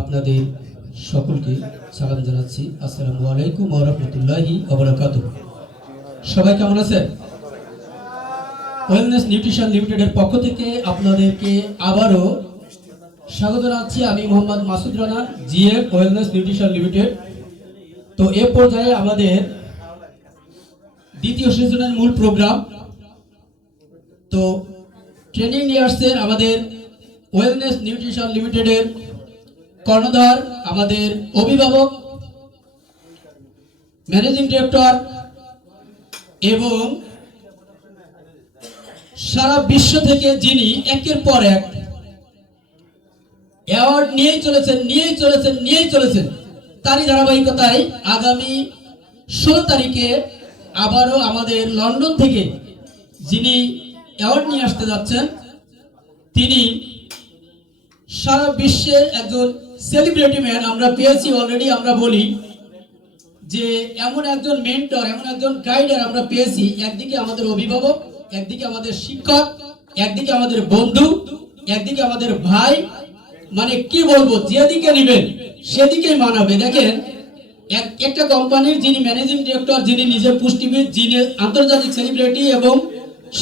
আপনাদের সকলকে সালাম জানাচ্ছি। আসসালামু আলাইকুম ওয়া রাহমাতুল্লাহি ওয়া বারাকাতুহু। সবাই কেমন আছেন? ওয়েলনেস নিউট্রিশন লিমিটেডের পক্ষ থেকে আপনাদেরকে আবারও স্বাগত জানাচ্ছি। আমি Mohammad Masud Rana, GF wellness nutrition limited. তো এ পর্যায়ে আমাদের দ্বিতীয় সিজনের মূল প্রোগ্রাম। তো ট্রেনিং নিয়ে আসছেন আমাদের ওয়েলনেস নিউট্রিশন লিমিটেডের কর্ণধার, আমাদের অভিভাবক, ম্যানেজিং ডিরেক্টর এবং সারা বিশ্ব থেকে যিনি একের পর এক অ্যাওয়ার্ড নিয়েই চলেছেন তারই ধারাবাহিকতায় আগামী 16 তারিখে আবারও আমাদের লন্ডন থেকে যিনি অ্যাওয়ার্ড নিয়ে আসতে যাচ্ছেন, তিনি সারা বিশ্বের একজন সেলিব্রিটি ম্যান আমরা পেয়েছি অলরেডি। আমরা বলি যে এমন একজন মেন্টর, এমন একজন গাইডার আমরা পেয়েছি। একদিকে আমাদের অভিভাবক, একদিকে আমাদের শিক্ষক, একদিকে আমাদের বন্ধু, একদিকে আমাদের ভাই। মানে কি বলবো, যেদিকে নেবেন সেদিকেই মানাবে। দেখেন, একটা কোম্পানির যিনি ম্যানেজিং ডিরেক্টর, যিনি নিজে পুষ্টিবিদ, যিনি আন্তর্জাতিক সেলিব্রিটি এবং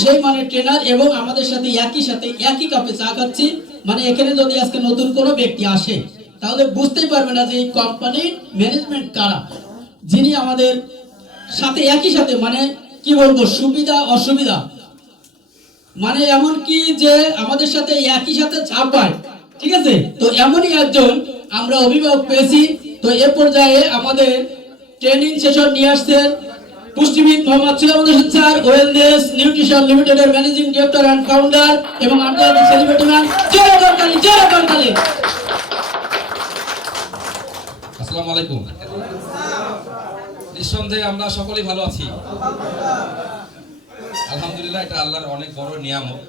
সেই মানে ট্রেনার, এবং আমাদের সাথে একই কাপে চা খাচ্ছি। মানে এখানে যদি আজকে নতুন কোনো ব্যক্তি আসে তাহলে বুঝতেই পারবে না যে এই কোম্পানির ম্যানেজমেন্ট কারা, যিনি আমাদের সাথে একই সাথে মানে কি বলবো, সুবিধা অসুবিধা মানে এমন কি যে আমাদের সাথে একই সাথে ছাপ পায়। ঠিক আছে, তো এমনই একজন আমরা অভিভাবক পেয়েছি। তো এ পর্যায়ে আমাদের ট্রেনিং সেশন নিয়ে আসছেন পুষ্টিবিদ Mohammad Sulaiman sir, wellness nutrition লিমিটেডের ম্যানেজিং ডিরেক্টর এন্ড ফাউন্ডার এবং আন্তর্জাতিক সেলিব্রিটি ম্যান। জয় করতালি। আসসালামু আলাইকুম। নিঃসন্দেহে আমরা সকলেই ভালো আছি, আলহামদুলিল্লাহ। এটা আল্লাহর অনেক বড় নিয়ামত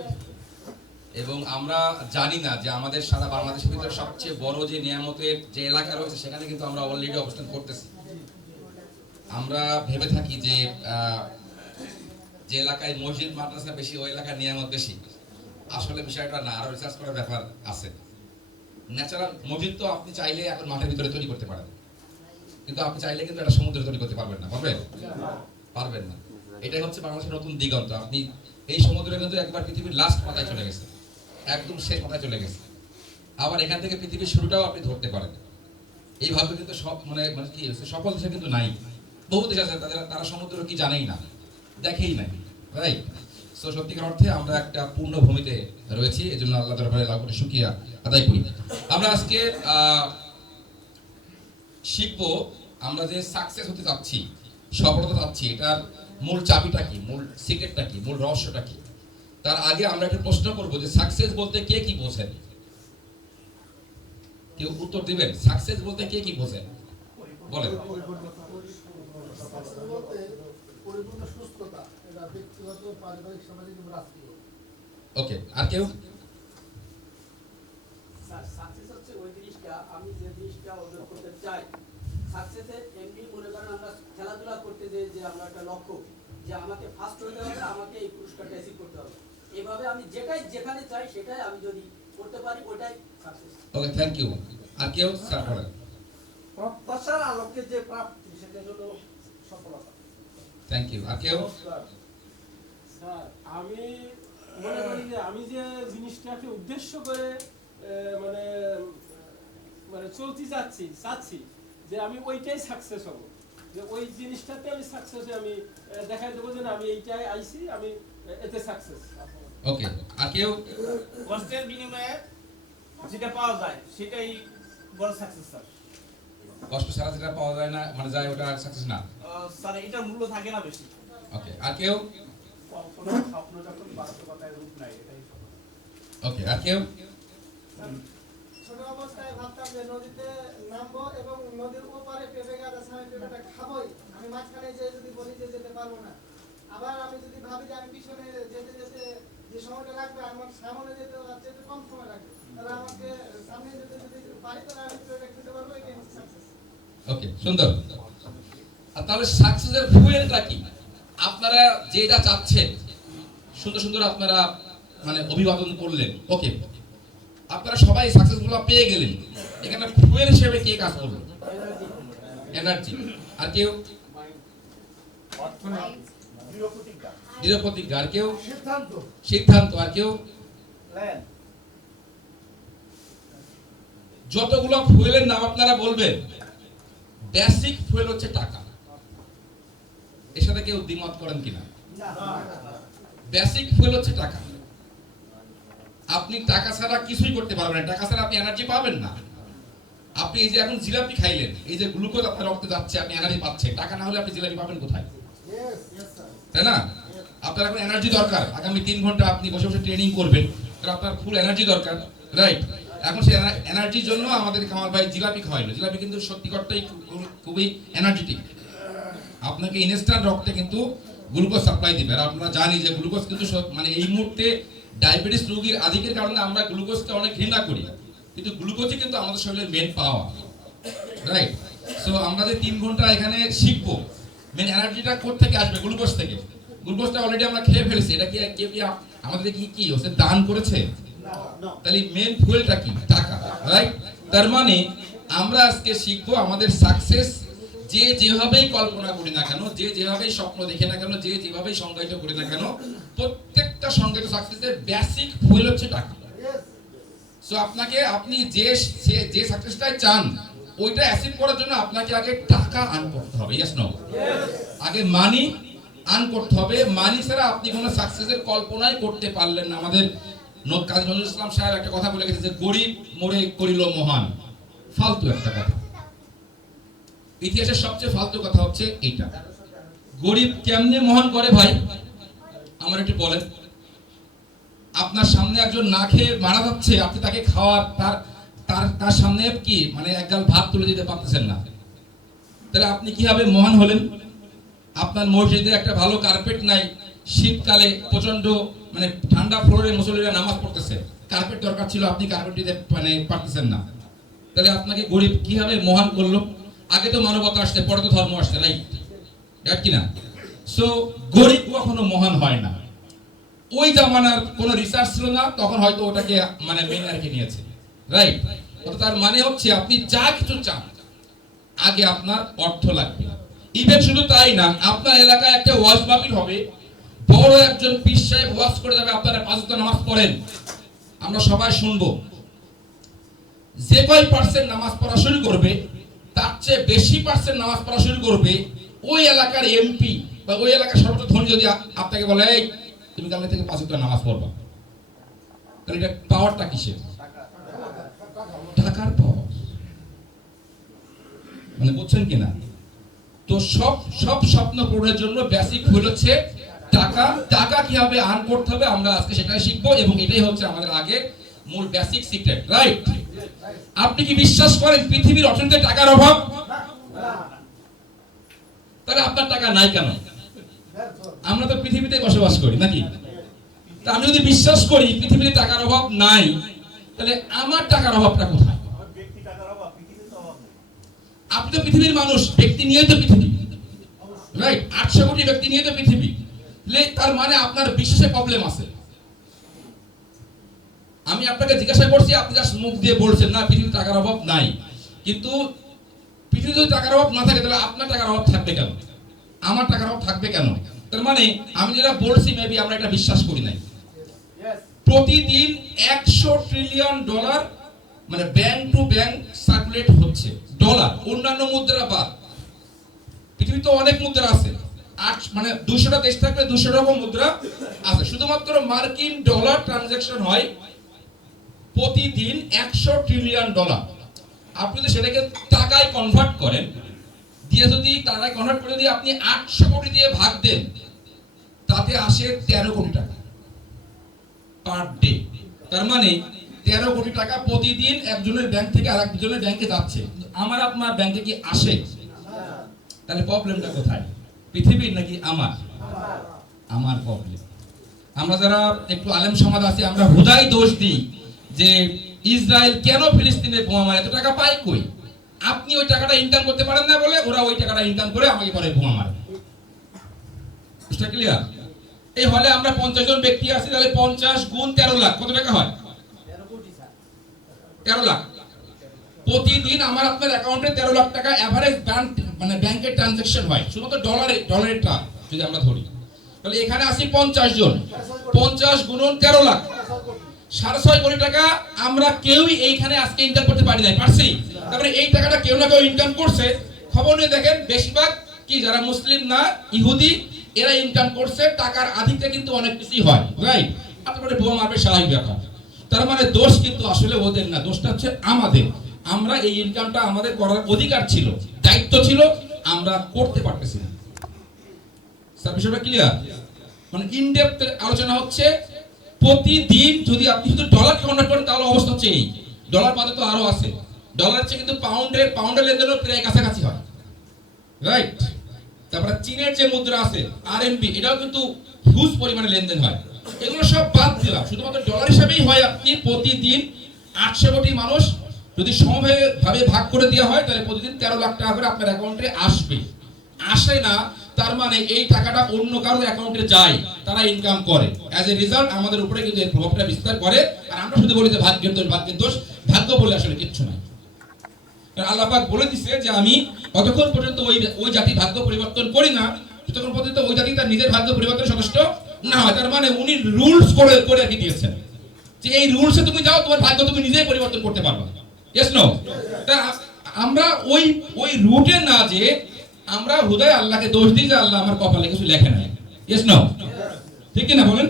এবং আমরা জানি না যে আমাদের সারা বাংলাদেশের ভিতরে সবচেয়ে বড় যে নিয়ামতের যে এলাকা রয়েছে সেখানে কিন্তু আমরা অলরেডি অবস্থান করতেছি। আমরা ভেবে থাকি যে যে এলাকায় মসজিদ মাদ্রাসা বেশি ওই এলাকার নিয়ামত বেশি। আসলে বিষয়টা না, আরো রিসার্চ করার ব্যাপার আছে। ন্যাচারাল মসজিদ তো আপনি চাইলে এখন মাঠের ভিতরে তৈরি করতে পারেন, কিন্তু আপনি চাইলে কিন্তু একটা সমুদ্রে তৈরি করতে পারবেন না। পারবেন না। এটাই হচ্ছে বাংলাদেশের নতুন দিগন্ত। আপনি এই সমুদ্রে কিন্তু একবার পৃথিবীর লাস্ট পাতায় চলে গেছে, একদম শেষ পাতায় চলে গেছে। আবার এখান থেকে পৃথিবীর শুরুটাও আপনি ধরতে পারেন। এইভাবে কিন্তু সব মানে কি হচ্ছে, সকল দেশে কিন্তু নাই। বহু দেশ আছে তারা সমুদ্র কি জানেই না, দেখেই নাই, রাইট? সো সত্যিকার অর্থে আমরা একটা পূর্ণ ভূমিতে রয়েছি। এই জন্য আল্লাহ দরবারে লাখ কোটি শুকরিয়া আদায় করি। আমরা আজকে শিখবো আমরা যে সাকসেস হতে যাচ্ছি, সফলতা যাচ্ছি, এটার মূল চাবিটা কি, মূল সিক্রেটটা কি, মূল রহস্যটা কি। তার আগে আমরা একটা প্রশ্ন করবো যে সাকসেস বলতে কে কি বোঝেন? কেউ উত্তর দিবেন? সাকসেস বলতে কে কি বোঝেন বলেন। ওকে, আর কেউ? সাকসেস হচ্ছে ওই জিনিসটা আমি যে জিনিসটা অর্জন করতে চাই। সাকসেসে এমনি মনে করেন আমরা খেলাধুলা করতে যে আমরা একটা লক্ষ্য যে আমাকে ফার্স্ট হতে হবে, আমাকে এই পুরস্কারটা অ্যাচিভ করতে হবে। এইভাবে আমি যেখানে চাই সেটাই আমি যদি করতে পারি ওটাই সাকসেস। Okay, thank you. আর কেউ? স্যার বলেন। প্রত্যাশার আলোকে যে প্রাপ্তি সেটা হলো সফলতা। Thank you. আর কেউ? স্যার, আমি মনে করি যে আমি যে জিনিসটাকে উদ্দেশ্য করে মানে মানে চলতে চাচ্ছি যে আমি ওইটাই সাকসেস হব, যে ওই জিনিসটাতে আমি সাকসেস আমি দেখাই দেবো যে আমি এইটাই আইছি, আমি এতে সাকসেস। ওকে, আর কেউ? কষ্টের বিনিময়ে যেটা পাওয়া যায় সেটাই বড় সাকসেস স্যার। কষ্ট ছাড়া যেটা পাওয়া যায় না মানে যায় ওটা সাকসেস না স্যার, এটার মূল্য থাকে না বেশি। ওকে, আর কেউ? স্বপ্ন যখন বাস্তবতায় রূপ নেয় এটাই সফলতা। ওকে, আর কেউ? ছোট অবস্থায় ভাবতাম যে নদীতে নামবো এবং নদীর ওপারে পেঁপে গাছ আছে, আমি পেঁপেটা খাবোই। আমি মাঝখানে যে যদি বলি যে যেতে পারবো না, আবার আমি যদি ভাবি যে আমি পিছনে যেতে যেতে যে সময়টা লাগবে আমার সামনে যেতে কম সময় লাগবে, তাহলে আমাকে সামনে যেতে যদি পারি তাহলে আমি পেঁপে খেতে পারবো। এটাই হচ্ছে সাকসেস। ওকে, সুন্দর। আর তাহলে সাকসেসের ফুয়েলটা কি? আপনারা যেটা চাচ্ছেন সুন্দর সুন্দর আপনারা মানে অভিবাদন করলেন, ওকে, আপনারা সবাই সাকসেসগুলো পেয়ে গেলেন, এখানে ফুয়েল হিসেবে কে কাজ করবে? এনার্জি। আর কেউ দৃঢ় প্রতিজ্ঞা, আর কেউ সিদ্ধান্ত, আর কেউ যতগুলো ফুয়েলের নাম আপনারা বলবেন, বেসিক ফুয়েল হচ্ছে টাকা। এর সাথে কেউ দ্বিমত করেন কিনা? বেসিক ফুয়েল হচ্ছে টাকা। আপনি টাকা ছাড়া কিছুই করতে পারবেন না, টাকা ছাড়া আপনি এনার্জি পাবেন না। আপনি এই যে এখন জিলাপি খাইলেন, এই যে গ্লুকোজ আপনার রক্তে যাচ্ছে, আপনি এনার্জি পাচ্ছেন, টাকা না হলে আপনি জিলাপি পাবেন কোথায়? তাই না? আপনার এখন এনার্জি দরকার, আগামী 3 ঘন্টা আপনি বসে বসে ট্রেনিং করবেন, তাহলে আপনার ফুল এনার্জি দরকার, রাইট? এখন সেই এনার্জির জন্য আমাদের কামাল ভাই জিলাপি খাওয়াইলো। জিলাপি কিন্তু সত্যিকারটাই খুবই এনার্জেটিক। আপনাকে ইনস্ট্যান্ট রক্তে কিন্তু গ্লুকোজ সাপ্লাই দিবে। আর আপনারা জানি যে গ্লুকোজ কিন্তু মানে এই মুহূর্তে ডায়াবেটিস রোগীর আধিক্যের কারণে আমরা গ্লুকোজকে অনেক ঘৃণা করি, কিন্তু গ্লুকোজই কিন্তু আমাদের শরীরের মেন পাওয়া, রাইট? সো আমরা যে 3 ঘন্টা এখানে শিখবো, মেন এনার্জিটা কোথা থেকে আসবে? গ্লুকোজ থেকে। গ্লুকোজটা অলরেডি আমরা খেয়ে ফেলেছি, এটা কি কেউ কি আমাদের কি ওসে দান করেছে? তাহলে মেন ফুয়েলটা কি? টাকা, রাইট? তার মানে আমরা আজকে শিখবো আমাদের সাকসেস যে যেভাবেই কল্পনা করি না কেন, যে যেভাবেই স্বপ্ন দেখে না কেন, যে যেভাবেই সংজ্ঞায়িত করি না কেন, প্রত্যেকটা সংজ্ঞায়িত সাকসেসের বেসিক ফুয়েল হচ্ছে টাকা। সো আপনাকে আপনি যে সাকসেসটাই চান ওইটা অ্যাচিভ করার জন্য আপনাকে আগে টাকা আর্ন করতে হবে। Yes no? আগে মানি আর্ন করতে হবে। মানি ছাড়া আপনি কোনো সাকসেসের কল্পনাই করতে পারলেন না। আমাদের কাজী নজরুল ইসলাম সাহেব একটা কথা বলে গেছে যে গরিব মরে করিল মহান। ফালতু একটা কথা, ইতিহাসের সবচেয়ে ফালতু কথা হচ্ছে এইটা। গরিব কেমনে মহান করে ভাই আমার একটু বলেন। আপনার সামনে একজন না খেয়ে মারা যাচ্ছে, আপনি তাকে খাওয়ার তার সামনে কি মানে এক গাল ভাত তুলে দিতে পারতেছেন না, তাহলে আপনি কিভাবে মহান হলেন? আপনার মসজিদে একটা ভালো কার্পেট নাই, শীতকালে প্রচন্ড মানে ঠান্ডা ফ্লোরে মুসল্লিরা নামাজ পড়তেছে, কার্পেট দরকার ছিল, আপনি কার্পেট দিতে মানে পারতেছেন না, তাহলে আপনাকে গরিব কিভাবে মহান করলো? আগে তো মানবতা আসছে, পরে তো ধর্ম আসছে, রাইট কিনা? সো গরিব কখনো মহান হয় না। ওই জামানার কোনো রিসার্চ ছিল না, তখন হয়তো ওটাকে মানে মেনে রেখে নিয়েছে, রাইট? তার মানে হচ্ছে আপনি যা কিছু চান আগে আপনার অর্থ লাগবে। ইভেন শুধু তাই না, আপনার এলাকায় একটা ওয়াজ মাহফিল হবে, বড় একজন পীর সাহেব ওয়াজ করে যাবে, আপনারা 5 ওয়াক্ত নামাজ পড়েন, আমরা সবাই শুনবো। যে কয় পার্সেন্ট নামাজ পড়া শুরু করবে তার চেয়ে বেশি পার্সেন্ট নামাজ পড়া শুরু করবে ওই এলাকার এমপি বা ওই এলাকার সর্বোচ্চ ধনী যদি আপনাকে বলে এই তুমি কালকে থেকে 5 ওয়াক্ত নামাজ পড়বা, তাহলে এটা পাওয়ারটা কিসের? টাকার পাওয়ার। মানে বুঝছেন কিনা? তো সব স্বপ্ন পূরণের জন্য বেসিক ফুল হচ্ছে টাকা। টাকা কিভাবে আর্ন করতে হবে আমরা আজকে সেটাই শিখবো, এবং এটাই হচ্ছে আমাদের আগে মূল বেসিক সিক্রেট, রাইট? আপনি কি বিশ্বাস করেন পৃথিবীর অর্থনীতিতে টাকার অভাব? তাহলে আপনার টাকা নাই কেন? আমরা তো পৃথিবীতে বসবাস করি নাকি? তা আমি যদি বিশ্বাস করি পৃথিবীতে টাকার অভাব নাই, তাহলে আমার টাকার অভাবটা কোথায়? আপনি তো পৃথিবীর মানুষ, ব্যক্তি নিয়ে তো পৃথিবী, রাইট? 800 কোটি ব্যক্তি নিয়ে তো পৃথিবী, তার মানে আপনার বিশ্বাসে প্রবলেম আছে। আমি আপনাকে জিজ্ঞাসা করছি, আপনি জাস্ট মুখ দিয়ে বলছেন না পৃথিবীতে টাকার অভাব নাই, কিন্তু পৃথিবীতে যদি টাকার অভাব না থাকে তাহলে আপনার টাকার অভাব থাকবে কেন? আমার টাকার অভাব থাকবে কেন? তার মানে আমি যেটা বলছি মেবি আমরা এটা বিশ্বাস করি নাই। প্রতিদিন $100 ট্রিলিয়ন মানে ব্যাংক টু ব্যাংক সার্কুলেট হচ্ছে, ডলার, অন্যান্য মুদ্রা বাদ। পৃথিবীতে অনেক মুদ্রা আছে, মানে 200টা দেশ থাকলে 200 রকম মুদ্রা আছে, শুধুমাত্র মার্কিন ডলার ট্রানজাকশন হয় প্রতিদিন $100 ট্রিলিয়ন। আপনি যদি সেটাকে টাকায় কনভার্ট করেন, দিয়ে যদি টাকায় কনভার্ট করে দিয়ে আপনি 800 কোটি দিয়ে ভাগ দেন, তাতে আসে 13 কোটি টাকা পার ডে। তার মানে 13 কোটি টাকা প্রতিদিন একজনের ব্যাংক থেকে আরেকজনের ব্যাংকে যাচ্ছে। আমার আপনার ব্যাংকে কি আসে? তাহলে প্রবলেমটা কোথায়? পৃথিবীর নাকি আমার? আমার প্রবলেম। আমরা যারা একটু আলেম সমাজ আছি আমরা হুদাই দোষ দিই যে ইসরায়েল কেন ফিলিস্তিনে বোমা মারে, এত টাকা পায় কই? আপনি ওই টাকাটা ইনকাম করতে পারেন না বলে ওরা ওই টাকাটা ইনকাম করে আমাকে পরে বোমা মারে। বুঝতে ক্লিয়ার? এই হলে আমরা 50 জন ব্যক্তি আছি, তাহলে 50 গুণ 13 লাখ কত টাকা হয়? 13 লাখ প্রতিদিন আমার আপনার অ্যাকাউন্টে 13 লাখ টাকা এভারেজ ব্যাংকে ট্রানজাকশন হয় শুধুমাত্র ডলারের টাকা যদি আমরা ধরি, তাহলে এখানে আসি 50 জন, 50 গুণন 13 লাখ, 6.5 কোটি টাকা আমরা কেউই এইখানে আজকে ইনকাম করতে পারি নাই, পারছি? তারপরে এই টাকাটা কেউ না কেউ ইনকাম করছে। খবর নিয়ে দেখেন বেশিরভাগ কি যারা মুসলিম না ইহুদি এরা ইনকাম করছে, টাকার আধিক্যে কিন্তু অনেক কিছুই হয়, রাইট? তারপরে বোমা মারবে স্বাভাবিক ব্যাপার। তার মানে দোষ কিন্তু আসলে ওদের না, দোষটা হচ্ছে আমাদের। আমরা এই ইনকামটা আমাদের করার অধিকার ছিল, দায়িত্ব ছিল, আমরা করতে পারতেছি না। স্যার বিষয়টা ক্লিয়ার? মানে ইন ডেপথ আলোচনা হচ্ছে। প্রতিদিন যদি আপনি শুধু ডলার কনভার্ট করেন তাহলে অবস্থা হচ্ছে এই, ডলার বাদে তো আরো আছে, ডলার চেয়ে কিন্তু পাউন্ডের লেনদেনও প্রায় কাছাকাছি হয়, রাইট? তারপরে চীনের যে মুদ্রা আছে আরএমবি, এটাও কিন্তু হিউজ পরিমাণে লেনদেন হয়। এগুলো সব বাদ দিলাম, শুধুমাত্র ডলার হিসাবেই হয়। আপনি প্রতিদিন 800 কোটি মানুষ যদি সমভাবে ভাগ করে দেওয়া হয় তাহলে প্রতিদিন 13 লাখ টাকা করে আপনার অ্যাকাউন্টে আসবে। আসে না তার মানে এই টাকাটা অন্য কারোর অ্যাকাউন্টে যায়, তারা ইনকাম করে। অ্যাজ এ রেজাল্ট আমাদের উপরে কিন্তু এর প্রভাবটা বিস্তার করে। আর আমরা শুধু বলি যে ভাগ্যের দোষ, ভাগ্য বলে আসলে কিচ্ছু নাই। আল্লাহ পাক বলে দিছে যে আমি কতক্ষণ পর্যন্ত ওই জাতি ভাগ্য পরিবর্তন করি না ততক্ষণ পর্যন্ত ওই জাতি তার নিজের ভাগ্য পরিবর্তন সচেষ্ট না হয়। তার মানে উনি রুলস করে রেখে দিয়েছেন যে এই রুলসে তুমি যাও, তোমার ভাগ্য তুমি নিজেই পরিবর্তন করতে পারবে। Yes no? তা আমরা ওই রুটে না যে আমরা হুদায় আল্লাহকে দোষ দিই যে আল্লাহ আমার কপালে কিছু লেখে নাই। Yes no? ঠিক কি না বলেন?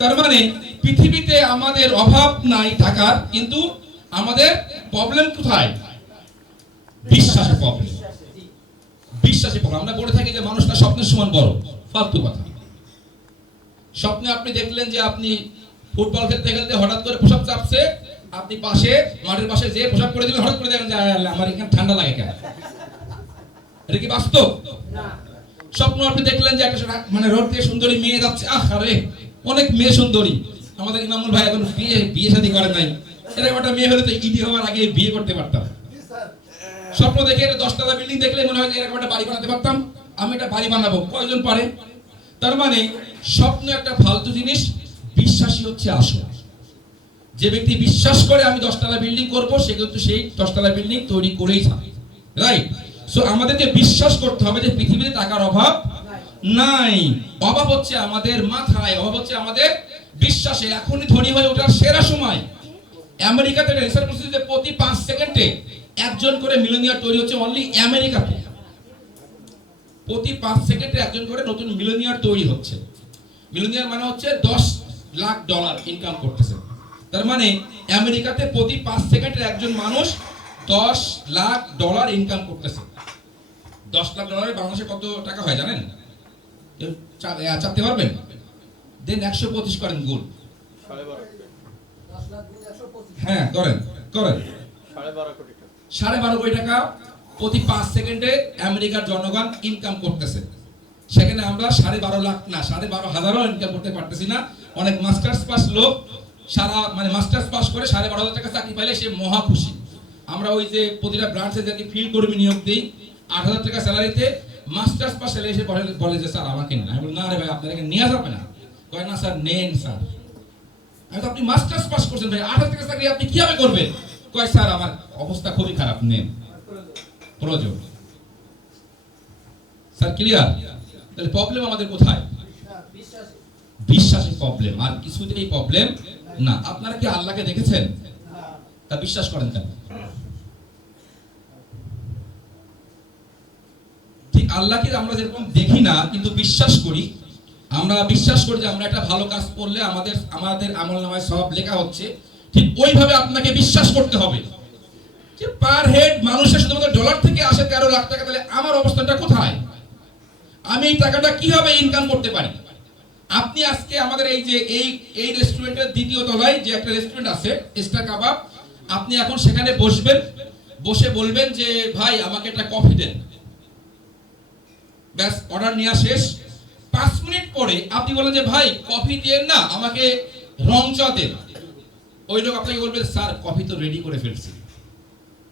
তার মানে পৃথিবীতে আমাদের অভাব নাই টাকার, কিন্তু আমাদের প্রবলেম কোথায়? বিশ্বাসের প্রবলেম। বিশ্বাসের প্রবলেম। আমরা বলে থাকি যে মানুষটা স্বপ্নের সমান বড়, ফালতু কথা। স্বপ্নে আপনি দেখলেন যে আপনি ফুটবল খেলতে খেলতে হঠাৎ করে প্রসাব চাপছে, আপনি মাঠের পাশে যে প্রসাব করে দিলেন, হঠাৎ করে দেখেন যে আমার এখানে ঠান্ডা লাগে কেন? এটা কি বাস্তব? স্বপ্ন আপনি দেখলেন যে একটা মানে রোড দিয়ে সুন্দরী মেয়ে যাচ্ছে, আরে অনেক মেয়ে সুন্দরী, আমাদের ইমামুল ভাই এখন বিয়ে শাদী করে নাই, এরকম একটা মেয়ে হলে তো ইডি হওয়ার আগে বিয়ে করতে পারতাম। স্বপ্ন দেখে 10 তলা বিল্ডিং দেখলে মনে হয় যে এরকম একটা বাড়ি বানাতে পারতাম, আমি একটা বাড়ি বানাবো, কয়জন পারে? তার মানে স্বপ্ন একটা ফালতু জিনিস, বিশ্বাসী হচ্ছে আসল। যে ব্যক্তি বিশ্বাস করে আমি 10 তলা বিল্ডিং করব, সে কিন্তু সেই 10 তলা বিল্ডিং তৈরি করেই থাকে, রাইট? সো আমাদেরকে বিশ্বাস করতে হবে যে পৃথিবীতে টাকার অভাব নাই। অভাব হচ্ছে আমাদের মাথায়, অভাব হচ্ছে আমাদের বিশ্বাসে। এখনই ধনী হয়ে ওঠার সেরা সময়। আমেরিকাতে রিসার্চ করছে যে প্রতি 5 সেকেন্ডে একজন করে মিলিয়নিয়ার তৈরি হচ্ছে অনলি আমেরিকাতে। প্রতি 5 সেকেন্ডে একজন করে নতুন মিলিয়নিয়ার তৈরি হচ্ছে। মিলিয়নিয়ার মানে হচ্ছে $10 লাখ ইনকাম করতেছে। তার মানে আমেরিকাতে প্রতি 5 সেকেন্ডে একজন মানুষ $10 লাখ ইনকাম করতেছে। $10 লাখ বাংলাদেশে কত টাকা হয় জানেন? চাপতে পারবেন? দেন 125 করেন গুণ। 10 লাখ গুণ 125। হ্যাঁ করেন 12.5 কোটি টাকা প্রতি 5 সেকেন্ডে আমেরিকার জনগণ ইনকাম করতেছে। সেখানে আমরা 12.5 লাখ না 12,500 ইনকাম করতে পারতেছি না। অনেক মাস্টার্স পাস লোক মানে মাস্টার্স পাস করে 12,500 টাকা চাকরি পাইলে সে মহা খুশি। আমরা ওই যে প্রতিটা ব্রাঞ্চে যাকে ফিল্ড কর্মী নিয়োগ দিই 8,000 টাকা স্যালারিতে, মাস্টার্স পাস হলে এসে বলে যে স্যার আমাকে না। আমি বলি না রে ভাই আপনাকে নেওয়া যাবে না। কয় না স্যার নেন স্যার। আমি তো আপনি মাস্টার্স পাস করছেন ভাই, 8,000 টাকা চাকরি আপনি কিভাবে করবেন? কয় স্যার আমার অবস্থা খুবই খারাপ, নেন প্রয়োজন। Sir clear? তাহলে প্রবলেম আমাদের কোথায়? বিশ্বাসের প্রবলেম, আর কিছুতেই প্রবলেম না। আপনারা কি আল্লাহকে দেখেছেন? তা বিশ্বাস করেন কেন? ঠিক আল্লাহকে আমরা যেরকম দেখি না কিন্তু বিশ্বাস করি। আমরা বিশ্বাস করি যে আমরা একটা ভালো কাজ করলে আমাদের আমলনামায় সওয়াব লেখা হচ্ছে। ঠিক ওইভাবে আপনাকে বিশ্বাস করতে হবে যে পার হেড মানুষের শুধুমাত্র ডলার থেকে আসে 13 লাখ টাকা, তাহলে আমার অবস্থানটা কোথায়? আমি এই টাকাটা কিভাবে ইনকাম করতে পারি? আপনি আজকে আমাদের এই রেস্টুরেন্টের দ্বিতীয় তলায় যে একটা রেস্টুরেন্ট আছে স্টার কাবাব, আপনি এখন সেখানে বসবেন, বসে বলবেন যে ভাই আমাকে একটা কফি দেন। ব্যাস অর্ডার নেওয়া শেষ। 5 মিনিট পরে আপনি বলেন যে ভাই কফি দেন না, আমাকে রং চা দেন। ওই লোক আপনাকে বলবে স্যার কফি তো রেডি করে ফেলছি,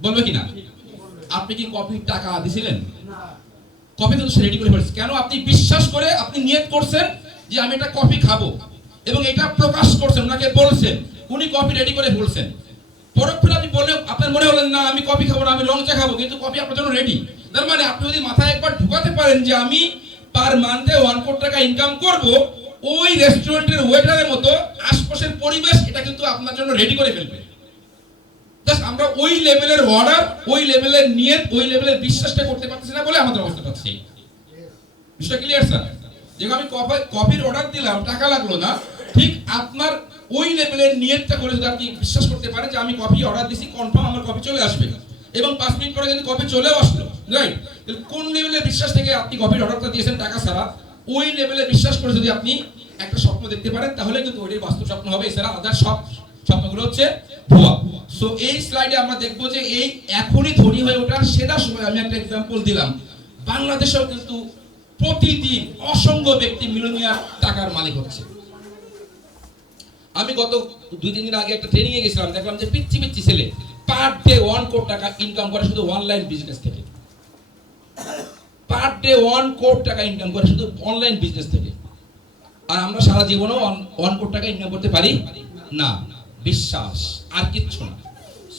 বলবে কি না? আপনি কি কফির টাকা দিছিলেন? কফি তো রেডি করে ফেলছি। কেন? আপনি বিশ্বাস করে আপনি নিয়ত করছেন যে আমি একটা কফি খাবো এবং এটা প্রকাশ করছেন, ওনাকে বলছেন, উনি কফি রেডি করে ফেলছেন। পরক্ষণে আপনি বলে আপনার মনে হলেন না আমি কফি খাবো না, আমি রং চা খাবো, কিন্তু কফি আপনার জন্য রেডি। তার মানে আপনি যদি মাথায় একবার ঢুকাতে পারেন যে আমি পার মান্থে 1 কোটি টাকা ইনকাম করব, ওই রেস্টুরেন্টের ওয়েটারের মতো আশপাশের পরিবেশ এটা কিন্তু আপনার জন্য রেডি করে ফেলবে। জাস্ট আমরা ওই লেভেলের অর্ডার, ওই লেভেলের নিয়ত, ওই লেভেলের বিশ্বাসটা করতে পারতেছি না বলে আমাদের অবস্থাটা হচ্ছে। বিষয়টা ক্লিয়ার স্যার? যেমন আমি কফির অর্ডার দিলাম, টাকা লাগলো না, ঠিক আপনার ওই লেভেলের নিয়তটা করে যদি আপনি বিশ্বাস করতে পারেন যে আমি কফি অর্ডার দিছি, কনফার্ম আমার কফি চলে আসবে, এবং 5 মিনিট পরে কিন্তু কফি চলেও আসলো, রাইট? তাহলে কোন লেভেলের বিশ্বাস থেকে আপনি কফির অর্ডারটা দিয়েছেন টাকা ছাড়া, ওই লেভেলের বিশ্বাস করে যদি আপনি একটা স্বপ্ন দেখতে পারেন, তাহলে কিন্তু ওইটাই বাস্তব স্বপ্ন হবে। এছাড়া আদার সব স্বপ্নগুলো হচ্ছে ভুয়া। সো এই স্লাইডে আমরা দেখবো যে এই এখনই ধনী হয়ে ওঠার সেরা সময়, আমি একটা এক্সাম্পল দিলাম, বাংলাদেশেও কিন্তু প্রতিদিন অসংখ্য ব্যক্তি মিলিয়নিয়ার টাকার মালিক হচ্ছে। আমি গত 2-3 দিন আগে একটা ট্রেনিং এ গেছিলাম, দেখলাম যে পিচ্ছি পিচ্ছি ছেলে পার ডে 1 কোটি টাকা ইনকাম করে শুধু অনলাইন বিজনেস থেকে। পার ডে 1 কোটি টাকা ইনকাম করে শুধু অনলাইন বিজনেস থেকে। আর আমরা সারা জীবনেও 1 কোটি টাকা ইনকাম করতে পারি না। বিশ্বাস আর কিচ্ছু না।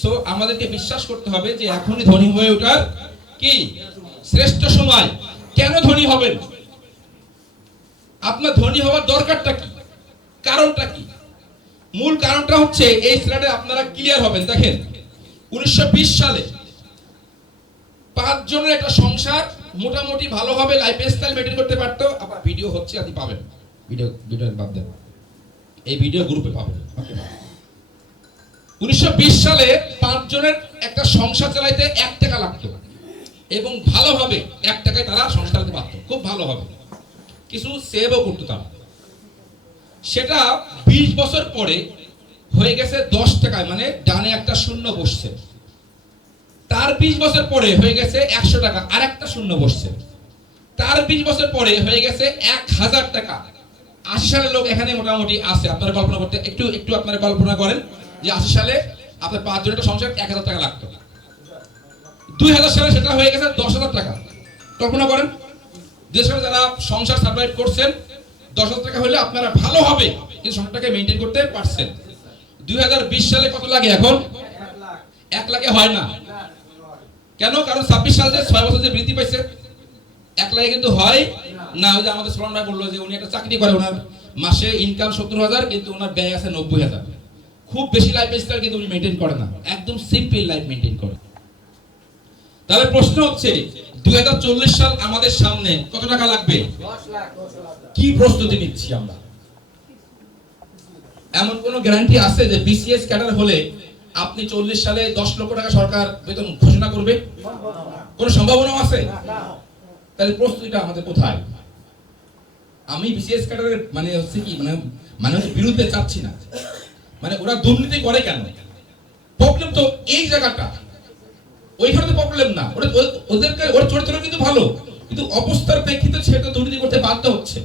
সো আমাদেরকে বিশ্বাস করতে হবে যে এখনই ধনী হয়ে ওঠার কি শ্রেষ্ঠ সময়। কেন ধনী হবেন? আপনার ধনী হওয়ার দরকারটা কি, কারণটা কি? মূল কারণটা হচ্ছে এই স্লাইডে আপনারা ক্লিয়ার হবেন। দেখেন 1920 সালে 5 জনের একটা সংসার মোটামুটি ভালোভাবে লাইফস্টাইল মেইনটেইন করতে পারতো। আবার ভিডিও হচ্ছে, আপনি পাবেন ভিডিও বাদ দেন, এই ভিডিও গ্রুপে পাবেন। 1920 সালে 5 জনের একটা সংসার চালাইতে 1 টাকা লাগতো, এবং ভালোভাবে 1 টাকায় তারা সংসার চালাতে পারত, খুব ভালোভাবে কিছু সেভও করতো তারা। সেটা 20 বছর পরে হয়ে গেছে 10 টাকায়, মানে ডানে একটা শূন্য বসছে। তার 20 বছর পরে হয়ে গেছে 100 টাকা, আর একটা শূন্য বসছে। তার 20 বছর পরে হয়ে গেছে 1000 টাকা। 80 সালের লোক এখানে মোটামুটি আছে। আপনারা কল্পনা করতে একটু আপনারা কল্পনা করেন যে 80 সালে আপনার 5 জনের একটা সংসার 1000 টাকা লাগতো। 2000 সালে সেটা হয়ে গেছে 10,000 টাকা। কল্পনা করেন যে সালে যারা সংসার সার্ভাইভ করছেন 10,000 টাকা হলে আপনারা ভালো হবে কিন্তু সংসারটাকে মেইনটেইন করতে পারছেন। 2020 সালে কত লাগে এখন? 1 লাখে হয় না। কেন? কারণ 26 সাল যে 6 বছর যে বৃদ্ধি পাইছে, 1 লাখে কিন্তু হয় না। ওই যে আমাদের সুলন ভাই বললো যে উনি একটা চাকরি করে, ওনার মাসে ইনকাম 70,000 কিন্তু ওনার ব্যয় আছে 90,000। খুব বেশি লাইফস্টাইল কিন্তু উনি মেইনটেইন করে না, একদম সিম্পল লাইফ মেইনটেইন করে। তাহলে প্রশ্ন হচ্ছে 2040 সাল আমাদের সামনে, কত টাকা লাগবে? 10 লাখ। কি প্রস্তুতি নিচ্ছি আমরা? এমন কোন গ্যারান্টি আছে যে বিসিএস ক্যাডার হলে আপনি 40 সালে 10 লক্ষ টাকা সরকার বেতন ঘোষণা করবে? কোন সম্ভাবনা আছে? তাহলে প্রস্তুতিটা আমাদের কোথায়? আমি বিসিএস ক্যাডারের মানে হচ্ছে কি মানে বিরুদ্ধে চাচ্ছি না, মানে ওরা দুর্নীতি করে কেন? প্রবলেম তো এই জায়গাটা, ওইখানে তো প্রবলেম না। ওদেরকে ওর চরিত্র কিন্তু ভালো, কিন্তু অবস্থার প্রেক্ষিতে সেটা দুর্নীতি করতে বাধ্য হচ্ছে।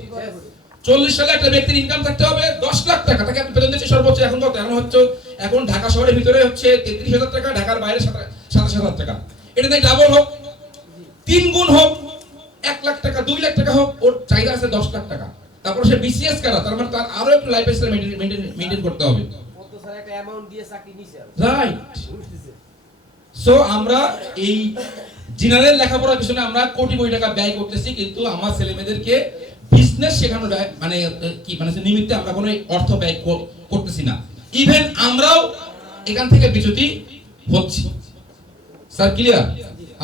40 সালে একটা ব্যক্তির ইনকাম থাকতে হবে 10 লাখ টাকা, তাকে আপনি বেতন দিচ্ছেন সর্বোচ্চ এখন কত? এখন হচ্ছে এখন ঢাকা শহরের ভিতরে হচ্ছে 33,000 টাকা, ঢাকার বাইরে 27,000 টাকা। এটা তাই ডাবল হোক, 3 গুণ হোক, 1 লাখ টাকা 2 লাখ টাকা হোক, ওর চাহিদা আছে 10 লাখ টাকা। তারপর সে বিসিএস করা, তার মানে তার আরো একটু লাইফস্টাইল মেইনটেইন করতে হবে, কত স্যার একটা অ্যামাউন্ট দিয়ে চাকরি নিছে, রাইট? সো আমরা এই জেনারেল লেখাপড়ার পিছনে আমরা কোটি কোটি টাকা ব্যয় করতেছি, কিন্তু আমার ছেলেমেয়েদেরকে বিজনেস শেখানো মানে কি মানে নিমিত্তে আমরা কোনো অর্থ ব্যয় করতেছি না। ইভেন আমরাও এখান থেকে বিচ্যুতি হচ্ছি। Sir clear?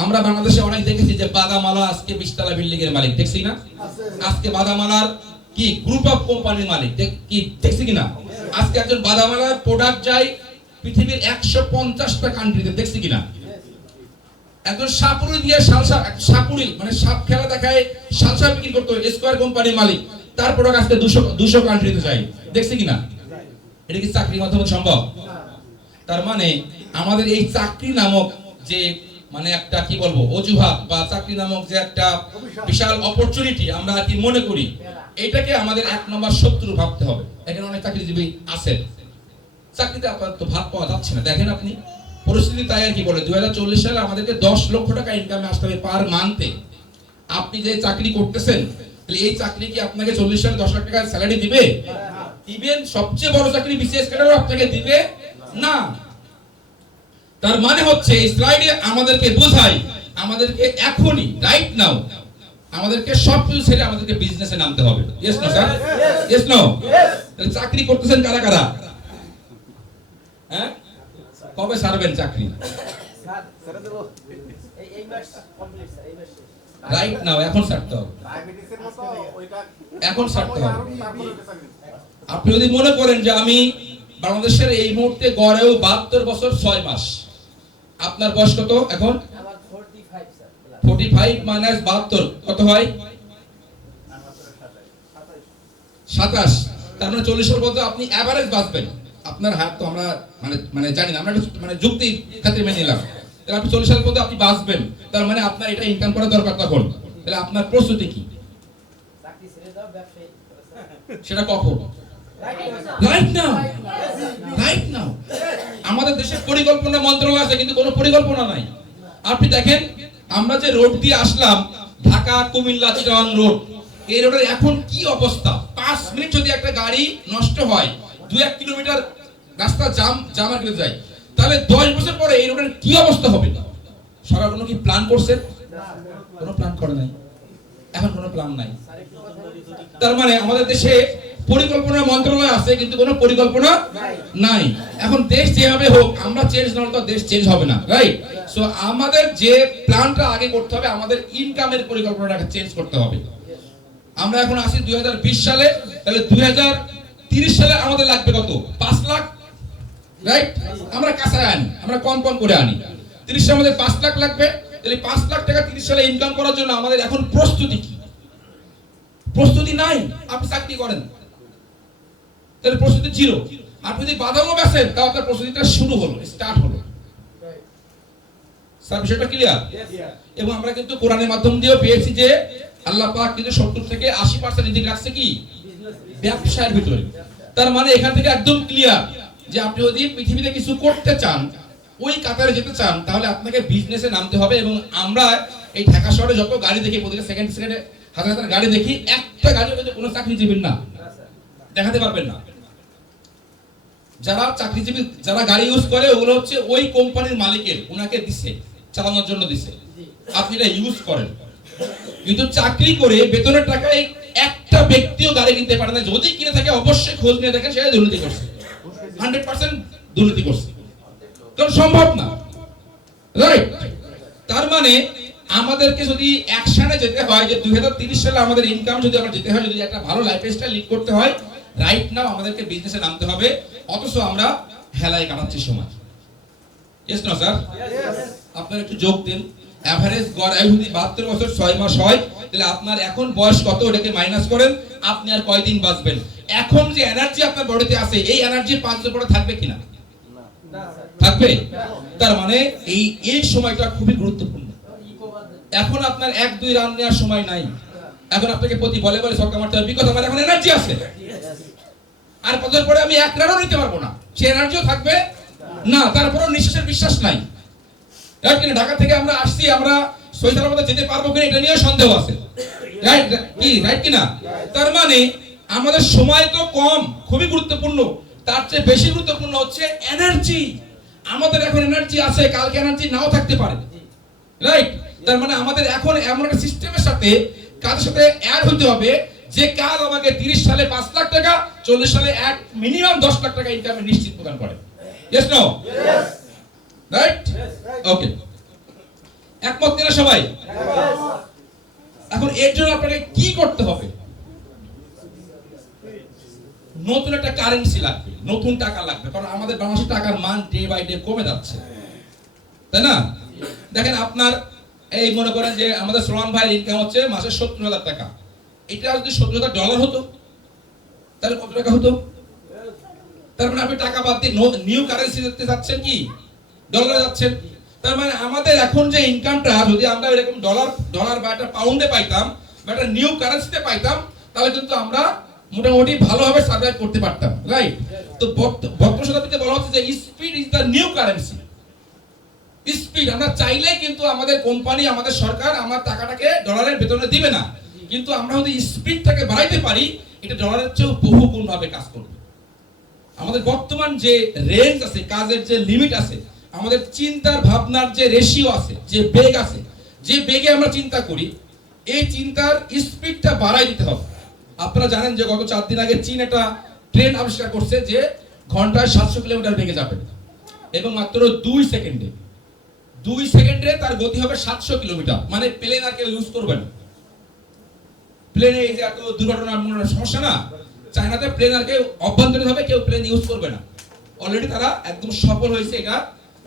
আমরা বাংলাদেশে অনেক দেখেছি যে বাদামালা আজকে 20 তলা বিল্ডিং এর মালিক, দেখছি না? আজকে বাদামালার কি গ্রুপ অফ কোম্পানির মালিক, কি দেখছি কিনা? আজকে একজন বাদামালার প্রোডাক্ট যায় পৃথিবীর 150টা কান্ট্রিতে, দেখছি কিনা? একজন সাপুরি দিয়ে সাপুরি মানে সাপ খেলা দেখায় সালসা বিক্রি করতে হয় স্কয়ার কোম্পানির মালিক, তার প্রোডাক্ট আজকে 200 কান্ট্রিতে যায়, দেখছি কিনা? এটা কি চাকরির মাধ্যমে সম্ভব? তার মানে আমাদের এই চাকরি নামক যে মানে একটা কি বলবো অজুহাত, বা চাকরি নামক যে একটা বিশাল অপরচুনিটি আমরা কি মনে করি, এটাকে আমাদের 1 নম্বর শত্রু ভাবতে হবে। এখানে অনেক চাকরিজীবী আছে, চাকরিতে আপাতত ভাত পাওয়া যাচ্ছে না। দেখেন আপনি পরিস্থিতি তাই আর কি বলে 2040 সালে আমাদেরকে 10 লক্ষ টাকা ইনকামে আসতে হবে পার মান্থে। আপনি যে চাকরি করতেছেন, তাহলে এই চাকরি কি আপনাকে 40 সালে 10 লাখ টাকা স্যালারি দিবে? ইভেন সবচেয়ে বড় চাকরি বিসিএস ক্যাডারও আপনাকে দিবে না। তার মানে হচ্ছে এই স্লাইডে আমাদেরকে বোঝায় আমাদেরকে এখনই রাইট নাও আমাদেরকে সবকিছু ছেড়ে আমাদেরকে বিজনেসে নামতে হবে। Yes no sir? Yes no? তাহলে চাকরি করতেছেন কারা কারা? হ্যাঁ, কবে ছাড়বেন চাকরি? রাইট নাও, এখন ছাড়তে হবে, এখন ছাড়তে হবে। আপনি যদি মনে করেন যে আমি বাংলাদেশের এই মুহূর্তে গড়েও 72 বছর 6 মাস, আপনার বয়স কত এখন? 45 মাইনাস 72 কত হয়? 27। তার মানে 40 এর মধ্যে আপনি এভারেজ বাঁচবেন। আপনার হাত তো আমরা মানে জানি না, আমরা মানে যুক্তি খাতির মেনে নিলাম। তাহলে আপনি 40 সালের মধ্যে আপনি বাঁচবেন, তার মানে আপনার এটা ইনকাম করা দরকার। তখন তাহলে আপনার প্রস্তুতি কি? সেটা কখন? Right now, right now. আমাদের দেশে পরিকল্পনা মন্ত্রণালয় আছে কিন্তু কোনো পরিকল্পনা নাই। আপনি দেখেন আমরা যে রোড দিয়ে আসলাম, ঢাকা কুমিল্লা চিটাগাং রোড, এই রোডের এখন কি অবস্থা। 5 মিনিট যদি একটা গাড়ি নষ্ট হয়, 2-1 কিলোমিটার রাস্তা জামার কেটে যায়, তাহলে 10 বছর পরে এই রোডের কি অবস্থা হবে? সরকার কোনো কি প্ল্যান করছে? কোনো প্ল্যান করে নাই, এখন কোনো প্ল্যান নাই। তার মানে আমাদের দেশে পরিকল্পনা মন্ত্রণালয় আছে কিন্তু কোনো পরিকল্পনা নাই। এখন দেশ যেভাবে হোক, আমরা চেঞ্জ না হলে তো দেশ চেঞ্জ হবে না, রাইট? সো আমাদের যে প্ল্যানটা আগে করতে হবে, আমাদের ইনকামের পরিকল্পনাটাকে চেঞ্জ করতে হবে। আমরা এখন আসি 2020 সালে, তাহলে 2030 সালে আমাদের লাগবে কত? 5 লাখ, রাইট? আমরা কাঁচায় আনি, আমরা কম করে আনি। 30 সালে আমাদের 5 লাখ লাগবে। তাহলে 5 লাখ টাকা 30 সালে ইনকাম করার জন্য আমাদের এখন প্রস্তুতি কি? প্রস্তুতি নাই। আপনি চাকরি করেন, তাহলে প্রস্তুতি জিরো। আপনি যদি বাদামও বেচেন, তাও আপনার প্রস্তুতিটা শুরু হলো, স্টার্ট হলো। স্যার বিষয়টা ক্লিয়ার? এবং আমরা কিন্তু কোরআনের মাধ্যম দিয়েও পেয়েছি যে আল্লাহ পাক কিন্তু 70 থেকে 80% রিজিক রাখছে কি? ব্যবসায়ের ভিতরে। তার মানে এখান থেকে একদম ক্লিয়ার যে আপনি যদি পৃথিবীতে কিছু করতে চান, ওই কাতারে যেতে চান, তাহলে আপনাকে বিজনেসে নামতে হবে। এবং আমরা এই ঢাকা শহরে যত গাড়ি দেখি, প্রতিটা সেকেন্ডে হাজার হাজার গাড়ি দেখি, একটা গাড়িও কিন্তু কোনো চাকরিজীবী না, দেখাতে পারবেন না। যারা চাকরিজীবী, যারা গাড়ি ইউজ করে, ওগুলো হচ্ছে ওই কোম্পানির মালিকের, ওনাকে দিছে, চালানোর জন্য দিছে, আপনি এটা ইউজ করেন। কিন্তু চাকরি করে বেতনের টাকায় একটা ব্যক্তিও গাড়ি কিনতে পারে না। যদি কিনে থাকে অবশ্যই খোঁজ নিয়ে দেখেন সেটা দুর্নীতি করছে, 100% দুর্নীতি করছে, কারণ সম্ভব না, রাইট? তার মানে আমাদেরকে যদি অ্যাকশনে যেতে হয়, যে 2030 সালে আমাদের ইনকাম যদি আমরা যেতে হয়, যদি একটা ভালো লাইফস্টাইল লিড করতে হয়, রাইট নাও আমাদেরকে বিজনেসে নামতে হবে। অথচ আমরা হেলায় কাটাচ্ছি সময়। Yes no sir? আপনারা একটু যোগ দিন। এভারেজ গড় আয়ু যদি 72 বছর 6 মাস হয়, তাহলে আপনার এখন বয়স কত, ওটাকে মাইনাস করেন, আপনি আর কয়দিন বাঁচবেন। এখন যে এনার্জি আপনার বডিতে আছে, এই এনার্জি 5 বছর পরে থাকবে কিনা? থাকবে। তার মানে এই সময়টা খুবই গুরুত্বপূর্ণ। এখন আপনার 1-2 রান নেওয়ার সময় নাই। এখন আপনাকে প্রতি বলে ছক্কা মারতে হবে, বিকজ আমার এখন এনার্জি আছে। আর 5 বছর পরে আমি 1 রানও নিতে পারবো না, সে এনার্জিও থাকবে না, তারপরেও নিঃশ্বাসের বিশ্বাস নাই। রাইট কিনা? ঢাকা থেকে আমরা আসছি, আমরা সৈয়দার মধ্যে যেতে পারবো কিনা এটা নিয়ে সন্দেহ আছে, রাইট কি? রাইট কিনা? তার মানে আমাদের সময় তো কম, খুবই গুরুত্বপূর্ণ। তার চেয়ে বেশি গুরুত্বপূর্ণ হচ্ছে এনার্জি। আমাদের এখন এনার্জি আছে, কালকে এনার্জি নাও থাকতে পারে, রাইট? তার মানে আমাদের এখন এমন একটা সিস্টেমের সাথে, কাজের সাথে অ্যাড হতে হবে যে কাজ আমাকে 30 সালে 5 লাখ টাকা, 40 সালে মিনিমাম 10 লাখ টাকা ইনকামের নিশ্চিত প্রদান করে। Yes no? রাইট? ওকে, একমত কিনা সবাই? এখন এর জন্য আপনাকে কি করতে হবে? নতুন একটা কারেন্সি লাগবে, নতুন টাকা লাগবে, কারণ আমাদের বাংলাদেশের টাকার মান ডে বাই ডে কমে যাচ্ছে, তাই না? দেখেন আপনার এই মনে করেন যে আমাদের সোলান ভাইয়ের ইনকাম হচ্ছে মাসে 70,000 টাকা। এটা যদি $70,000 হতো, তাহলে কত টাকা হতো? তার মানে আপনি টাকা বাদ দিয়ে নিউ কারেন্সি দেখতে যাচ্ছেন, কি ডলারে যাচ্ছেন। তার মানে আমাদের এখন যে ইনকামটা, যদি আমরা এরকম ডলার বা একটা পাউন্ডে পাইতাম, বা একটা নিউ কারেন্সিতে পাইতাম, তাহলে কিন্তু আমরা মোটামুটি ভালোভাবে সার্ভাইভ করতে পারতাম, রাইট? তো বর্তমান শতাব্দীতে বলা হচ্ছে যে speed is the new currency. Speed, আমরা চাইলে কিন্তু আমাদের কোম্পানি, আমাদের সরকার আমার টাকাটাকে ডলারের বেতনে দিবে না, কিন্তু আমরা যদি স্পিডটাকে বাড়াইতে পারি, এটা ডলারের চেয়েও বহু গুণ ভাবে কাজ করবে। আমাদের বর্তমান যে রেঞ্জ আছে, কাজের যে লিমিট আছে, আমাদের চিন্তার ভাবনার যে রেশিও আছে, যে বেগ আছে, যে বেগে আমরা চিন্তা করি, এই চিন্তার স্পিডটা বাড়াই দিতে হবে। আপনারা জানেন যে গত 4 দিন আগে চীন একটা ট্রেন আবিষ্কার করছে যে ঘন্টায় 700 কিলোমিটার বেগে যাবে এবং মাত্র 2 সেকেন্ডে তার গতি হবে 700 কিলোমিটার। মানে প্লেন আর কেউ ইউজ করবে না। প্লেনে এই যে এত দুর্ঘটনার সমস্যা না, চায়নাতে প্লেন আর কেউ অভ্যন্তরীণভাবে কেউ প্লেন ইউজ করবে না। অলরেডি তারা একদম সফল হয়েছে এটা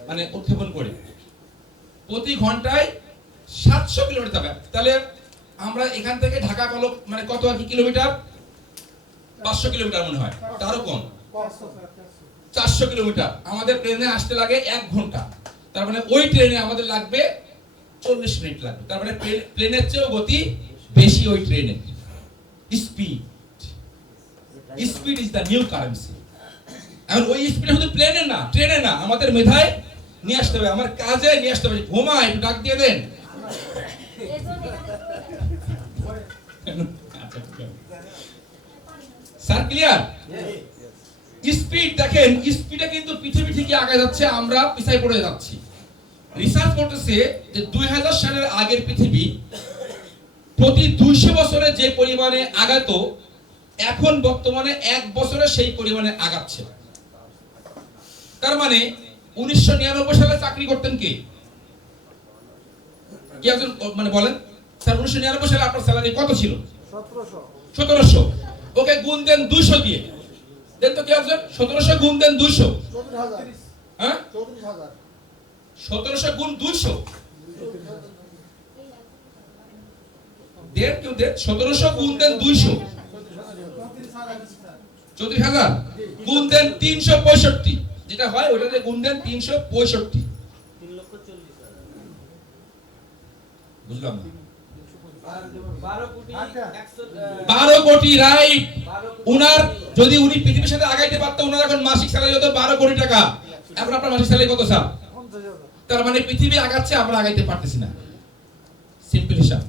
মানে উৎক্ষেপণ করে। প্রতি ঘন্টায় 700 কিলোমিটার যাবে। তাহলে আমরা এখান থেকে ঢাকা মানে কত আর কি কিলোমিটার? 500 কিলোমিটার মনে হয়, তারও কম, 400 কিলোমিটার। আমাদের ট্রেনে আসতে লাগে 1 ঘন্টা। তার মানে ওই ট্রেনে আমাদের লাগবে 40 মিনিট লাগবে। তার মানে প্লেনের চেয়েও গতি বেশি ওই ট্রেনে। Speed is the new currency. এখন ওই স্পিডে শুধু প্লেনে না, ট্রেনে না, আমাদের মেধায় নিয়ে আসতে হবে, আমার কাজে নিয়ে আসতে হবে। ঘুমা একটু ডাক দিয়ে দেন। Sir clear? স্পিড দেখেন, স্পিডে কিন্তু পৃথিবী থেকে আগে যাচ্ছে, আমরা পিছায় পড়ে যাচ্ছি। রিসার্চ করতেছে যে 2000 সালের আগের পৃথিবী প্রতি 200 বছরে যে পরিমাণে আগাতো, এখন বর্তমানে 1 বছরে সেই পরিমাণে আগাচ্ছে। তার মানে 1999 সালে চাকরি করতেন কে? কি একজন মানে বলেন স্যার, 1999 সালে আপনার স্যালারি কত ছিল? 1700। ওকে গুণ দেন 200 দিয়ে। দেন তো কি একজন 1700 গুণ দেন 200। হ্যাঁ, 1700 গুণ 200 দেন, কেউ দেন। 1700 গুণ দেন 200, 34,000 গুণ দেন 365, যেটা হয় ওটাতে গুণ দেন 365। বুঝলাম না? 12 কোটি, রাইট। উনার যদি উনি পৃথিবীর সাথে আগাইতে পারতো, উনার এখন মাসিক স্যালারি হতো 12 কোটি টাকা। এখন আপনার মাসিক স্যালারি কত স্যার? তার মানে পৃথিবী আগাচ্ছে, আমরা আগাইতে পারতেছি না। সিম্পল হিসাব।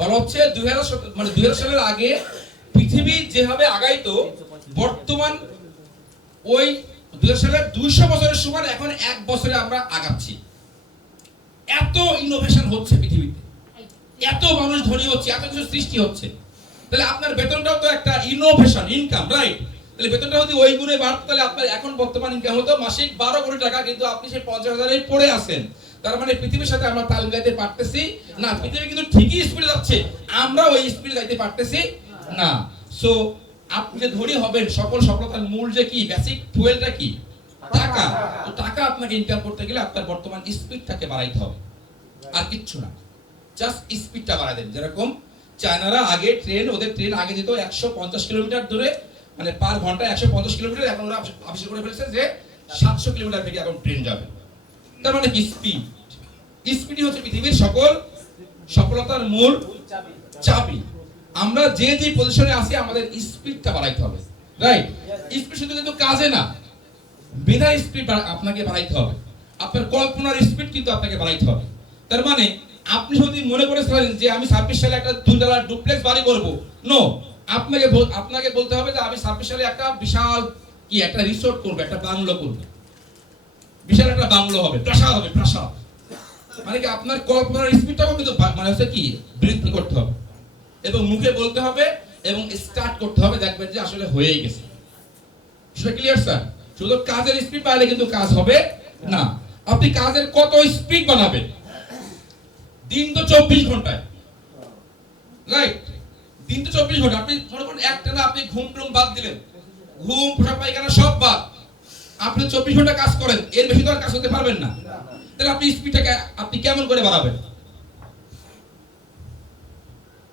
বলা হচ্ছে 2000 সালের আগে পৃথিবী যেভাবে আগাইতো, বর্তমান ওই 2000 সালের 200 বছরের সমান এখন 1 বছরে আমরা আগাচ্ছি। এত ইনোভেশন হচ্ছে পৃথিবীতে, এত মানুষ ধনী হচ্ছে, এত কিছু সৃষ্টি হচ্ছে। তাহলে আপনার বেতনটাও তো একটা ইনোভেশন, ইনকাম, রাইট? তাহলে বেতনটা যদি ওই গুণে বাড়তো, তাহলে আপনার এখন বর্তমান ইনকাম হতো মাসিক 12 কোটি টাকা, কিন্তু আপনি সেই 50,000-এ পড়ে আছেন। তার মানে পৃথিবীর সাথে আমরা তাল মিলাতে পারতেছি না। পৃথিবী কিন্তু ঠিকই স্পিডে যাচ্ছে, আমরা ওই স্পিডে যাইতে পারতেছি না। সো আপনি যে ধনী হবেন, সকল সফলতার মূল যে কি, বেসিক ফুয়েলটা কি? টাকা। তো টাকা আপনাকে ইনকাম করতে গেলে আপনার বর্তমান স্পিডটাকে বাড়াইতে হবে, আর কিচ্ছু না। জাস্ট স্পিডটা বাড়াই দেন। যেরকম চায়নারা আগে ট্রেন, ওদের ট্রেন আগে যেত 150 কিলোমিটার দূরে, মানে পার ঘন্টায় 150 কিলোমিটার। এখন ওরা আবিষ্কার করে ফেলেছে যে 700 কিলোমিটার থেকে এখন ট্রেন যাবে। তার মানে কি? স্পিড। স্পিডই হচ্ছে পৃথিবীর সকল সফলতার মূল চাবি। আমরা যে যে পজিশনে আছি, আমাদের স্পিডটা বাড়াইতে হবে, রাইট? স্পিড শুধু কিন্তু কাজে না, মেধার স্পিড আপনাকে বাড়াইতে হবে, আপনার কল্পনার স্পিড কিন্তু আপনাকে বাড়াইতে হবে। তার মানে আপনি যদি মনে করেছিলেন যে আমি 26 সালে একটা 2 তলা ডুপ্লেক্স বাড়ি করব, নো, আপনাকে বলতে হবে যে আমি 26 সালে একটা বিশাল কি একটা রিসোর্ট করব, একটা বাংলো করব, বিশাল একটা বাংলো হবে, প্রাসাদ হবে, প্রাসাদ। মানে কি আপনার কল্পনার স্পিডটাও কিন্তু মানে হচ্ছে কি বৃদ্ধি করতে হবে, এবং মুখে বলতে হবে এবং স্টার্ট করতে হবে, দেখবেন যে আসলে হয়েই গেছে। সেটা ক্লিয়ার স্যার? শুধু কাজের স্পিড বাড়লে কিন্তু কাজ হবে না। আপনি কাজের কত স্পিড বানাবেন? দিন তো 24 ঘন্টায়, রাইট? দিন তো 24 ঘন্টা। আপনি মনে করেন একটানা আপনি ঘুম টুম বাদ দিলেন, ঘুম, পোশাক পায়খানা সব বাদ, আপনি 24 ঘন্টা কাজ করেন, এর বেশি তো আর কাজ করতে পারবেন না। তাহলে আপনি স্পিডটাকে আপনি কেমন করে বাড়াবেন?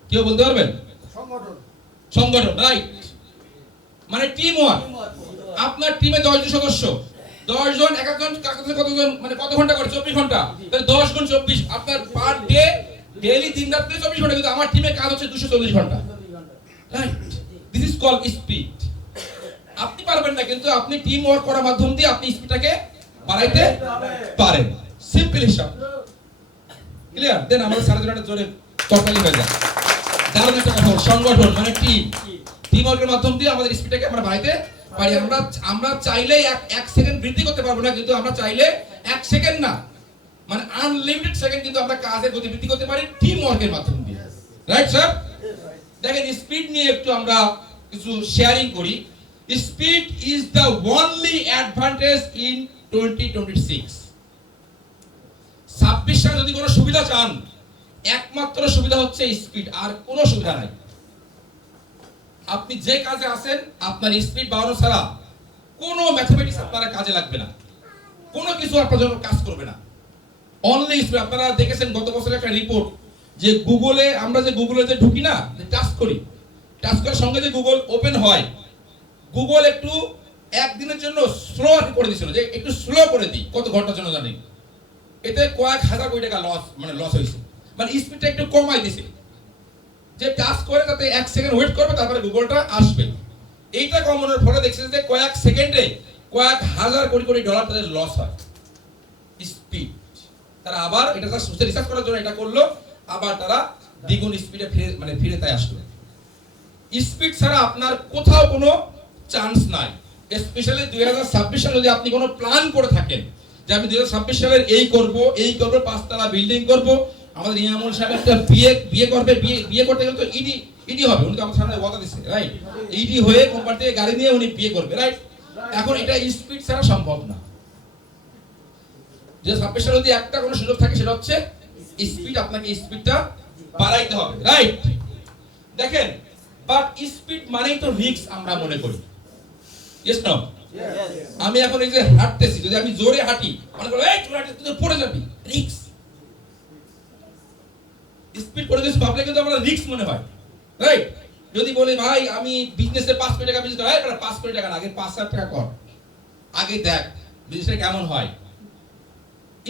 কেউ বলতে পারবেন? সংগঠন, রাইট? মানে টিম ওয়ার্ক। আপনার টিমে 10 জন সদস্য, 10 জন, এক একজন কতজন, মানে কত ঘন্টা করে? 24 ঘন্টা। তাহলে 10 গুণ 24, আপনার পার ডে, ডেইলি দিন রাত করে 24 ঘন্টা, কিন্তু আমার টিমে কাজ হচ্ছে 240 ঘন্টা, right? This is called speed. আপনি পারবেন না, কিন্তু আপনি টিম ওয়ার্ক করার মাধ্যম দিয়ে আপনি স্পিডটাকে বাড়াইতে পারেন। সিম্পল হিসাব। ক্লিয়ার? দেন আমাদের সারা জনটা জোরে তরকারি হয়ে যায়। দারুণ একটা কথা, সংগঠন মানে টিম ওয়ার্কের মাধ্যম দিয়ে আমাদের স্পিডটাকে আমরা বাড়াইতে পারি। আমরা চাইলে এক সেকেন্ড বৃদ্ধি করতে পারবো না, কিন্তু আমরা চাইলে 1 সেকেন্ড না, মানে আনলিমিটেড সেকেন্ড কিন্তু আমরা কাজের গতি বৃদ্ধি করতে পারি টিম ওয়ার্কের মাধ্যমে দিয়ে। Right sir? দেখেন স্পিড নিয়ে একটু আমরা কিছু শেয়ারিং করি। Speed is the only advantage in 2026। 26 সালে যদি কোনো সুবিধা চান, একমাত্র সুবিধা হচ্ছে স্পিড, আর কোনো সুবিধা নাই। আপনি যে কাজে আছেন আপনার স্পিড বাড়ানো ছাড়া কোনো ম্যাথমেটিক্স আপনার কাজে লাগবে না, কোনো কিছু আপনার জন্য কাজ করবে না। Only speed. আপনারা দেখেছেন গত বছরের একটা রিপোর্ট যে গুগলে, আমরা যে গুগলে যে ঢুকি না, টাচ করি, টাচ করার সঙ্গে যে গুগল ওপেন হয়, গুগল একটু একদিনের জন্য স্লো করে দিয়েছিল, যে একটু স্লো করে দিই, কত ঘন্টার জন্য জানি, এতে কয়েক হাজার কোটি টাকা লস হয়েছে, মানে স্পিডটা একটু কমাই দিয়েছে, যে টাচ করে তাতে 1 সেকেন্ড ওয়েট করবে, তারপরে গুগলটা আসবে। এইটা কমানোর ফলে দেখছে যে কয়েক সেকেন্ডে কয়েক হাজার কোটি কোটি ডলার তাদের লস হয়। স্পিড, তারা আবার এটা রিসার্চ করার জন্য এটা করলো, আবার তারা দ্বিগুণ স্পিডে ফিরে তাই আসলো। স্পিড ছাড়া আপনার কোথাও কোনো চান্স নাই। স্পেশালি 2026 সালে যদি আপনি কোনো প্ল্যান করে থাকেন যে আমি 2026 সালের এই করব 5তলা বিল্ডিং করব, আমাদের ইয়ামুল সাহেব একটা বিয়ে করবে, বিয়ে করতে গেলে তো ইডি হবে, উনি তো আমার সামনে ওয়াদা দিচ্ছে, রাইট? ইডি হয়ে কোম্পানি থেকে গাড়ি নিয়ে উনি বিয়ে করবে, রাইট? এখন এটা স্পিড ছাড়া সম্ভব না। 2026 সালে যদি একটা কোনো সুযোগ থাকে সেটা হচ্ছে স্পিড, আপনাকে স্পিডটা বাড়াইতে হবে, রাইট? দেখেন, বাট স্পিড মানেই তো রিস্ক আমরা মনে করি। Yes no? আমি এখন এই যে হাঁটতেছি, যদি আমি জোরে হাঁটি, মনে করো এই জোরে হাঁটতে তুই তো পড়ে যাবি, রিস্ক। স্পিড করে দিস ভাবলে কিন্তু আমরা রিস্ক মনে হয়, রাইট? যদি বলি ভাই আমি বিজনেসে 5 কোটি টাকা বিজনেস করি, 5 কোটি টাকা না, আগে 5,000 টাকা কর, আগে দেখ বিজনেসটা কেমন হয়।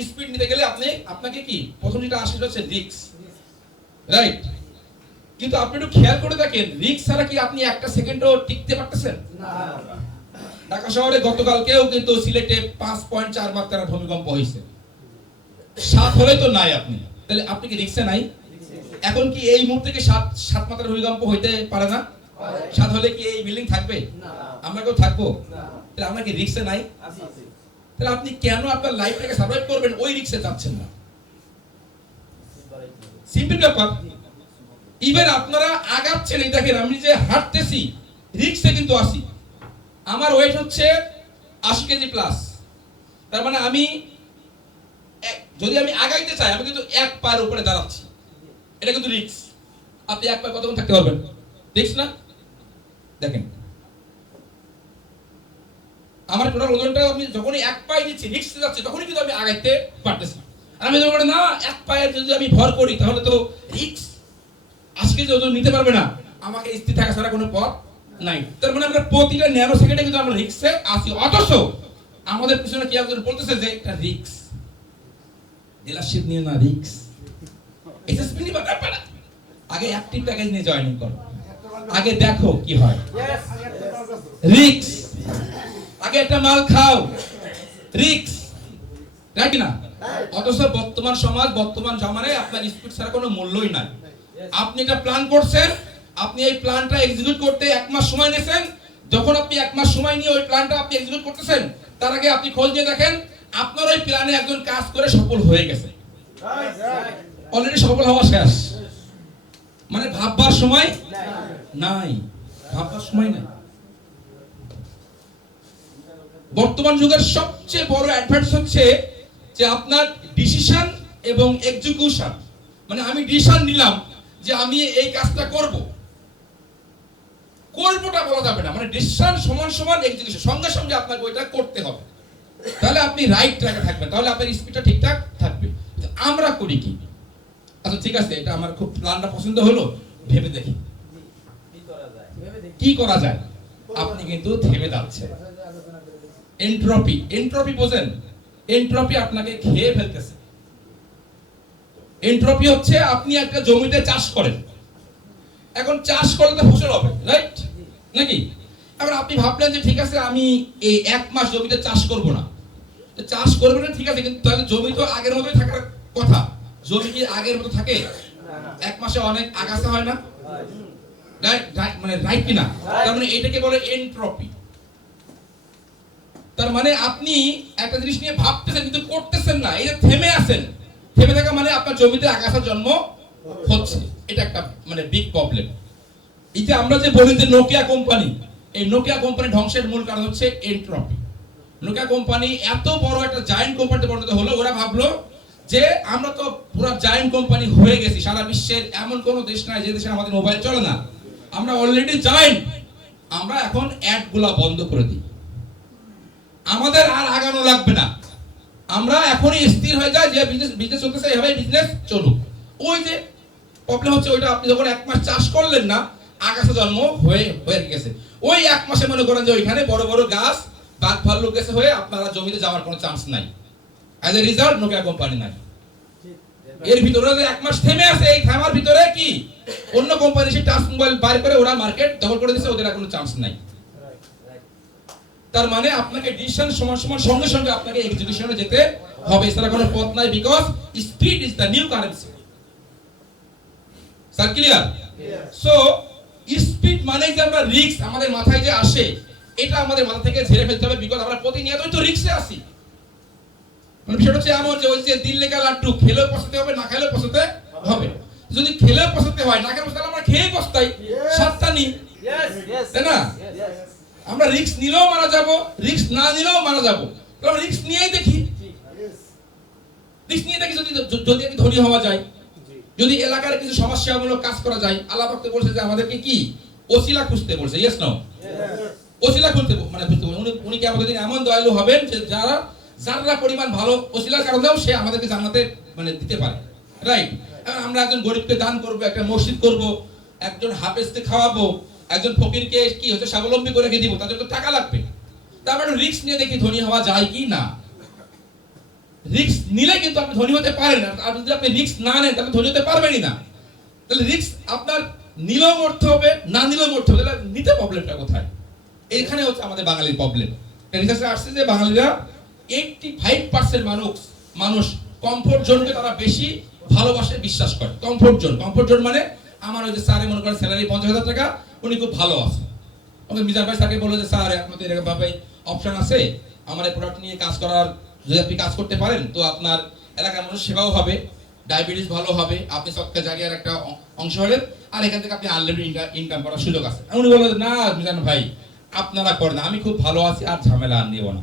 স্পিড নিতে গেলে আপনাকে কি প্রথম যেটা আসে সেটা হচ্ছে রিস্ক, রাইট? কিন্তু আপনি একটু খেয়াল করে দেখেন, রিস্ক ছাড়া কি আপনি একটা সেকেন্ডও টিকতে পারতেছেন? না। ঢাকা শহরে গতকালকেও কিন্তু সিলেটে 5.4 মাত্রার ভূমিকম্প হয়েছে। 7 হলে তো নাই আপনি, তাহলে আপনি কি রিস্কে নাই? এখন কি এই মুহূর্তে কি 7 মাত্রার ভূমিকম্প হইতে পারে না? 7 হলে কি এই বিল্ডিং থাকবে? না। আমরা কেউ থাকবো? তাহলে আমরা কি রিস্কে নাই? তাহলে আপনি কেন আপনার লাইফটাকে সার্ভাইভ করবেন ওই রিস্কে যাচ্ছেন না? সিম্পল ব্যাপার। ইভেন আপনারা আগাচ্ছেন, এই দেখেন আমি যে হাঁটতেছি রিস্কে কিন্তু আসি, আমার ওয়েট হচ্ছে 80 কেজি প্লাস, তার মানে আমি যদি আমি আগাইতে চাই আমি কিন্তু 1 পায়ের উপরে দাঁড়াচ্ছি, এটা কিন্তু রিস্ক। আপনি 1 পায়ে কতক্ষণ থাকতে পারবেন? রিস্ক না? দেখেন আমার টোটাল ওজনটা আমি যখনই 1 পায়ে দিচ্ছি, রিস্ক যাচ্ছে, তখনই কিন্তু আমি আগাইতে পারতেছি। আর আমি যখন না 1 পায়ের যদি আমি ভর করি তাহলে তো রিস্ক, 80 কেজি ওজন নিতে পারবে না, আমাকে স্থির থাকা ছাড়া কোনো পথ নাই। তার মানে আমরা প্রতিটা ন্যানো সেকেন্ডে কিন্তু আমরা রিস্কে আসি, অথচ আমাদের পিছনে কি একজন বলতেছে যে এটা রিস্ক, ডিলারশিপ নিয়ে না রিস্ক, এসএসপি নিয়ে ব্যাপার না, আগে অ্যাক্টিভ প্যাকেজ নিয়ে জয়েনিং করো, আগে দেখো কি হয়, রিস্ক, আগে একটা মাল খাও, রিস্ক, রাইট না? অথচ বর্তমান সমাজ, বর্তমান জামানায় আপনার স্পিড ছাড়া কোনো মূল্যই নাই। আপনি একটা প্ল্যান করছেন, আপনি এই প্ল্যানটা এক্সিকিউট করতে 1 মাস সময় নিয়েছেন, যখন আপনি 1 মাস সময় নিয়ে ওই প্ল্যানটা আপনি এক্সিকিউট করতেছেন, তার আগে আপনি খোঁজ নিয়ে দেখেন আপনার ওই প্ল্যানে একজন কাজ করে সফল হয়ে গেছে, অলরেডি সফল হওয়া শেষ, মানে ভাববার সময় নাই, ভাববার সময় নাই। বর্তমান যুগের সবচেয়ে বড় অ্যাডভান্টেজ হচ্ছে যে আপনার ডিসিশন এবং এক্সিকিউশন, মানে আমি ডিসিশন নিলাম যে আমি এই কাজটা করব, করবটা বলা যাবে না, মানে ডিসিশন সমান সমান এক্সিকিউশন, সঙ্গে সঙ্গে আপনাকে ওইটা করতে হবে, তাহলে আপনি রাইট ট্র্যাকে থাকবেন, তাহলে আপনার স্পিডটা ঠিকঠাক থাকবে। আমরা করি কি? আচ্ছা ঠিক আছে, এটা আমার খুব প্ল্যানটা পছন্দ হলো, ভেবে দেখি কি করা যায়। আপনি কিন্তু থেমে যাচ্ছেন। এন্ট্রপি, এন্ট্রপি বোঝেন? এন্ট্রপি আপনাকে খেয়ে ফেলতেছে। এন্ট্রপি হচ্ছে আপনি একটা জমিতে চাষ করেন, এখন চাষ করলে তো ফসল হবে, রাইট নাকি? এবার আপনি ভাবলেন যে ঠিক আছে আমি এই 1 মাস জমিতে চাষ করব না, চাষ করবেন না ঠিক আছে, কিন্তু তাহলে জমি তো আগের মতোই থাকার কথা, জমি কি আগের মতো থাকে? 1 মাসে অনেক আগাছা হয় না, রাইট? মানে রাইট কিনা? তার মানে এটাকে বলে এন্ট্রপি। তার মানে আপনি একটা জিনিস নিয়ে ভাবতেছেন কিন্তু করতেছেন না, এই যে থেমে আছেন, থেমে থাকা মানে আপনার জমিতে আগাছা জন্ম হচ্ছে, এটা একটা মানে বিগ প্রবলেম। এই যে আমরা যে বলি যে নোকিয়া কোম্পানি, এই নোকিয়া কোম্পানি ধ্বংসের মূল কারণ হচ্ছে এন্ট্রপি। নোকিয়া কোম্পানি এত বড় একটা জায়ান্ট কোম্পানিতে পরিণত হলো, ওরা ভাবলো যে আমরা তো পুরো জায়ান্ট কোম্পানি হয়ে গেছি, সারা বিশ্বের এমন কোন দেশ নাই যে দেশে আমাদের মোবাইল চলে না, আমরা অলরেডি জায়ান্ট, আমরা এখন অ্যাড গুলা বন্ধ করে দিই, আমাদের আর আগানো লাগবে না, আমরা এখনই স্থির হয়ে যায় যে বিজনেস চলতেছে এভাবে বিজনেস চলুক। ওই যে প্রবলেম হচ্ছে ওইটা আপনি যখন 1 মাস চাষ করলেন না, আগাছা জন্ম হয়ে গেছে, ওই 1 মাসে মনে করেন যে ওইখানে বড় বড় গাছ বাঘ ভাল্লুক গেছে হয়ে আপনারা জমিতে যাওয়ার কোনো চান্স নাই, as a result Nokia company নাই। এর ভিতরে যে 1 মাস থেমে আছে, এই থামার ভিতরে কি অন্য কোম্পানি সে টাচ মোবাইল বাইর করে ওরা মার্কেট দখল করে দিয়েছে, ওদের আর কোনো চান্স নাই। তার মানে আপনাকে ডিসিশন সঙ্গে সঙ্গে আপনাকে এক্সিকিউশনে যেতে হবে, এছাড়া কোনো পথ নাই, because speed is the new currency. Sir clear? So speed মানে যে আমরা রিস্ক আমাদের মাথায় যে আসে, এটা আমাদের মাথা থেকে ঝেড়ে ফেলতে হবে, বিকজ আমরা প্রতিনিয়তই তো রিস্কে আছি। মানে বিষয়টা হচ্ছে এমন যে ওই যে দিল্লি কা লাড্ডু খেলেও পছন্দ হবে, না খেলেও পছন্দ হবে, যদি খেলেও পছন্দ হয়, না খেলেও পছন্দ আমরা খেয়ে পছতাই, সাতটা নি, তাই না? আমরা রিস্ক নিলেও মারা যাব, রিস্ক না নিলেও মারা যাব, আমরা রিস্ক নিয়েই দেখি, রিস্ক নিয়ে দেখি যদি ধনী হওয়া যায়, যদি এলাকার কিছু সমস্যামূলক কাজ করা যায়। আল্লাহ পাক তো বলছে যে আমাদেরকে কি ওসিলা খুঁজতে বলছে, ইয়েস নো, ওসিলা খুঁজতে মানে খুঁজতে বলছে। উনি কি আমাদের দিন এমন দয়ালু হবেন যে যারা পরিমাণ ভালো ওসিলার কারণেও সে আমাদেরকে জান্নাতে মানে দিতে পারে, রাইট? আমরা একজন গরিবকে দান করব, একটা মসজিদ করব, একজন হাফেজকে খাওয়াবো, একজন ফকিরকে কি হচ্ছে স্বাবলম্বী করে রেখে দিব, তাদের তো টাকা লাগবে। তারপর রিস্ক নিয়ে দেখি ধনী হওয়া যায় কি না। রিস্ক নিলে কিন্তু আপনি ধনী হতে পারেন না, আর যদি আপনি রিস্ক না নেন তাহলে ধনী হতে পারবেনই না। তাহলে রিস্ক আপনার নিলেও মরতে হবে, না নিলেও মরতে হবে, তাহলে নিতে প্রবলেমটা কোথায়? এইখানে হচ্ছে আমাদের বাঙালির প্রবলেম। রিসার্চে আসছে যে বাঙালিরা 85% মানুষ কমফোর্ট জোনকে তারা বেশি ভালোবাসে, বিশ্বাস করে। কমফোর্ট জোন মানে আমার ওই যে স্যারে মনে করেন স্যালারি 50,000 টাকা, উনি খুব ভালো আছে, আমাদের মিজান ভাই স্যারকে বললো যে স্যার আপনাদের এরকম ভাবে অপশন আছে, আমার এই প্রোডাক্ট নিয়ে কাজ করার, যদি আপনি কাজ করতে পারেন তো আপনার এলাকার মানুষ সেবাও হবে, ডায়াবেটিস ভালো হবে, আপনি সবকে জারিয়ার একটা অংশ হলেন, আর এখান থেকে আপনি আনলিমিটেড ইনকাম করার সুযোগ আছে। উনি বললো না মিজান ভাই আপনারা করেন, আমি খুব ভালো আছি, আর ঝামেলা আর নিব না,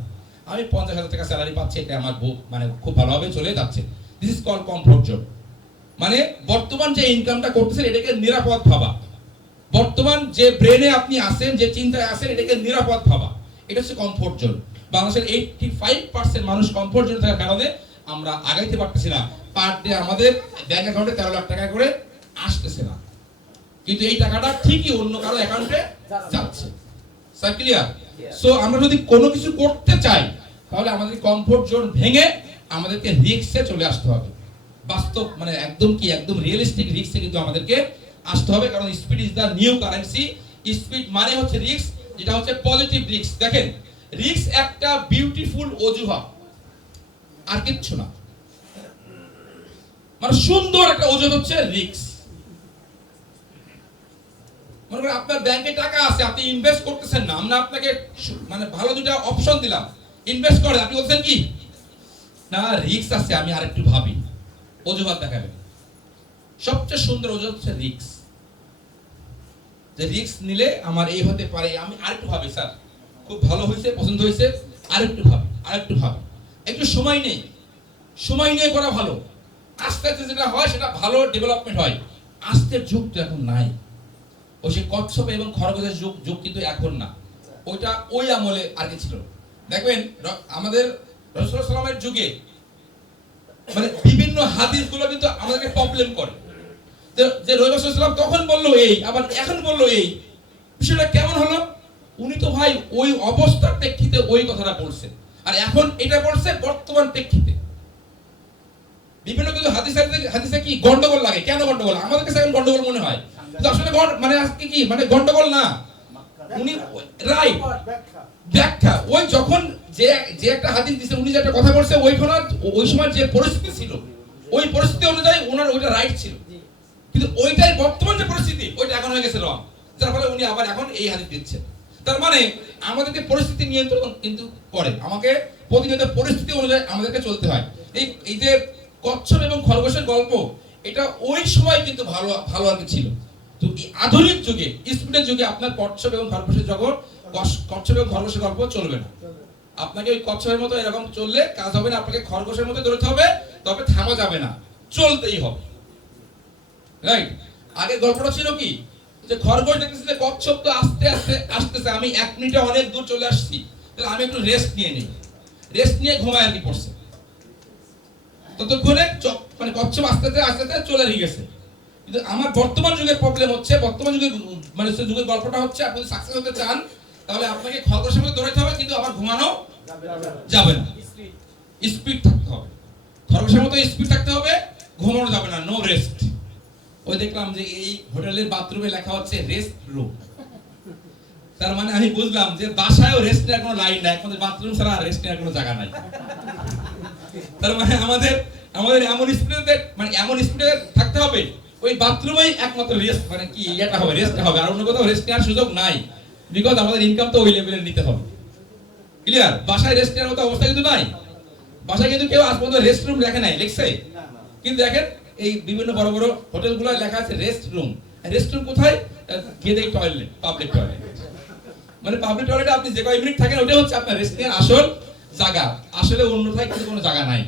আমি 50,000 টাকা স্যালারি পাচ্ছি, এটা আমার মানে খুব ভালোভাবে চলে যাচ্ছে। This is call comfort zone. মানে বর্তমান যে ইনকামটা করতেছেন এটাকে নিরাপদ ভাবা, বর্তমান যে ব্রেনে আপনি আছেন, যে চিন্তায় আছেন, এটাকে নিরাপদ ভাবা, এটা হচ্ছে কমফোর্ট জোন। বাংলাদেশের 85% মানুষ কমফোর্ট জোনে থাকার কারণে আমরা আগাইতে পারতেছি না। পার ডে আমাদের ব্যাংক অ্যাকাউন্টে 13 লাখ টাকা করে আসতেছে না, কিন্তু এই টাকাটা ঠিকই অন্য কারো অ্যাকাউন্টে যাচ্ছে। Sir clear? সো আমরা যদি কোনো কিছু করতে চাই তাহলে আমাদের কমফোর্ট জোন ভেঙে আমাদেরকে রিস্কে চলে আসতে হবে। বাস্তব মানে একদম রিয়েলিস্টিক রিস্কে কিন্তু আমাদেরকে আসতে হবে, কারণ speed is the new currency. Speed মানে হচ্ছে রিস্ক, যেটা হচ্ছে পজিটিভ রিস্ক। দেখেন রিস্ক একটা বিউটিফুল অজুহাত, আর কিচ্ছু না, মানে সুন্দর একটা অজুহাত হচ্ছে রিস্ক। মনে করেন আপনার ব্যাংকে টাকা আছে, আপনি ইনভেস্ট করতেছেন না, আমরা আপনাকে মানে ভালো দুটো অপশন দিলাম, ইনভেস্ট করেন, আপনি বলছেন কি না রিস্ক আছে, আমি আরেকটু ভাবি, অজুহাত দেখাবেন। সবচেয়ে সুন্দর অজুহাত হচ্ছে রিস্ক, যে রিস্ক নিলে আমার এই হতে পারে, আমি আরেকটু ভাবি, স্যার খুব ভালো হয়েছে, পছন্দ হয়েছে, আরেকটু ভাবি, একটু সময় নেই, সময় নিয়ে করা ভালো। আস্তে আস্তে যেটা হয় সেটা ভালো ডেভেলপমেন্ট হয়। আস্তের যুগ তো এখন নাই, ওই সে কচ্ছপ এবং খরগোশের যুগ কিন্তু এখন না, ওইটা ওই আমলে আগে ছিল। দেখবেন আমাদের রাসূলুল্লাহ সাল্লাল্লাহু আলাইহি ওয়াসাল্লামের যুগে মানে বিভিন্ন হাদিসগুলো কিন্তু আমাদেরকে প্রবলেম করে, যে রাসূলুল্লাহ সাল্লাল্লাহু আলাইহি ওয়াসাল্লাম তখন বললো এই, আবার এখন বললো এই, বিষয়টা কেমন হলো? উনি তো ভাই ওই অবস্থার প্রেক্ষিতে ওই কথাটা বলছেন, আর এখন এটা বলছে বর্তমান প্রেক্ষিতে। বিভিন্ন কিন্তু হাদিসে কি গন্ডগোল লাগে, কেন গন্ডগোল? আমাদের কাছে এখন গন্ডগোল মনে হয়, কিন্তু আসলে মানে আজকে কি মানে গন্ডগোল না, উনি রাইট ব্যাখ্যা। ওই যখন যে একটা হাদিস দিছে, উনি যে একটা কথা বলছে, ওই সময় যে পরিস্থিতি ছিল, ওই পরিস্থিতি অনুযায়ী ওনার ওইটা রাইট ছিল, কিন্তু ওইটাই বর্তমান যে পরিস্থিতি ওইটা এখন হয়ে গেছে রং, যার ফলে উনি আবার এখন এই হাদিস দিচ্ছেন। তার মানে আমাদেরকে পরিস্থিতি নিয়ন্ত্রণ কিন্তু করে, আমাকে প্রতিনিয়ত পরিস্থিতি অনুযায়ী আমাদেরকে চলতে হয়। এই যে কচ্ছপ এবং খরগোশের গল্প, এটা ওই সময় কিন্তু ভালো ভালো আর কি ছিল। তো এই আধুনিক যুগে, স্পিডের যুগে আপনার কচ্ছপ এবং খরগোশের জগৎ, কচ্ছপ এবং খরগোশের গল্প চলবে না। আপনাকে ওই কচ্ছপের মতো এরকম চললে কাজ হবে না, আপনাকে খরগোশের মতো দৌড়তে হবে, তবে থামা যাবে না, চলতেই হবে, রাইট? আগে গল্পটা ছিল কি, যে খরগোশ দেখতেছে যে কচ্ছপ তো আস্তে আস্তে আসতেছে, আমি 1 মিনিটে অনেক দূর চলে আসছি, তাহলে আমি একটু রেস্ট নিয়ে নিই, রেস্ট নিয়ে ঘুমায় আর কি পড়ছে। ততক্ষণে মানে কচ্ছপ আস্তে আস্তে চলে গেছে। কিন্তু আমার বর্তমান যুগের প্রবলেম হচ্ছে, বর্তমান যুগের মানে যুগের গল্পটা হচ্ছে, আপনি যদি সাকসেস হতে চান তাহলে আপনাকে খরগোশের মতো দৌড়াতে হবে, কিন্তু আবার ঘুমানো যাবে না, স্পিড থাকতে হবে, খরগোশের মতো স্পিড থাকতে হবে, ঘুমানো যাবে না, নো রেস্ট। ওই দেখলাম যে এই হোটেলের বাথরুমে লেখা হচ্ছে রেস্ট রুম, তার মানে আমি বুঝলাম যে বাসায়ও রেস্ট নেওয়ার কোনো লাইন নাই, আমাদের বাথরুম ছাড়া রেস্ট নেওয়ার কোনো জায়গা নাই। তার মানে আমাদের এমন স্পিডে মানে এমন স্পিডে থাকতে হবে, ওই বাথরুমেই একমাত্র রেস্ট মানে কি এটা হবে, রেস্ট হবে, আর অন্য কোথাও রেস্ট নেওয়ার সুযোগ নাই, বিকজ আমাদের ইনকাম তো ওই লেভেলের নিতে হবে। ক্লিয়ার? বাসায় রেস্ট নেওয়ার মতো অবস্থা কিন্তু নাই, বাসায় কিন্তু কেউ আজ পর্যন্ত রেস্ট রুম লেখে নাই, লিখছে? কিন্তু দেখেন এই বিভিন্ন বড় বড় হোটেলগুলো লেখা আছে রেস্ট রুম। রেস্ট রুম কোথায়? Gede toilet, public toilet. মানে পাবলিক টয়লেটে আপনি যে কয় মিনিট থাকেন ওটাই হচ্ছে আপনার রেস্ট নেওয়ার আসল জায়গা, আসলে অন্যথায় কিন্তু কোনো জায়গা নাই।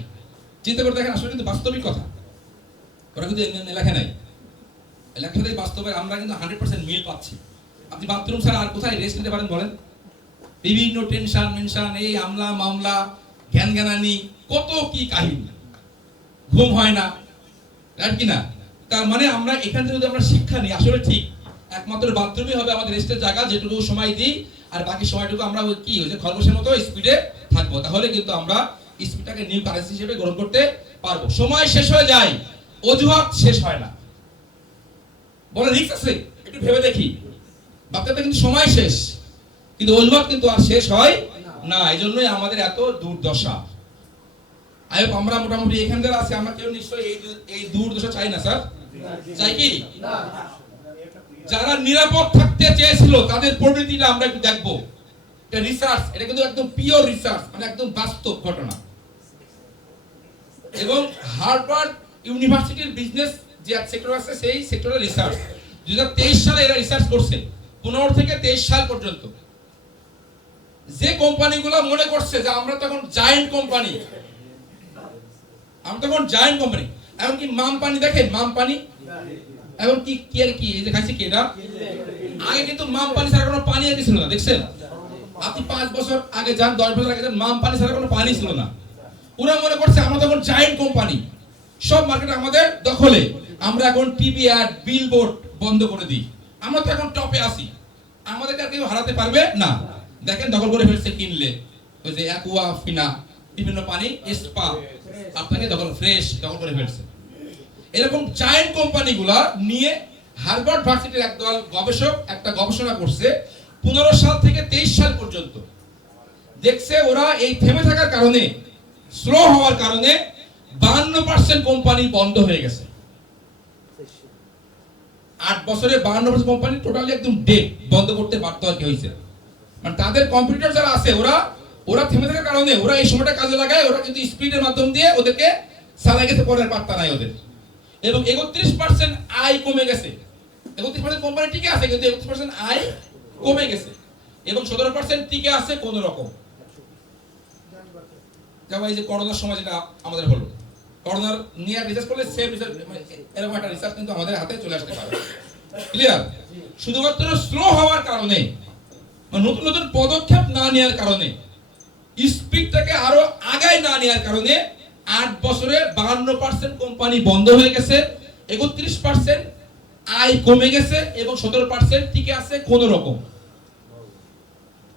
চিন্তা করে দেখেন, আসলে কিন্তু বাস্তবিক কথা, ওরা কিন্তু লেখা নাই, লেখাটাই বাস্তবে আমরা কিন্তু 100% মিল পাচ্ছি। আপনি বাথরুম ছাড়া আর কোথায় রেস্ট নিতে পারেন বলেন? বিভিন্ন টেনশন মেনশন, এই আমলা মামলা, জ্ঞানজ্ঞানানি, কত কি কাহিনী, ঘুম হয় না, রাইট কি না? তার মানে আমরা এখান থেকে যদি আমরা শিক্ষা নিই, আসলে ঠিক একমাত্র বাথরুমই হবে আমাদের রেস্টের জায়গা, যেটুকু সময় দিই, আর বাকি সময়টুকু আমরা ওই কি হয়েছে খরগোশের মতো স্পিডে থাকবো, তাহলে কিন্তু আমরা স্পিডটাকে নিউ কারেন্সি হিসেবে গ্রহণ করতে পারবো। সময় শেষ হয়ে যায়, অজুহাত শেষ হয় না। বলে রিস্ক আছে, একটু ভেবে দেখি, বাচ্চাদের কিন্তু সময় শেষ, কিন্তু অজুহাত কিন্তু আর শেষ হয় না। এই জন্যই আমাদের এত দুর্দশা। আমরা মোটামুটি এখানে যারা আছে, আমরা কেউ নিশ্চয়ই এই দুর্দশা চাই না স্যার, চাই কি? যারা নিরাপদ থাকতে চেয়েছিল তাদের পরিণতিটা আমরা একটু দেখবো। এটা রিসার্চ, এটা কিন্তু একদম পিওর রিসার্চ, মানে একদম বাস্তব ঘটনা। এবং হার্ভার্ড ইউনিভার্সিটির বিজনেস যে সেক্টর আছে, সেই সেক্টরের রিসার্চ 2023 সালে এরা রিসার্চ করছে, 15 থেকে 23 সাল পর্যন্ত। যে কোম্পানিগুলো মনে করছে যে আমরা তখন জায়ান্ট কোম্পানি, এমনকি মামপানি, দেখেন মামপানি এখন কি কি আর কি, এই যে খাইছে কি এটা, আগে কিন্তু মামপানি ছাড়া কোনো পানি আর ছিল না, দেখছেন? আপনি 5 বছর আগে যান, 10 বছর আগে যান, মামপানি ছাড়া কোনো পানি ছিল না। ওরা মনে করছে আমরা তখন জায়ান্ট কোম্পানি, সব মার্কেট আমাদের দখলে, আমরা এখন টিভি অ্যাড, বিলবোর্ড বন্ধ করে দিই, আমরা তো এখন টপে আসি, আমাদেরকে আর কেউ হারাতে পারবে না। দেখেন দখল করে ফেলছে, কিনলে ওই যে অ্যাকুয়া ফিনা বিভিন্ন পানি, স্পা, আপনাকে ফ্রেশ দখল করে ফেলছে। এরকম জায়ান্ট কোম্পানিগুলা নিয়ে হার্ভার্ড ভার্সিটির একদল গবেষক একটা গবেষণা করছে 15 সাল থেকে 23 সাল পর্যন্ত। দেখছে ওরা এই থেমে থাকার কারণে, স্লো হওয়ার কারণে 52% কোম্পানি বন্ধ হয়ে গেছে। 8 বছরে 52% কোম্পানি টোটালি একদম ডেড, বন্ধ করতে বাধ্য হয়েছে। মানে তাদের কম্পিটিটর যারা আছে, ওরা থেমে থাকার কারণে ওরা এই সময়টা কাজে লাগায়, ওরা কিন্তু স্পিডের মাধ্যম দিয়ে ওদেরকে চালাই গেছে, পরের পাত্তা নাই ওদের। এবং 31% আয় কমে গেছে। 31% কোম্পানি টিকে আছে, কিন্তু 31% আয় কমে গেছে। এবং 17% টিকে আছে কোন রকম। যেমন এই যে করোনার সময় যেটা আমাদের হলো, করোনার নিয়ে রিসার্চ করলে সেম রিসার্চ, এরকম একটা রিসার্চ কিন্তু আমাদের হাতে চলে আসতে পারে। ক্লিয়ার? শুধুমাত্র স্লো হওয়ার কারণে, নতুন নতুন পদক্ষেপ না নেওয়ার কারণে, স্পিডটাকে আরো আগায় না নেওয়ার কারণে 8 বছরে 52% কোম্পানি বন্ধ হয়ে গেছে, 31% আয় কমে গেছে, এবং 17% টিকে আছে কোন রকম।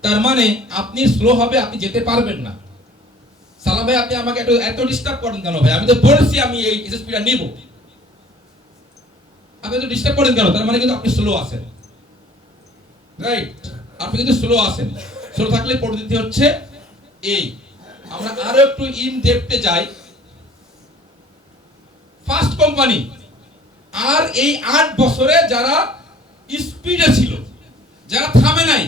তার মানে আপনি স্লো হবে, আপনি যেতে পারবেন না। সালাম ভাই, আপনি আমাকে এত ডিস্টার্ব করেন কেন ভাই? আমি তো বলেছি আমি এই এসএসপিটা নিব, আপনি তো ডিস্টার্ব করেন কেন? তার মানে কিন্তু আপনি স্লো আছেন, রাইট? আপনি কিন্তু স্লো আছেন। স্লো থাকলে পরিস্থিতি হচ্ছে এই। আমরা আরো একটু ইন ডেপথে যাই। ফার্স্ট কোম্পানি আর এই 8 বছরে যারা স্পিডে ছিল, যারা থামে নাই,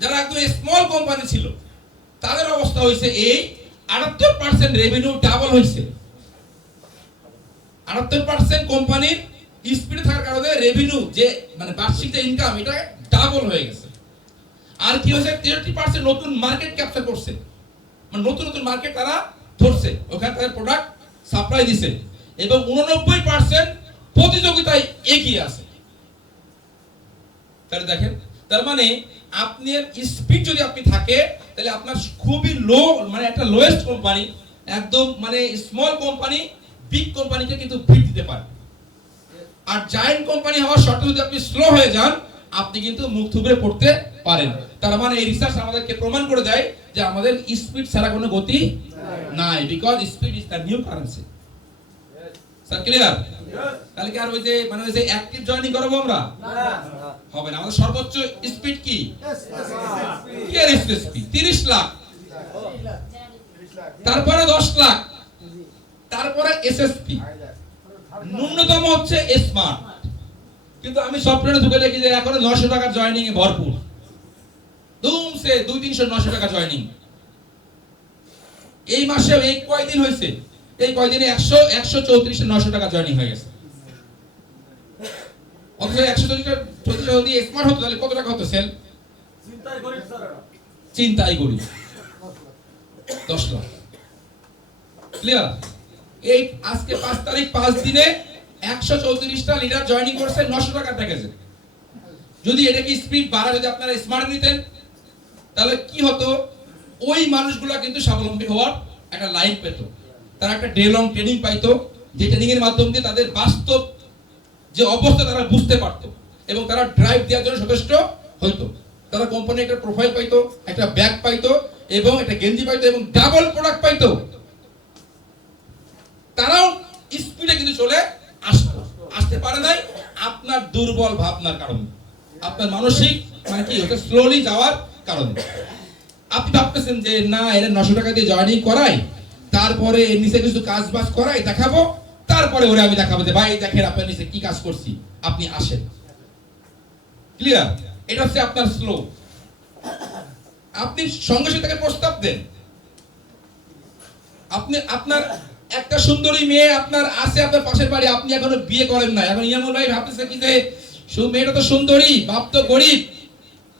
যারা একদম স্মল কোম্পানি ছিল তাদের অবস্থা হয়েছে এই 78% রেভিনিউ ডাবল হয়েছে। 78% কোম্পানির স্পিডে থাকার কারণে রেভিনিউ যে মানে বার্ষিক যে ইনকাম এটা ডাবল হয়ে গেছে। আর কি হয়েছে 30% নতুন মার্কেট ক্যাপচার করছে, মানে নতুন নতুন মার্কেট তারা ধরছে, ওখানে তাদের প্রোডাক্ট সাপ্লাই দিছে এবং 89% প্রতিযোগিতায় এগিয়ে আছে। তাহলে দেখেন, তার মানে আপনার স্পিড যদি আপনি থাকে তাহলে আপনার খুবই লো, মানে একটা লোয়েস্ট কোম্পানি একদম মানে স্মল কোম্পানি বিগ কোম্পানিকে কিন্তু বিট দিতে পারে। আর জায়ান্ট কোম্পানি হওয়ার শর্তে যদি আপনি স্লো হয়ে যান আপনি কিন্তু মুখ থুবড়ে পড়তে পারেন। তার মানে এই রিসার্চ আমাদেরকে প্রমাণ করে দেয় যে আমাদের স্পিড ছাড়া কোনো গতি নাই, because speed is the new currency. Sir clear? তাহলে কি আর ওই যে মানে ওই যে অ্যাক্টিভ জয়েনিং করব আমরা? হবে না। আমাদের সর্বোচ্চ স্পিড কি? ইয়ার স্পিড 30 লাখ, তারপরে 10 লাখ, তারপরে এসএসপি, ন্যূনতম হচ্ছে স্মার্ট। কিন্তু আমি সফটওয়্যারে ঢুকে দেখি যে এখন 900 টাকার জয়েনিং এ ভরপুর, দুমসে 200-300 900 টাকা জয়েনিং। এই মাসে এই কয়দিন হয়েছে, এই কয়দিনে 134 900 টাকা জয়েনিং হয়ে গেছে। অথচ 134 যদি স্মার্ট হতো তাহলে কত টাকা হতো সেল? চিন্তাই করি 10 লাখ। ক্লিয়ার? এই আজকে 5 তারিখ 5 দিনে 134টা লিডার জয়েনিং করছে 900 টাকার প্যাকেজে। যদি এটা কি স্পিড বাড়া যদি আপনারা স্মার্ট নিতেন তাহলে কি হতো? ওই মানুষগুলো কিন্তু স্বাবলম্বী হওয়ার একটা লাইন পেত, তারা একটা ডে লং ট্রেনিং পাইতো, যে ট্রেনিং এর মাধ্যম দিয়ে তাদের বাস্তব যে অবস্থা তারা বুঝতে পারতো এবং তারা ড্রাইভ দেওয়ার জন্য যথেষ্ট হইতো। তারা কোম্পানির একটা প্রোফাইল পাইতো, একটা ব্যাগ পাইতো এবং একটা গেঞ্জি পাইতো এবং ডাবল প্রোডাক্ট পাইতো। তারাও স্পিডে কিন্তু চলে আসতে পারে নাই আপনার দুর্বল ভাবনার কারণে, আপনার মানসিক মানে কি ওটা স্লোলি যাওয়ার কারণে। আপনি ভাবতেছেন যে না এরা 900 টাকা দিয়ে জয়েনিং করাই, তারপরে এর নিচে কিছু কাজ বাজ করাই দেখাবো, তারপরে ওরে আমি দেখাবো যে ভাই দেখেন আপনার নিচে কি কাজ করছি, আপনি আসেন। ক্লিয়ার? এটা হচ্ছে আপনার স্লো। আপনি সঙ্গে সঙ্গে তাকে প্রস্তাব দেন। আপনি আপনার একটা সুন্দরী মেয়ে আপনার আছে আপনার পাশের বাড়ি, আপনি এখনো বিয়ে করেন না, এখন ইয়ামুল ভাই ভাবতেছে কি যে মেয়েটা তো সুন্দরী, বাপ তো গরিব,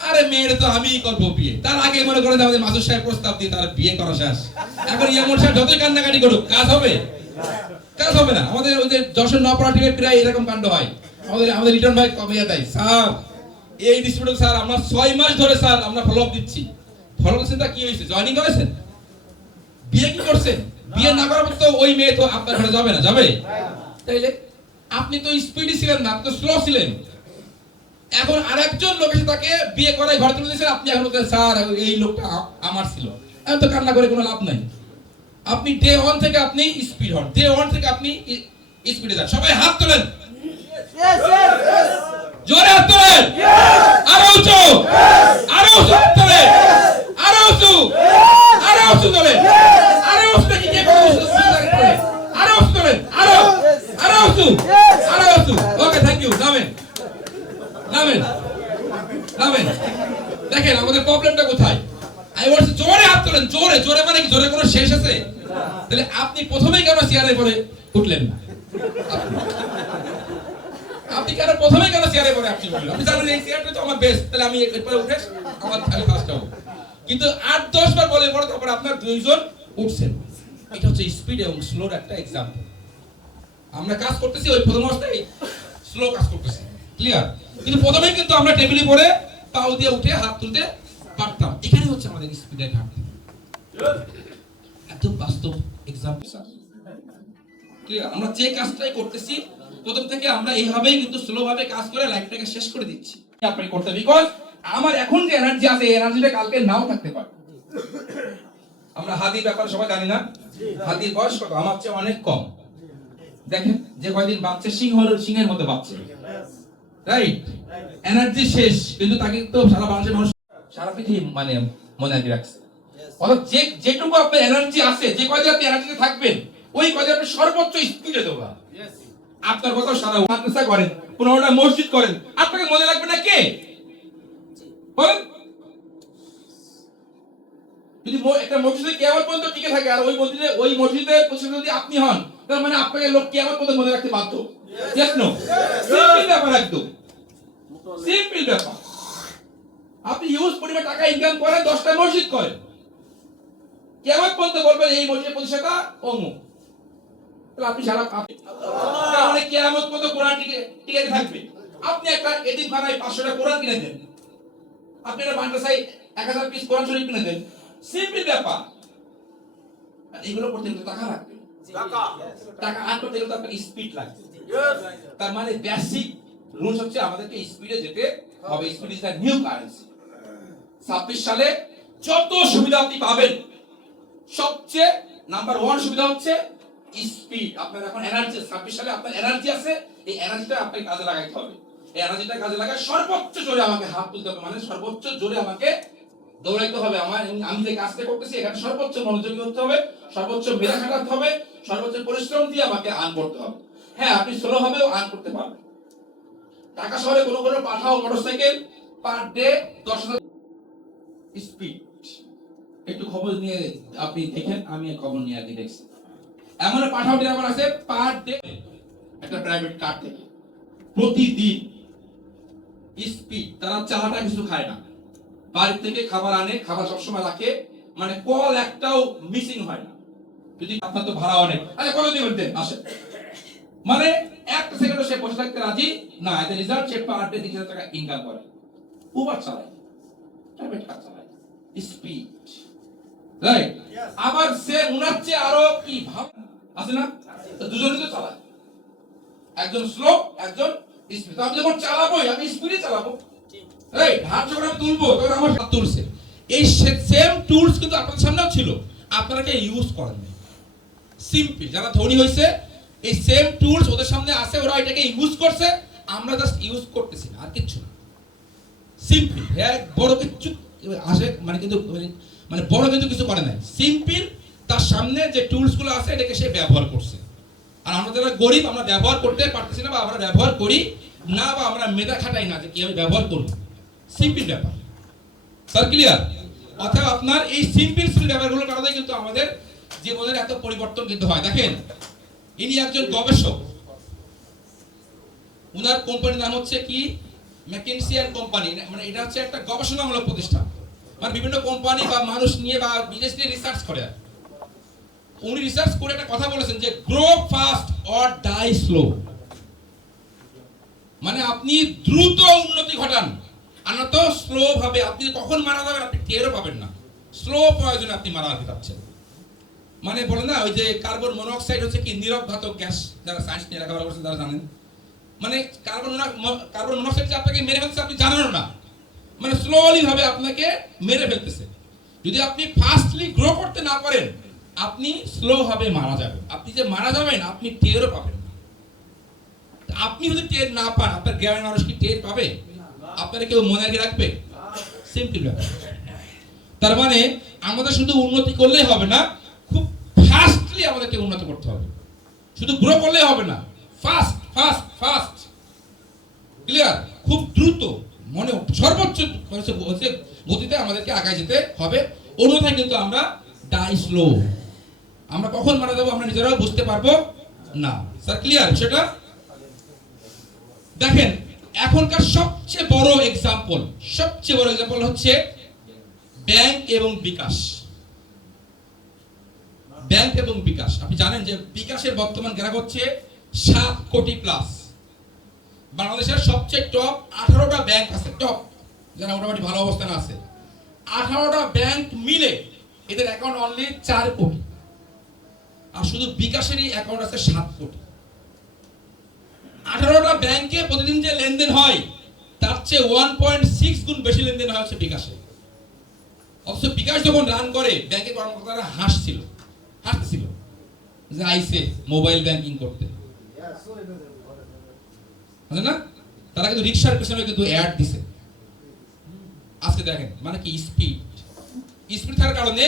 আরে মেয়েটা তো আমিই করবো বিয়ে। তার আগে মনে করেন আমাদের মাসুদ সাহেব প্রস্তাব দিয়ে তার বিয়ে করা শেষ। এখন ইয়ামুল সাহেব যতই কান্নাকাটি করুক কাজ হবে? কাজ হবে না। আমাদের ওই যে যশোর নপাড়া টিমে প্রায় এরকম কাণ্ড হয়। আমাদের রিটার্ন ভাই কবে দেয়, স্যার এই ডিস্ট্রিবিউটর স্যার আমরা 6 মাস ধরে স্যার আমরা ফলো আপ দিচ্ছি। ফলো আপ সেটা কি হয়েছে? জয়েনিং করেছেন? বিয়ে কি করছেন? বিয়ে না করার পর তো ওই মেয়ে তো আপনার ঘরে যাবে না, যাবে? তাইলে আপনি তো স্পিডি ছিলেন না, আপনি তো স্লো ছিলেন। এখন আরেকজন লোক এসে তাকে বিয়ে করায় ঘরে তুলে দিয়েছেন, আপনি এখন বলছেন স্যার এই লোকটা আমার ছিল। এখন তো কান্না করে কোনো লাভ নাই। আপনি ডে 1 থেকে আপনি স্পিড হন, ডে 1 থেকে আপনি স্পিডে যান। সবাই হাত তোলেন, জোরে হাত তোলেন, আরো উঁচু, আরো উঁচু হাত তোলেন, আরো উঁচু, আরো উঁচু তোলেন, আরো উঁচু দেখি কে কত উঁচু তোলেন, আরো উঁচু তোলেন, আরো আরো উঁচু, আরো উঁচু। ওকে, থ্যাংক ইউ। নামেন, নামেন, নামেন। দেখেন আমাদের প্রবলেমটা কোথায়। আমি বলছি জোরে হাত তোলেন, জোরে। জোরে মানে কি? জোরে কোনো শেষ আছে? তাহলে আপনি প্রথমেই কেন চেয়ারে পরে উঠলেন না? আপনি কেন প্রথমেই কেন চেয়ারে পরে আপনি উঠলেন? আপনি জানেন এই চেয়ারটা তো আমার বেস্ট, তাহলে আমি এরপরে উঠে আমার আমি ফার্স্ট হব। কিন্তু 8-10 বার বলে পরে তারপর আপনার দুইজন উঠছেন। এটা হচ্ছে স্পিড এবং স্লোর একটা এক্সাম্পল। আমরা কাজ করতেছি ওই প্রথম অবস্থায় স্লো কাজ করতেছি। ক্লিয়ার? কিন্তু প্রথমেই কিন্তু আমরা টেবিলে পরে পাও দিয়ে উঠে হাত তুলতে পারতাম। এখানে হচ্ছে আমাদের স্পিডের ঘাটতি। একদম বাস্তব এক্সাম্পল স্যার। ক্লিয়ার? আমরা যে কাজটাই করতেছি প্রথম থেকে আমরা এইভাবেই কিন্তু স্লো ভাবে কাজ করে লাইফটাকে শেষ করে দিচ্ছি। আপনি করতে, বিকজ আমার এখন যে এনার্জি আছে এই এনার্জিটা কালকে নাও থাকতে পারে। আমরা হাদির ব্যাপারে সবাই জানি না? হাদির বয়স কত? আমার চেয়ে অনেক কম। দেখেন যে কয়দিন বাচ্চা সিংহের মতো বাচ্চা, রাইট? এনার্জি শেষ, কিন্তু তাকে তো সারা বাংলাদেশের মানুষ সারা পৃথিবী মানে মনে রাখছে। অর্থাৎ যেটুকু আপনার এনার্জি আছে, যে কয়দিন আপনি এনার্জিতে থাকবেন ওই কয়দিন আপনি সর্বোচ্চ স্পিডে দৌড়ান। আপনার কথা সারা মাদ্রাসা করেন, 15টা মসজিদ করেন, আপনাকে মনে রাখবে না কে? বলেন? যদি একটা মসজিদে কিয়ামত পর্যন্ত টিকে থাকে আর ওই মসজিদের প্রতিষ্ঠাতা যদি আপনি হন, তার মানে আপনাকে লোক কিয়ামত পর্যন্ত মনে রাখতে বাধ্য। Yes no? সিম্পল ব্যাপার, একদম সিম্পল ব্যাপার। আপনি ইউজ পরিমাণ টাকা ইনকাম করেন, 10টা মসজিদ করেন, কিয়ামত পর্যন্ত বলবেন এই মসজিদের প্রতিষ্ঠাতা অমুক। তাহলে আপনি সারা তার মানে কিয়ামত পর্যন্ত কোরআন টিকে থাকবে। আপনি একটা এতিমখানায় 500টা কোরআন কিনে দেন, আপনি একটা মাদ্রাসায় 1000 পিস কোরআন শরীফ কিনে দেন, সিম্পল ব্যাপার। এগুলো করতে গেলে টাকা লাগবে, টাকা আর্ন করতে গেলে আপনাকে স্পিড লাগবে। তার মানে বেসিক রুলস হচ্ছে আমাদেরকে স্পিডে যেতে হবে। Speed is the new currency. 26 সালে যত সুবিধা আপনি পাবেন, সবচেয়ে নাম্বার 1 সুবিধা হচ্ছে স্পিড। আপনার এখন এনার্জি, 26 সালে আপনার এনার্জি আছে, এই এনার্জিটা আপনাকে কাজে লাগাইতে হবে। এই এনার্জিটা কাজে লাগায় সর্বোচ্চ জোরে আমাকে হাত তুলতে হবে, মানে সর্বোচ্চ জোরে আমাকে দৌড়াইতে হবে। আমি যে কাজটা করতেছি এখানে সর্বোচ্চ মনোযোগী হতে হবে, সর্বোচ্চ মেধা খাটাতে হবে, সর্বোচ্চ পরিশ্রম দিয়ে আমাকে আর্ন করতে হবে। হ্যাঁ, আপনি স্লো ভাবেও আর্ন করতে পারবেন। ঢাকা শহরে কোনো পাঠাও মোটরসাইকেল পার ডে 10,000 স্পিড। একটু খবর নিয়ে আপনি দেখেন, আমি খবর নিয়ে আগে দেখছি। এমন পাঠাও ড্রাইভার আছে পার ডে একটা প্রাইভেট কার থেকে প্রতিদিন স্পিড, তারা চালাটা কিছু খায় না, বাড়ি থেকে খাবার আনে, খাবার সবসময় রাখে, মানে কল একটাও মিসিং হয় না। যদি আপনার তো ভাড়া অনেক, আচ্ছা কত দিবেন দেন আসে, মানে একটা সেকেন্ডও সে বসে থাকতে রাজি না। এতে রিজাল্ট সে পার ডে 30,000 টাকা ইনকাম করে। উবার চালায়, প্রাইভেট কার চালায়, স্পিড, রাইট? আবার সে উনার চেয়ে আরো কি ভাব আছে না, দুজনেই তো চালায়, একজন স্লো একজন স্পিড। আমি যখন চালাবো আমি স্পিডে চালাবো, রাইট? হাত যখন আমি তুলবো তখন আমার হাত তুলছে। এই সেম টুলস কিন্তু আপনাদের সামনেও ছিল, আপনারা কে ইউজ করেন না। সিম্পল, যারা ধনী হয়েছে এই সেম টুলস ওদের সামনে আছে, ওরা এটাকে ইউজ করছে, আমরা জাস্ট ইউজ করতেছি না, আর কিচ্ছু না। সিম্পল, হ্যাঁ বড় কিছু আসে মানে কিন্তু মানে বড় কিন্তু কিছু করে নাই। সিম্পল, তার সামনে যে টুলস গুলো আছে এটাকে সে ব্যবহার করছে। আর আমরা যারা গরিব, আমরা ব্যবহার করতে পারতেছি না, বা আমরা ব্যবহার করি না, বা আমরা মেধা খাটাই না যে কিভাবে ব্যবহার করব। সিম্পল ব্যাপার, স্যার ক্লিয়ার? অর্থাৎ আপনার এই সিম্পল ব্যাপারগুলোর কারণে কিন্তু আমাদের জীবনের এত পরিবর্তন কিন্তু হয়। দেখেন, ইনি একজন গবেষক, উনার কোম্পানির নাম হচ্ছে কি ম্যাকিনসি এন্ড কোম্পানি, মানে এটা হচ্ছে একটা গবেষণামূলক প্রতিষ্ঠান, মানে বিভিন্ন কোম্পানি বা মানুষ নিয়ে বা বিজনেস নিয়ে রিসার্চ করে। উনি রিসার্চ করে একটা কথা বলেছেন যে grow fast or die slow, মানে আপনি দ্রুত উন্নতি ঘটান, আর না তো স্লো ভাবে। আপনি কখন মারা যাবেন আপনি টেরও পাবেন না, স্লো প্রয়োজনে আপনি মারা যেতে পারছেন। মানে বলে না ওই যে কার্বন মনোক্সাইড হচ্ছে কি নীরব ঘাতক গ্যাস, যারা সায়েন্স নিয়ে লেখাপড়া করছেন তারা জানেন। মানে কার্বন মনোক্সাইড যে আপনাকে মেরে ফেলছে আপনি জানেন না, মানে স্লোলি ভাবে আপনাকে মেরে ফেলতেছে। যদি আপনি ফাস্টলি গ্রো করতে না পারেন আপনি স্লো ভাবে মারা যাবেন। আপনি যে মারা যাবেন আপনি টেরও পাবেন না। আপনি যদি টের না পান, আপনার গ্রামের মানুষ কি টের পাবে? আপনারা কেউ মনে রাখবে? সিম্পল ব্যাপার। তার মানে আমাদের শুধু উন্নতি করলেই হবে না, খুব ফাস্টলি আমাদেরকে উন্নতি করতে হবে। শুধু গ্রো করলেই হবে না, ফাস্ট ফাস্ট ফাস্ট, ক্লিয়ার? খুব দ্রুত, মনে সর্বোচ্চ গতিতে আমাদেরকে আগায় যেতে হবে, অন্যথায় কিন্তু আমরা ডাই স্লো। আমরা কখন মারা যাবো আমরা নিজেরাও বুঝতে পারবো না। স্যার ক্লিয়ার বিষয়টা? দেখেন, এখনকার সবচেয়ে বড় এক্সাম্পল হচ্ছে ব্যাংক এবং বিকাশ। ব্যাংক এবং বিকাশ, আপনি জানেন যে বিকাশের বর্তমান গ্রাহক হচ্ছে 7 কোটি প্লাস। বাংলাদেশের সবচেয়ে টপ 18টা ব্যাংক আছে, টপ যারা মোটামুটি ভালো অবস্থানে আছে। 18টা ব্যাংক মিলে এদের অ্যাকাউন্ট অনলি 4 কোটি, আর শুধু বিকাশেরই অ্যাকাউন্ট আছে 7 কোটি। 18টা ব্যাংকে প্রতিদিন যে লেনদেন হয় তার চেয়ে 1.6 গুণ বেশি লেনদেন হয় হচ্ছে বিকাশে। অথচ বিকাশ যখন রান করে ব্যাংকের কর্মকর্তারা হাসছিল যে আইসে মোবাইল ব্যাংকিং করতে, না? তারা কিন্তু রিক্সার পেছনে কিন্তু অ্যাড দিছে। আজকে দেখেন মানে কি স্পিড থাকার কারণে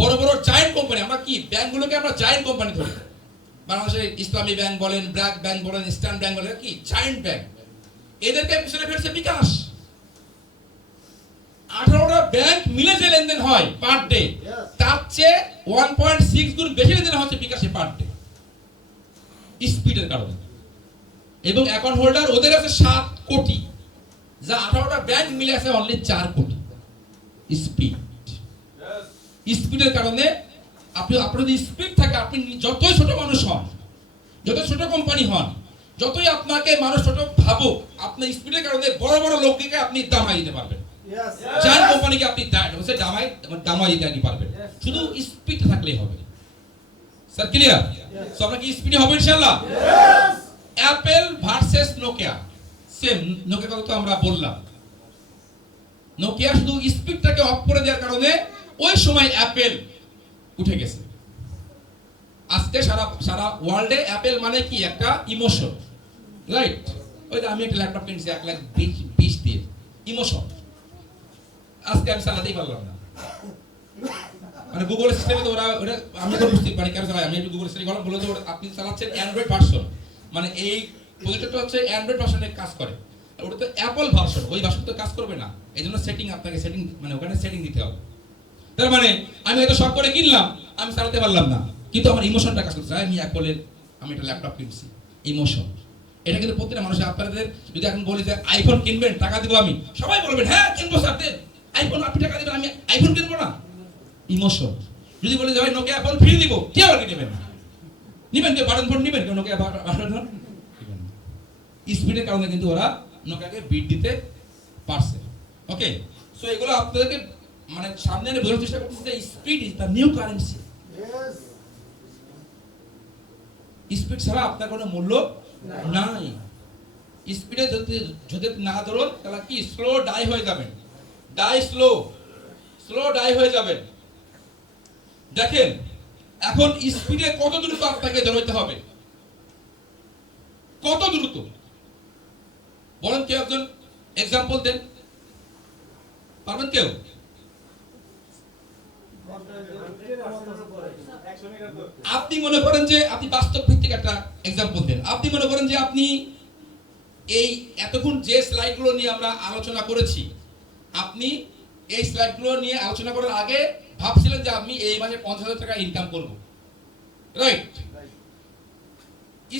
বড় বড় জায়ান্ট কোম্পানি, আমরা কি ব্যাংকগুলোকে আমরা জায়ান্ট কোম্পানি ধরি। বাংলাদেশের ইসলামী ব্যাংক বলেন, ব্র্যাক ব্যাংক বলেন, ইস্টার্ন ব্যাংক বলেন, কি জায়ান্ট ব্যাংক, এদেরকে পিছনে ফেলছে বিকাশ। 18টা ব্যাংক মিলে যে লেনদেন হয় পার ডে, তার চেয়ে 1.6 গুণ বেশি লেনদেন হচ্ছে বিকাশে পার ডে, স্পিডের কারণে। এবং অ্যাকাউন্ট হোল্ডার ওদের আছে 7 কোটি, যা 18টা ব্যাংক মিলে আছে অনলি 4 কোটি। স্পিডের কারণে আপনার যদি স্পিড থাকে, আপনি যতই ছোট মানুষ হন, যত ছোট কোম্পানি হন, যতই আপনাকে মানুষ ছোট ভাবুক, আপনার স্পিডের কারণে বড় বড় লোককে আপনি দামাই দিতে পারবেন। যার কোম্পানিকে আপনি দামাই দিতে পারবেন, শুধু স্পিড থাকলেই হবে। Sir clear? সো আমরা কি স্পিডে হবে ইনশাআল্লাহ? Apple versus Nokia, same. Nokia কথা তো আমরা বললাম, নোকিয়া শুধু স্পিডটাকে অফ করে দেওয়ার কারণে ওই সময় অ্যাপেল উঠে গেছে। আজকে সারা ওয়ার্ল্ডে অ্যাপেল মানে কি একটা ইমোশন, রাইট? ওই যে আমি একটা ল্যাপটপ কিনছি 1,20,000 দিয়ে, ইমোশন। আজকে আমি চালাতেই পারলাম না, মানে গুগল সিস্টেমে তো ওরা আমি তো বুঝতে পারি কেন চালাই। আমি একটু গুগল সিস্টেমে গেলাম, বলে যে আপনি চালাচ্ছেন অ্যান্ড্রয়েড ভার্সন, মানে এই প্রজেক্টরটা হচ্ছে অ্যান্ড্রয়েড ভার্সনে কাজ করে, ওটা তো অ্যাপল ভার্সন, ওই ভার্সন তো কাজ করবে না। এই জন্য আপনাকে সেটিং মানে ওখানে সেটিং দিতে হবে। তার মানে আমি হয়তো শখ করে কিনলাম, আমি চালাতে পারলাম না, কিন্তু আমার ইমোশনটা কাজ করছে। আমি অ্যাপলের আমি একটা ল্যাপটপ কিনছি, ইমোশন। এটা কিন্তু প্রত্যেকটা মানুষের, আপনাদের যদি এখন বলি যে আইফোন কিনবেন, টাকা দিব আমি, সবাই বলবেন হ্যাঁ কিনবো স্যার, দেন আইফোন, আপনি টাকা দিবেন, আমি আইফোন কিনবো না। ইমোশন। যদি বলি যে ভাই নোকিয়া ফোন ফ্রি দিব, কে আবার নেবেন? নিবেন কেউ বাটন ফোন নিবেন, কেউ নোকিয়া বাটন ফোন? স্পিডের কারণে কিন্তু ওরা নোকিয়াকে বিট দিতে পারছে। ওকে, সো এগুলো আপনাদেরকে মানে সামনে এনে বোঝার চেষ্টা করতেছি যে speed is the new currency. Speed ছাড়া আপনার কোনো মূল্য নাই। স্পিডে যদি না ধরুন তাহলে কি স্লো ডাই হয়ে যাবেন, স্লো ডাই হয়ে যাবেন। দেখেন এখন স্পিডে কত দ্রুত আপনাকে দৌড়াইতে হবে, কত দ্রুত বলেন? কেউ একজন এক্সাম্পল দেন, পারবেন কেউ? আপনি মনে করেন যে আপনি বাস্তব ভিত্তিক একটা এক্সাম্পল দেন। আপনি মনে করেন যে আপনি এই এতক্ষণ যে স্লাইডগুলো নিয়ে আমরা আলোচনা করেছি, আপনি এই স্লাইডগুলো নিয়ে আলোচনা করার আগে ভাবছিলেন যে আমি এই মাসে 50,000 টাকা ইনকাম করব, right?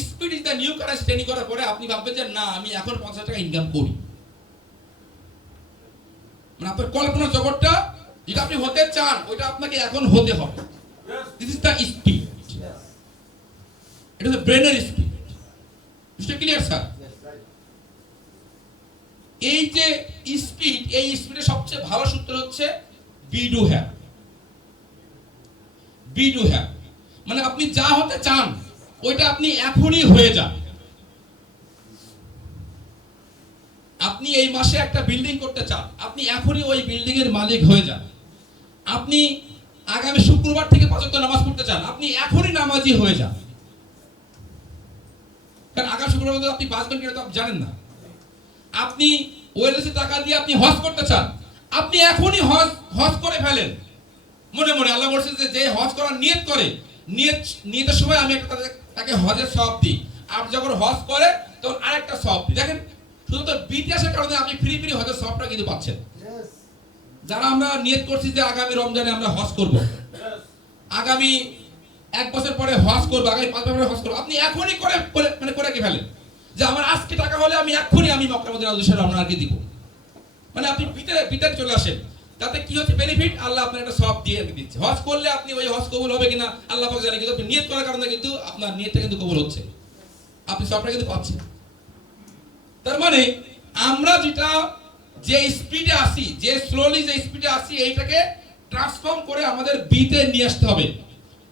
Speed is the new currency training করার পরে আপনি ভাববেন যে না, আমি এখন 50,000 টাকা ইনকাম করি। মানে আপনার কল্পনার জগৎটা যেটা আপনি হতে চান, ওইটা আপনাকে এখন হতে হবে। দিস ইজ দ্য স্পিড, এটা হচ্ছে ব্রেনের স্পিড। বুঝতে ক্লিয়ার স্যার? এই যে স্পিড, এই স্পিডের সবচেয়ে ভালো সূত্র হচ্ছে বি ডু হ্যাভ। মানে আপনি যা হতে চান ওইটা আপনি এখনই হয়ে যান। আপনি এই মাসে একটা বিল্ডিং করতে চান, আপনি এখনই ওই বিল্ডিং এর মালিক হয়ে যান। আপনি আগামী শুক্রবার থেকে 5 ওয়াক্ত নামাজ পড়তে চান, আপনি এখনই নামাজি হয়ে যান। কারণ আগামী শুক্রবার পর্যন্ত আপনি বাঁচবেন কিনা তো আপনি জানেন না। আপনি ওয়েলনেসের টাকা দিয়ে আপনি হজ করতে চান, আপনি এখনই হজ করে ফেলেন। মনে মনে আল্লাহ বলছেন যে হজ করার নিয়ত করে, নিয়তের সময় আমি একটা তাকে হজের সওয়াব দিই। আপনি যখন হজ করে তখন আরেকটা সওয়াব দিই। দেখেন শুধু তো বিটিআসের কারণে আপনি ফ্রি হজের সওয়াবটা কিন্তু পাচ্ছেন। যারা আমরা নিয়ত করছি যে আগামী রমজানে আমরা হজ করব, আগামী 1 বছর পরে হজ করব, আগামী 5 বছর পরে হজ করব, আপনি এখনই করে কি ফেলেন যে আমার আজকে টাকা হলে আমি এখনই আমি মক্কা মদিনার উদ্দেশ্যে রওনা দিব। মানে আপনি ভিতরে চলে আসেন। তাতে কি হচ্ছে বেনিফিট? আল্লাহ আপনার একটা সওয়াব দিয়ে দিচ্ছে। হজ করলে আপনি ওই হজ কবুল হবে কিনা আল্লাহ পাক জানে, কিন্তু আপনি নিয়ত করার কারণে কিন্তু আপনার নিয়তটা কিন্তু কবুল হচ্ছে, আপনি সওয়াবটা কিন্তু পাচ্ছেন। তার মানে আমরা যেটা যে স্পিডে আসি, যে স্লোলি যে স্পিডে আসি, এইটাকে ট্রান্সফর্ম করে আমাদের বিতে নিয়ে আসতে হবে।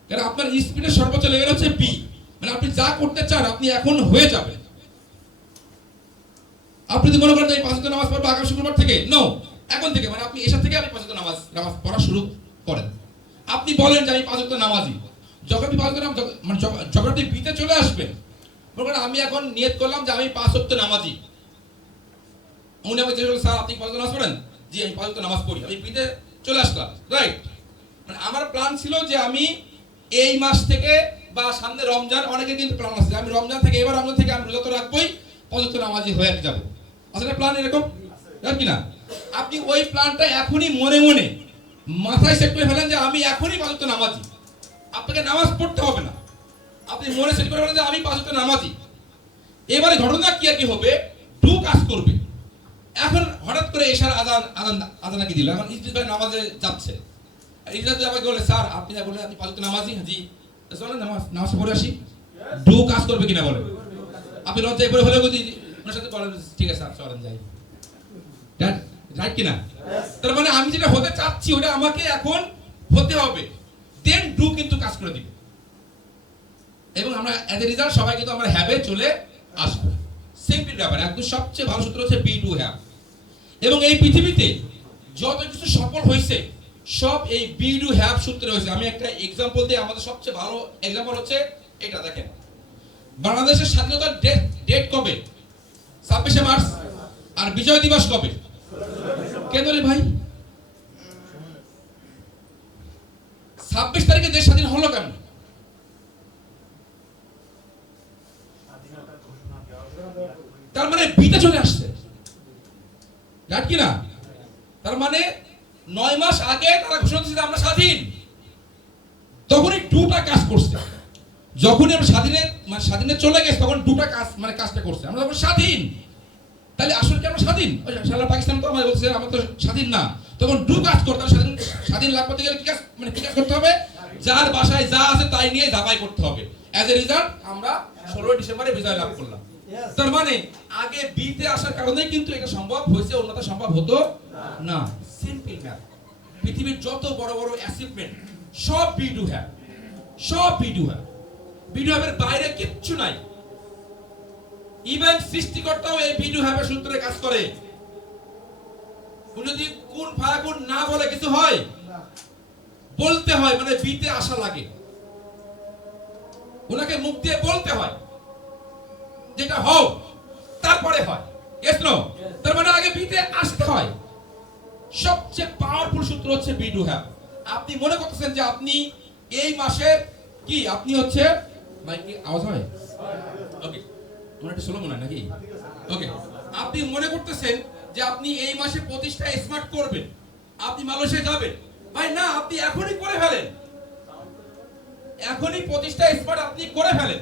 কারণ আপনার স্পিডের সর্বোচ্চ লেভেল হচ্ছে বি, মানে আপনি যা করতে চান আপনি এখন হয়ে যাবেন। আপনি যদি মনে করেন যে 5 ওয়াক্ত নামাজ পড়বো আগামী শুক্রবার থেকে, নো, এখন থেকে, মানে আপনি এসব থেকে আপনি 5 ওয়াক্ত নামাজ পড়া শুরু করেন। আপনি বলেন যে আমি 5 ওয়াক্ত নামাজি। যখন আপনি 5 ওয়াক্ত নামাজ মানে যখন আপনি বিতে চলে আসবেন, মনে করেন আমি এখন নিয়ত করলাম যে আমি 5 ওয়াক্ত নামাজি। উনি আমাকে জিজ্ঞেস করলেন, স্যার আপনি 5 ওয়াক্ত নামাজ পড়েন? জি আমি 5 ওয়াক্ত নামাজ পড়ি। আমি বিতে চলে আসলাম, রাইট? মানে আমার প্ল্যান ছিল যে আমি এই মাস থেকে বা সামনে রমজান, অনেকে কিন্তু প্ল্যান আছে আমি রমজান থেকে এবার রমজান থেকে আমি রোজা তো রাখবোই, 5 ওয়াক্ত নামাজি হয়ে যাবো। আসলে প্ল্যান এরকম আর কি না? আপনি ওই প্ল্যানটা এখনই মনে মনে মাথায় সেট করে ফেলেন যে আমি এখনই 5 ওয়াক্ত নামাজি। আপনাকে নামাজ পড়তে হবে না, আপনি মনে সেট করে ফেলেন যে আমি 5 ওয়াক্ত নামাজি। এবারে ঘটনা কি আর কি হবে, ডু কাজ করবে। এখন হঠাৎ করে এশার আজান আজান আজান কি দিল, এখন ইসরাত ভাই নামাজে যাচ্ছে, ইসরাত ভাই বলে স্যার আপনি যা বললেন আপনি 5 ওয়াক্ত নামাজি, জি চলেন নামাজ পড়ে আসি। ডু কাজ করবে কিনা বলেন? আপনি লজ্জায় পড়ে হলেও যদি ওনার সাথে বলেন ঠিক আছে স্যার চলেন যাই, রাইট কিনা? তার মানে আমি যেটা হতে চাচ্ছি ওটা আমাকে এখন হতে হবে, দেন ডু কিন্তু কাজ করে দিবে এবং আমরা এজ এ রেজাল্ট সবাই কিন্তু আমরা হ্যাভে চলে আসবো। সিম্পল ব্যাপার, একদম সবচেয়ে ভালো সূত্র হচ্ছে বি টু হ্যাভ। এবং এই পৃথিবীতে যত কিছু সফল হয়েছে সব এই বি টু হ্যাভ সূত্রে হয়েছে। আমি একটা এক্সাম্পল দিই, আমাদের সবচেয়ে ভালো এক্সাম্পল হচ্ছে এটা দেখেন, বাংলাদেশের স্বাধীনতার ডেট কবে? 26শে মার্চ। আর বিজয় দিবস কবে? কেন রে ভাই 26 তারিখে দেশ স্বাধীন হলো কেন? তার মানে বিতে চলে আসছে, রাইট কি না? তার মানে 9 মাস আগে তারা ঘোষণা দিয়েছে আমরা স্বাধীন, তখনই দুটা কাজ করছে। যখনই আমরা স্বাধীনে চলে গেছে তখন দুটা কাজ কাজটা করছে, আমরা তখন স্বাধীন। তাহলে আসলে কি আমরা স্বাধীন? সারা পাকিস্তান তো আমাদের বলছে আমরা তো স্বাধীন না, তখন ডু কাজ করতে হবে। স্বাধীন লাভ করতে গেলে কি কাজ কি কাজ করতে হবে? যার বাসায় যা আছে তাই নিয়ে দাবাই করতে হবে। এজ এ রেজাল্ট আমরা 16 ডিসেম্বরে বিজয় লাভ করলাম। তার মানে আগে বিতে আসার কারণে কিন্তু এটা সম্ভব হয়েছে, অন্যথা সম্ভব হতো না। Simple math. পৃথিবীর যত বড় বড় অ্যাচিভমেন্ট সব বি টু হ্যাভ, সব be to have. Be to হ্যাভের বাইরে কিচ্ছু নাই। ইভেন সৃষ্টিকর্তাও এই বি টু হ্যাভের সূত্রে কাজ করে। যদি কোন ফায়াকুন না বলে কিছু হয়, বলতে হয়, মানে বিতে আসা লাগে, ওনাকে মুখ দিয়ে বলতে হয় যেটা হও, তারপরে হয়। Yes no? তার মানে আগে বিতে আসতে হয়। সবচেয়ে পাওয়ারফুল সূত্র হচ্ছে বি টু হ্যাভ। আপনি মনে করতেছেন যে আপনি এই মাসের কি আপনি হচ্ছে মাইকে আওয়াজ হয়? ওকে, মনে একটু স্লো মনে হয় নাকি? ওকে, আপনি মনে করতেছেন যে আপনি এই মাসে 25টা স্মার্ট করবেন, আপনি মালয়েশিয়া যাবেন। ভাই না, আপনি এখনই করে ফেলেন, এখনই 25টা স্মার্ট আপনি করে ফেলেন।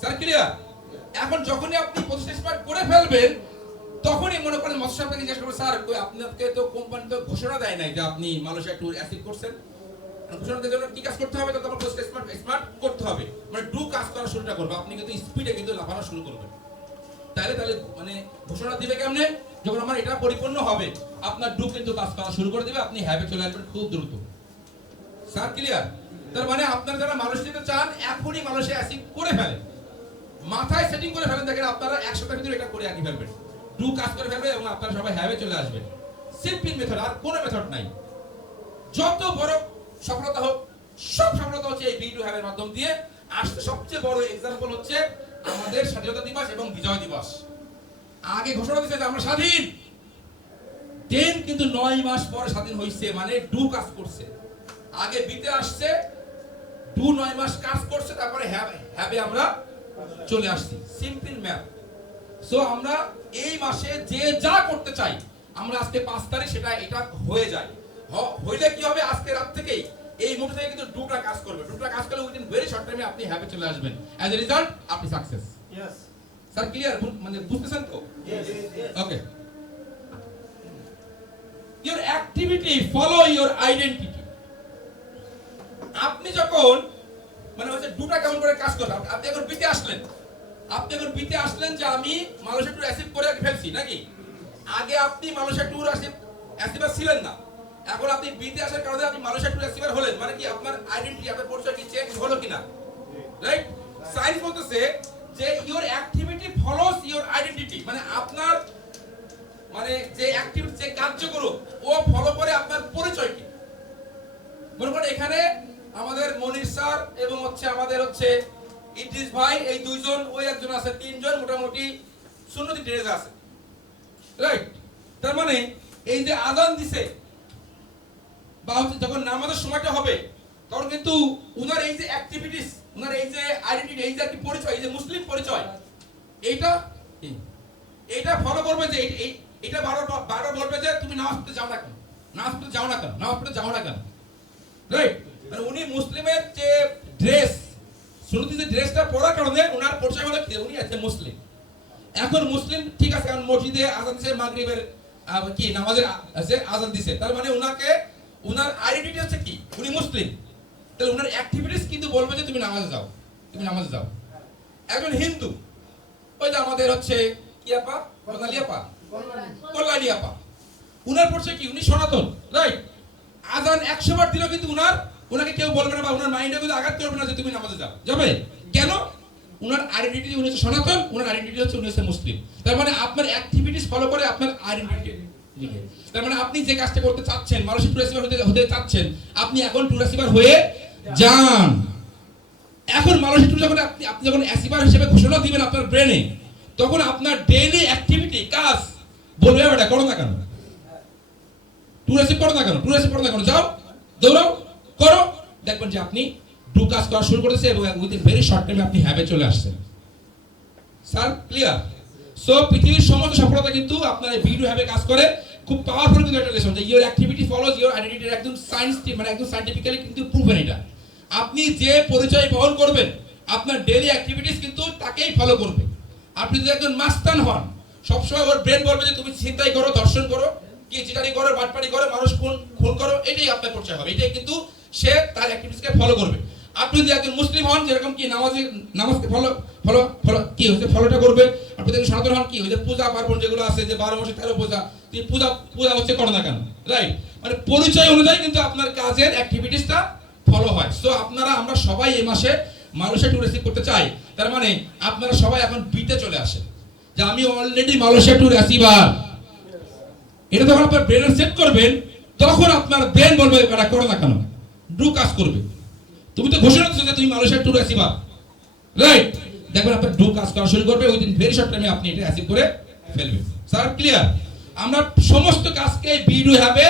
Sir clear? এখন যখনই আপনি 25টা স্মার্ট করে ফেলবেন তখনই মনে করেন মৎস্য আপনাকে জিজ্ঞেস করবে স্যার আপনাকে তো কোম্পানি তো ঘোষণা দেয় নাই যে আপনি মালয়েশিয়া ট্যুর অ্যাচিভ করছেন, ঘোষণা দেওয়ার জন্য কি কাজ করতে হবে? তখন 25টা স্মার্ট করতে হবে, মানে ডু কাজ করা শুরুটা করবে। আপনি কিন্তু স্পিডে কিন্তু লাফানো শুরু করবেন। তাহলে মানে ঘোষণা দিবে কেমনে? যখন আমার এটা পরিপূর্ণ হবে আপনার ডু কিন্তু কাজ করা শুরু করে দিবে, আপনি হ্যাভে চলে আসবেন খুব দ্রুত। Sir clear? তার মানে আপনারা যারা মালয়েশিয়াতে চান এখনই মালয়েশিয়া অ্যাচিভ করে ফেলেন, মাথায় সেটিং করে ফেলেন। দেখেন আপনারা 1 সপ্তাহের ভিতরে এটা করে আগে ফেলবেন, ডু কাজ করে ফেলবে এবং আপনারা সবাই হ্যাভে চলে আসবেন। সিম্পল মেথড, আর কোনো মেথড নাই। যত বড় সফলতা হোক, সব সফলতা হচ্ছে এই বি টু হ্যাভ এর মাধ্যম দিয়ে আসছে। সবচেয়ে বড় এক্সাম্পল হচ্ছে আমাদের স্বাধীনতা দিবস এবং বিজয় দিবস। আগে ঘোষণা দিয়েছে যে আমরা স্বাধীন, দেন কিন্তু 9 মাস পরে স্বাধীন হইছে, মানে ডু কাজ করছে। আগে বিতে আসছে, ডু 9 মাস কাজ করছে, তারপরে হ্যাভে আমরা চলে আসছি। Simple math. সো আমরা এই মাসে যে যা করতে চাই, আমরা আজকে 5 তারিখ সেটা এটা হয়ে যায়। হইলে কি হবে? আজকে রাত থেকেই এই মুহূর্তে থেকে কিন্তু ডুটা কাজ করবে। ডুটা কাজ করলে উইদিন ভেরি শর্ট টাইমে আপনি হ্যাভে চলে আসবেন। অ্যাজ এ রেজাল্ট আপনি সাকসেস। Yes sir clear? মানে বুঝতেছেন তো? ওকে। Your activity follow your identity. আপনি যখন মানে হচ্ছে দুটা কেমন করে কাজ করবেন। আপনি এখন বিতে আসলেন, যে আমি মালয়েশিয়া ট্যুর অ্যাচিভ করে ফেলছি নাকি? আগে আপনি মালয়েশিয়া ট্যুর অ্যাচিভার ছিলেন না, এখন আপনি বিতে আসার কারণে আপনি মালয়েশিয়া ট্যুর অ্যাচিভার হলেন। মানে কি আপনার আইডেন্টিটি, আপনার পরিচয় কি চেঞ্জ হলো কিনা? রাইট? সায়েন্স বলতেছে যে your activity follows your identity, মানে আপনার মানে যে অ্যাক্টিভিটি যে কার্যকর ও ফলো করে আপনার পরিচয়কে। মনে করেন এখানে আমাদের মনির স্যার এবং হচ্ছে আমাদের হচ্ছে ইদ্রিস ভাই, এই দুইজন, ওই একজন আছে, 3 জন মোটামুটি সুন্নতি ড্রেস আছে, রাইট? তার মানে এই যে আযান দিছে বা হচ্ছে যখন নামাজের সময়টা হবে তখন কিন্তু উনার এই যে অ্যাক্টিভিটিস, উনার এই যে আইডেন্টিটি, এই যে কি পরিচয়, এই যে মুসলিম পরিচয়, এইটা ফলো করবে যে এটা বারবার বলবে যে তুমি নামাজ পড়তে যাও না কেন, নামাজ পড়তে যাও না কেন, নামাজ পড়তে যাও না কেন, রাইট? মানে উনি মুসলিমের যে ড্রেস, সুন্নতি যে ড্রেসটা পরার কারণে ওনার পরিচয় হলো কি উনি আছে মুসলিম। এখন মুসলিম ঠিক আছে, কারণ মসজিদে আজান দিছে, মাগরিবের কি নামাজের আছে আজান দিছে, তার মানে উনাকে উনার আইডেন্টিটি হচ্ছে কি উনি মুসলিম, তাহলে উনার অ্যাক্টিভিটিস কিন্তু বলবে যে তুমি নামাজে যাও, তুমি নামাজে যাও। একজন হিন্দু, ওই যে আমাদের হচ্ছে কি আপা, কল্যাণী আপা, কল্যাণী আপা, উনার পরিচয় কি উনি সনাতন, রাইট? আজান 100 বার দিলেও কিন্তু উনাকে কেউ বলবে না বা উনার মাইন্ডে কিন্তু আঘাত করবে না যে তুমি নামাজে যাও, যাবে কেন? উনার আইডেন্টিটি উনি হচ্ছে সনাতন, উনার আইডেন্টিটি হচ্ছে উনি হচ্ছে মুসলিম। তার মানে আপনার অ্যাক্টিভিটিস ফলো করে আপনার আইডেন্টিটি। তার মানে আপনি যে কাজটা করতে চাচ্ছেন, মানুষের টু রেসিভার হতে চাচ্ছেন, আপনি এখন টু রেসিভার হয়ে যান। এখন মানুষের টু যখন আপনি যখন অ্যাসিভার হিসেবে ঘোষণা দিবেন আপনার ব্রেনে, তখন আপনার ডেইলি অ্যাক্টিভিটি কাজ বলবে এটা করো না কেন, টু রেসিভ করো না কেন, টু রেসিভ করো না কেন, যাও দৌড়াও করো, দেখবেন যে আপনি ডু কাজ করা শুরু করেছে এবং উইদিন ভেরি শর্ট টাইমে আপনি হ্যাবে চলে আসছেন। Sir clear? সো পৃথিবীর সমস্ত সফলতা কিন্তু আপনার এই বি টু হ্যাবে কাজ করে। খুব পাওয়ারফুল কিন্তু একটা লেসন যে your activity follows your identity, একদম সায়েন্স মানে একদম সায়েন্টিফিক্যালি কিন্তু প্রুভেন এটা। আপনি যে পরিচয় বহন করবেন আপনার ডেইলি অ্যাক্টিভিটিস কিন্তু তাকেই ফলো করবে। আপনি যদি একজন মাস্তান হন, সবসময় ওর ব্রেন বলবে যে তুমি ছিনতাই করো, ধর্ষণ করো, কি চিটারি করো, বাটপাড়ি করো, মানুষ খুন করো, এটাই আপনার পরিচয় হবে, এটাই কিন্তু সে তার অ্যাক্টিভিটিসকে ফলো করবে। আপনি যদি একজন মুসলিম হন, যেরকম কি নামাজকে ফলো কি হচ্ছে ফলোটা করবে। আপনি যদি সনাতন হন, কি হচ্ছে পূজা পার্বণ যেগুলো আছে যে 12 মাসে 13 পূজা, তুমি পূজা হচ্ছে করো না কেন, রাইট? মানে পরিচয় অনুযায়ী কিন্তু আপনার কাজের অ্যাক্টিভিটিসটা ফলো হয়। সো আমরা সবাই এই মাসে মালয়েশিয়া ট্যুর রিসিভ করতে চাই। তার মানে আপনারা সবাই এখন বিতে চলে আসেন যে আমি অলরেডি মালয়েশিয়া ট্যুর রিসিভার। এটা যখন আপনার ব্রেন সেট করবেন, তখন আপনার ব্রেন বলবে এটা করো না কেন, ডু কাজ করবে। তুমি তো ঘোষণা দিচ্ছ যে তুমি মালয়েশিয়া ট্যুর রিসিভার, রাইট? দেখবেন আপনার ডু কাজ করা শুরু করবে, উইদিন ভেরি শর্ট টাইমে আপনি এটা অ্যাচিভ করে ফেলবেন। Sir clear? আমরা সমস্ত কাজকে বি ডু হ্যাভে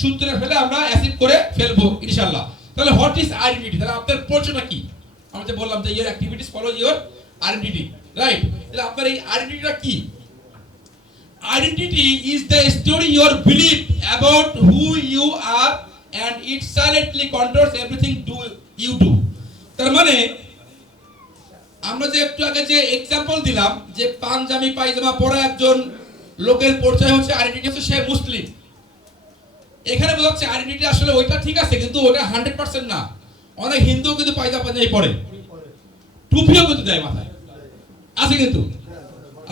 সূত্রে ফেলে আমরা অ্যাচিভ করে ফেলবো ইনশাআল্লাহ। তাহলে হোয়াট ইজ আইডেন্টিটি? তাহলে আপনার পরিচয়টা কি? আমরা যে বললাম যে your activities follow your identity, right? তাহলে আপনার এই আইডেন্টিটিটা কি? Identity is the story your belief about who you are and it silently controls everything you do. তার মানে আমরা যে একটু আগে যে এক্সাম্পল দিলাম যে পাঞ্জাবি পায়জামা পরা একজন লোকের পরিচয় হচ্ছে আইডেন্টিটি হচ্ছে সে মুসলিম, এখানে বোঝা যাচ্ছে আইডেন্টিটি আসলে ওইটা ঠিক আছে কিন্তু ওটা 100% না। অনেক হিন্দু কিন্তু পায়জামা পাঞ্জাবি পরে, টুপিও কিন্তু দেয় মাথায়, আছে কিন্তু।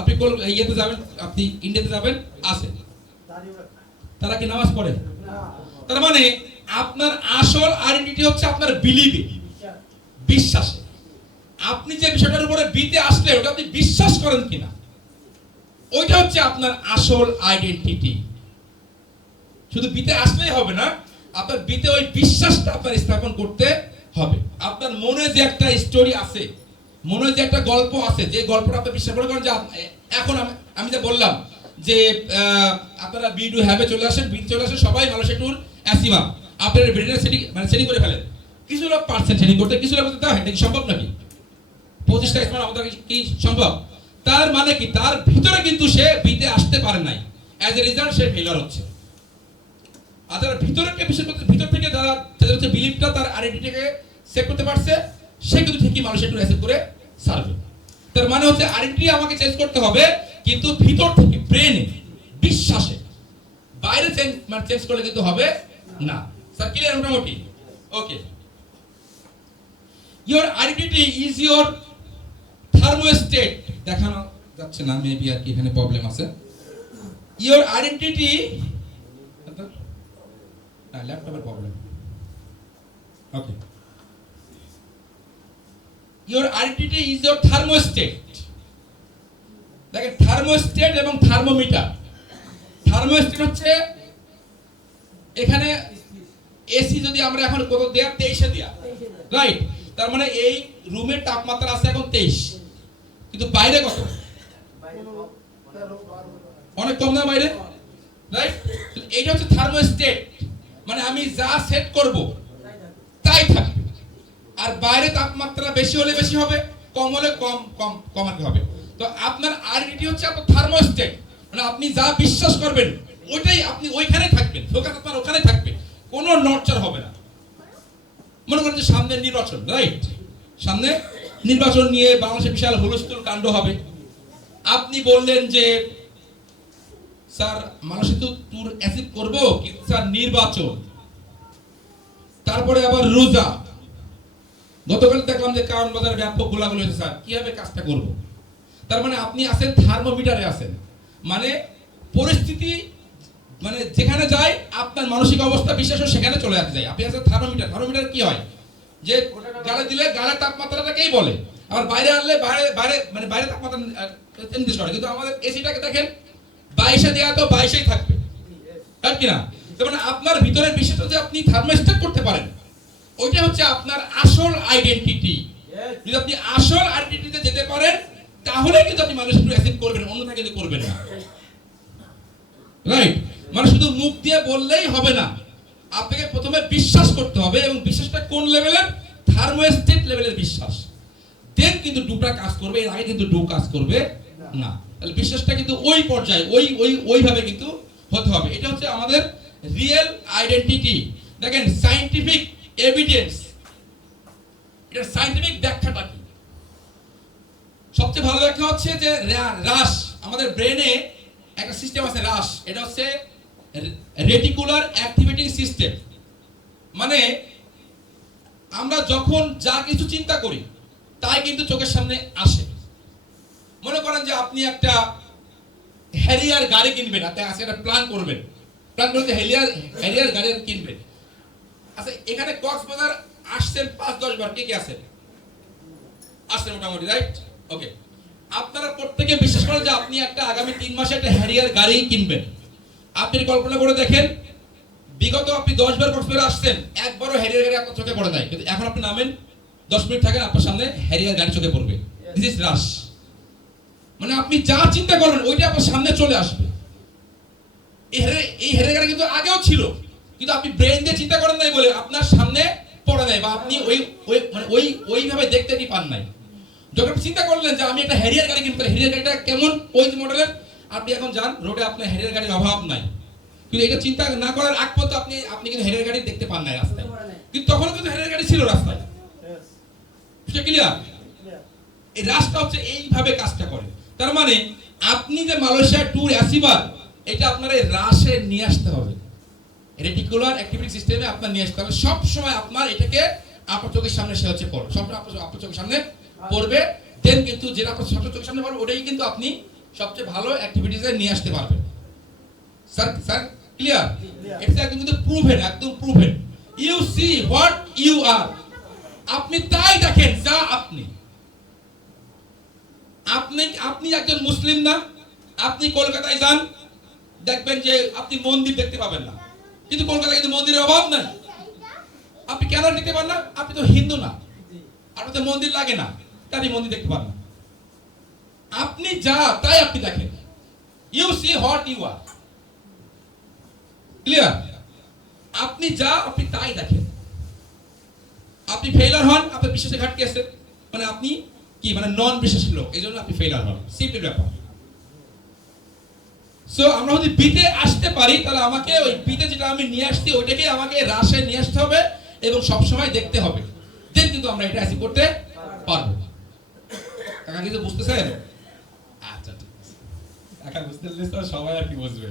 আপনি ইয়েতে যাবেন, আপনি ইন্ডিয়াতে যাবেন, আছে, তারা কি নামাজ পড়ে? তার মানে আপনার আসল আইডেন্টিটি হচ্ছে আপনার বিলিভে, বিশ্বাসে। আপনি যে বিষয়টার উপরে বিতে আসলে ওটা আপনি বিশ্বাস করেন কিনা, ওইটা হচ্ছে আপনার আসল আইডেন্টিটি। শুধু বিতে আসলেই হবে না, আপনার বিতে ওই বিশ্বাসটা আপনার স্থাপন করতে হবে। আপনার মনে যে একটা স্টোরি আছে, মনে যে একটা গল্প আছে, যে গল্পটা আপনি বিশ্বাস করেন যে এখন আমি যে বললাম যে আপনারা বি টু হ্যাভে চলে আসেন, বি চলে আসেন, সবাই মালয়েশিয়া ট্যুর অ্যাসিভা, আপনার ব্রেনের সেটিং মানে সেটিং করে ফেলেন। কিছু লোক পারছেন সেটিং করতে, কিছু লোক বলতে এটা কি সম্ভব নাকি? 25টা স্মার্ট আমাদের কি সম্ভব? তার মানে কি তার ভিতরে কিন্তু সে বিতে আসতে পারে নাই, অ্যাজ এ রেজাল্ট সে ফেলার হচ্ছে। আর যারা ভিতরকে বিশেষ করে ভিতর থেকে যারা হচ্ছে বিলিভটা তার আইডেন্টিটিকে সেট করতে পারছে, সে কিন্তু ঠিকই মালয়েশিয়া ট্যুর অ্যাসিভ করে সার্ভে। তার মানে হচ্ছে আইডেন্টিটি আমাকে চেঞ্জ করতে হবে, কিন্তু ভিতর থেকে ব্রেনে বিশ্বাসে, বাইরে চেঞ্জ করলে কিন্তু হবে না। স্যার ক্লিয়ার মোটামুটি? Okay. Your identity is your thermostat. দেখানো যাচ্ছে না, মেবি আর কি এখানে প্রবলেম আছে। ইওর আইডেন্টিটি, না ল্যাপটপের problem. Okay. Your identity is your thermostat. দেখেন থার্মোস্টেট এবং থার্মোমিটার। থার্মোস্টেট হচ্ছে এখানে এসি যদি আমরা এখন কত দেয়া 23 দেয়া, রাইট? তার মানে এই রুমের তাপমাত্রা আছে এখন 23, কিন্তু বাইরে কত? অনেক কম না বাইরে, রাইট? এইটা হচ্ছে থার্মোস্টেট, মানে আমি যা সেট করব তাই থাকবে। আর বাইরে তাপমাত্রা বেশি হলে বেশি হবে, কম হলে কম হবে। তো আপনার আইডেন্টিটি হচ্ছে আপনার থার্মোস্টেট, মানে আপনি যা বিশ্বাস করবেন ওইটাই আপনি ওইখানেই থাকবেন, ফোকাস আপনার ওখানেই থাকবে, কোনো নড়চড় হবে না। মনে করেন যে সামনে নির্বাচন, রাইট? সামনে নির্বাচন নিয়ে বাংলাদেশে বিশাল হুলস্থুল কাণ্ড হবে। আপনি বললেন যে স্যার মানুষে তো ট্যুর অ্যাচিভ করবো, কিন্তু স্যার নির্বাচন, তারপরে আবার রোজা, গতকাল দেখলাম যে কারণ বাজারে ব্যাপক গোলাগুলি হয়েছে, স্যার কিভাবে কাজটা করব? তার মানে আপনি আছেন থার্মোমিটারে আছেন, মানে পরিস্থিতি মানে যেখানে যায় আপনার মানসিক অবস্থা বিশ্বাস সেখানে চলে আসতে যায়। আপনি আছেন থার্মোমিটার। থার্মোমিটার কি হয়? যে গালে দিলে গালের তাপমাত্রাটাকেই বলে, আবার বাইরে আনলে বাইরে বাইরে মানে বাইরে তাপমাত্রা নির্দেশ করে। কিন্তু আমাদের এসিটাকে দেখেন 22-এ দেওয়া তো 22-এই থাকবে, তাই কি না? মানে আপনার ভিতরের বিষয়টা যে আপনি থার্মোস্ট্যাট করতে পারেন, ওইটা হচ্ছে আপনার আসল আইডেন্টিটি। যদি আপনি আসল আইডেন্টিটিতে যেতে পারেন তাহলে কিন্তু আপনি মানুষের একটু অ্যাসিভ করবেন, অন্যথা কিন্তু করবেন না, রাইট? মানে শুধু মুখ দিয়ে বললেই হবে না, আপনাকে প্রথমে বিশ্বাস করতে হবে, এবং বিশ্বাসটা কোন লেভেলের? থার্মোস্ট্যাট লেভেলের বিশ্বাস। দেন কিন্তু দুটা কাজ করবে, এর আগে কিন্তু দু কাজ করবে না। তাহলে বিশ্বাসটা কিন্তু ওই পর্যায়ে ওইভাবে কিন্তু হতে হবে। এটা হচ্ছে আমাদের রিয়েল আইডেন্টিটি। দেখেন সায়েন্টিফিক এভিডেন্স, এটা সায়েন্টিফিক ব্যাখ্যাটা কি? সবচেয়ে ভালো ব্যাখ্যা হচ্ছে যে রাশ, আমাদের ব্রেনে একটা সিস্টেম আছে রাশ, এটা হচ্ছে রেটিকুলার অ্যাক্টিভেটিং সিস্টেম। মানে আমরা যখন যা কিছু চিন্তা করি তাই কিন্তু চোখের সামনে আসে। মনে করেন যে আপনি একটা হ্যারিয়ার গাড়ি কিনবেন, আপনি আজকে একটা প্ল্যান করবেন যে হ্যারিয়ার গাড়ি কিনবেন। আচ্ছা, এখানে কক্সবাজার আসছেন 5-10 বার, কে কে আছেন? আসছেন মোটামুটি, রাইট? ওকে, আপনারা প্রত্যেকে বিশ্বাস করেন যে আপনি একটা আগামী 3 মাসে একটা হ্যারিয়ার গাড়ি কিনবেন। আপনি কল্পনা করে দেখেন, বিগত আপনি 10 বার কক্সবাজার আসছেন, একবারও হ্যারিয়ার গাড়ি আপনার চোখে পড়ে নাই, কিন্তু এখন আপনি নামেন 10 মিনিট থাকেন, আপনার সামনে হ্যারিয়ার গাড়ি চোখে পড়বে। দিস ইজ রাশ। মানে আপনি যা চিন্তা করবেন ওইটা আপনার সামনে চলে আসবে। এই হ্যারিয়ার গাড়ি কিন্তু আগেও ছিল, কিন্তু আপনি ব্রেন দিয়ে চিন্তা করেন নাই বলে আপনার সামনে পড়ে নাই, বা আপনি ওইভাবে দেখতে কি পান নাই। যখন চিন্তা করলেন যে আমি একটা হ্যারিয়ার গাড়ি কিনবো, হ্যারিয়ার গাড়িটা কেমন, ওই মডেলের, আপনি এখন যান রোডে, আপনার হ্যারিয়ার গাড়ির অভাব নাই। কিন্তু এটা চিন্তা না করার আগ পর্যন্ত আপনি কিন্তু হ্যারিয়ার গাড়ি দেখতে পান নাই রাস্তায়, কিন্তু তখন কিন্তু হ্যারিয়ার গাড়ি ছিল রাস্তায়। সেটা ক্লিয়ার? এই রাস্তা হচ্ছে এইভাবে কাজটা করে। তার মানে আপনি যে মালয়েশিয়া ট্যুর অ্যাচিভার, এটা আপনার এই রাশে নিয়ে আসতে হবে, রেটিকুলার অ্যাক্টিভিটি সিস্টেমে আপনার নিয়ে আসতে হবে। সব সময় আপনার এটাকে আপনার চোখের সামনে সে হচ্ছে পড়ে, সব আপনার চোখের সামনে পড়বে। দেন কিন্তু যেটা আপনার সব চোখের সামনে পড়বে ওটাই কিন্তু আপনি সবচেয়ে ভালো অ্যাক্টিভিটিসে নিয়ে আসতে পারবেন। Sir clear? এটা একদম কিন্তু প্রুভেন, একদম proven. You see what you are, আপনি তাই দেখেন যা আপনি। আপনি একজন মুসলিম না, আপনি কলকাতায় যান, দেখবেন যে আপনি মন্দির দেখতে পাবেন না, কিন্তু কলকাতায় কিন্তু মন্দিরের অভাব নাই। আপনি কেন দেখতে পান না? আপনি তো হিন্দু না, আপনার তো মন্দির লাগে না, তাই মন্দির দেখতে পান না। আপনি যা তাই আপনি দেখেন, you see what you are. Clear? আপনি যা আপনি তাই দেখেন। আপনি ফেইলার হন, আপনার বিশ্বাসে ঘাটতি আছে, মানে আপনি কি মানে নন বিশ্বাসী লোক, এই জন্য আপনি ফেইলার হন, সিম্পল ব্যাপার। সো আমরা যদি বিতে আসতে পারি, তাহলে আমাকে ওই বিতে যেটা আমি নিয়ে আসছি ওইটাকে আমাকে রাশে নিয়ে আসতে হবে এবং সব সময় দেখতে হবে। দেন কিন্তু আমরা এটা অ্যাচিভ করতে পারবো। কাকা কিছু বুঝতেছেন? আচ্ছা ঠিক আছে, কাকা বুঝতে পারলে সবাই আর কি বুঝবে।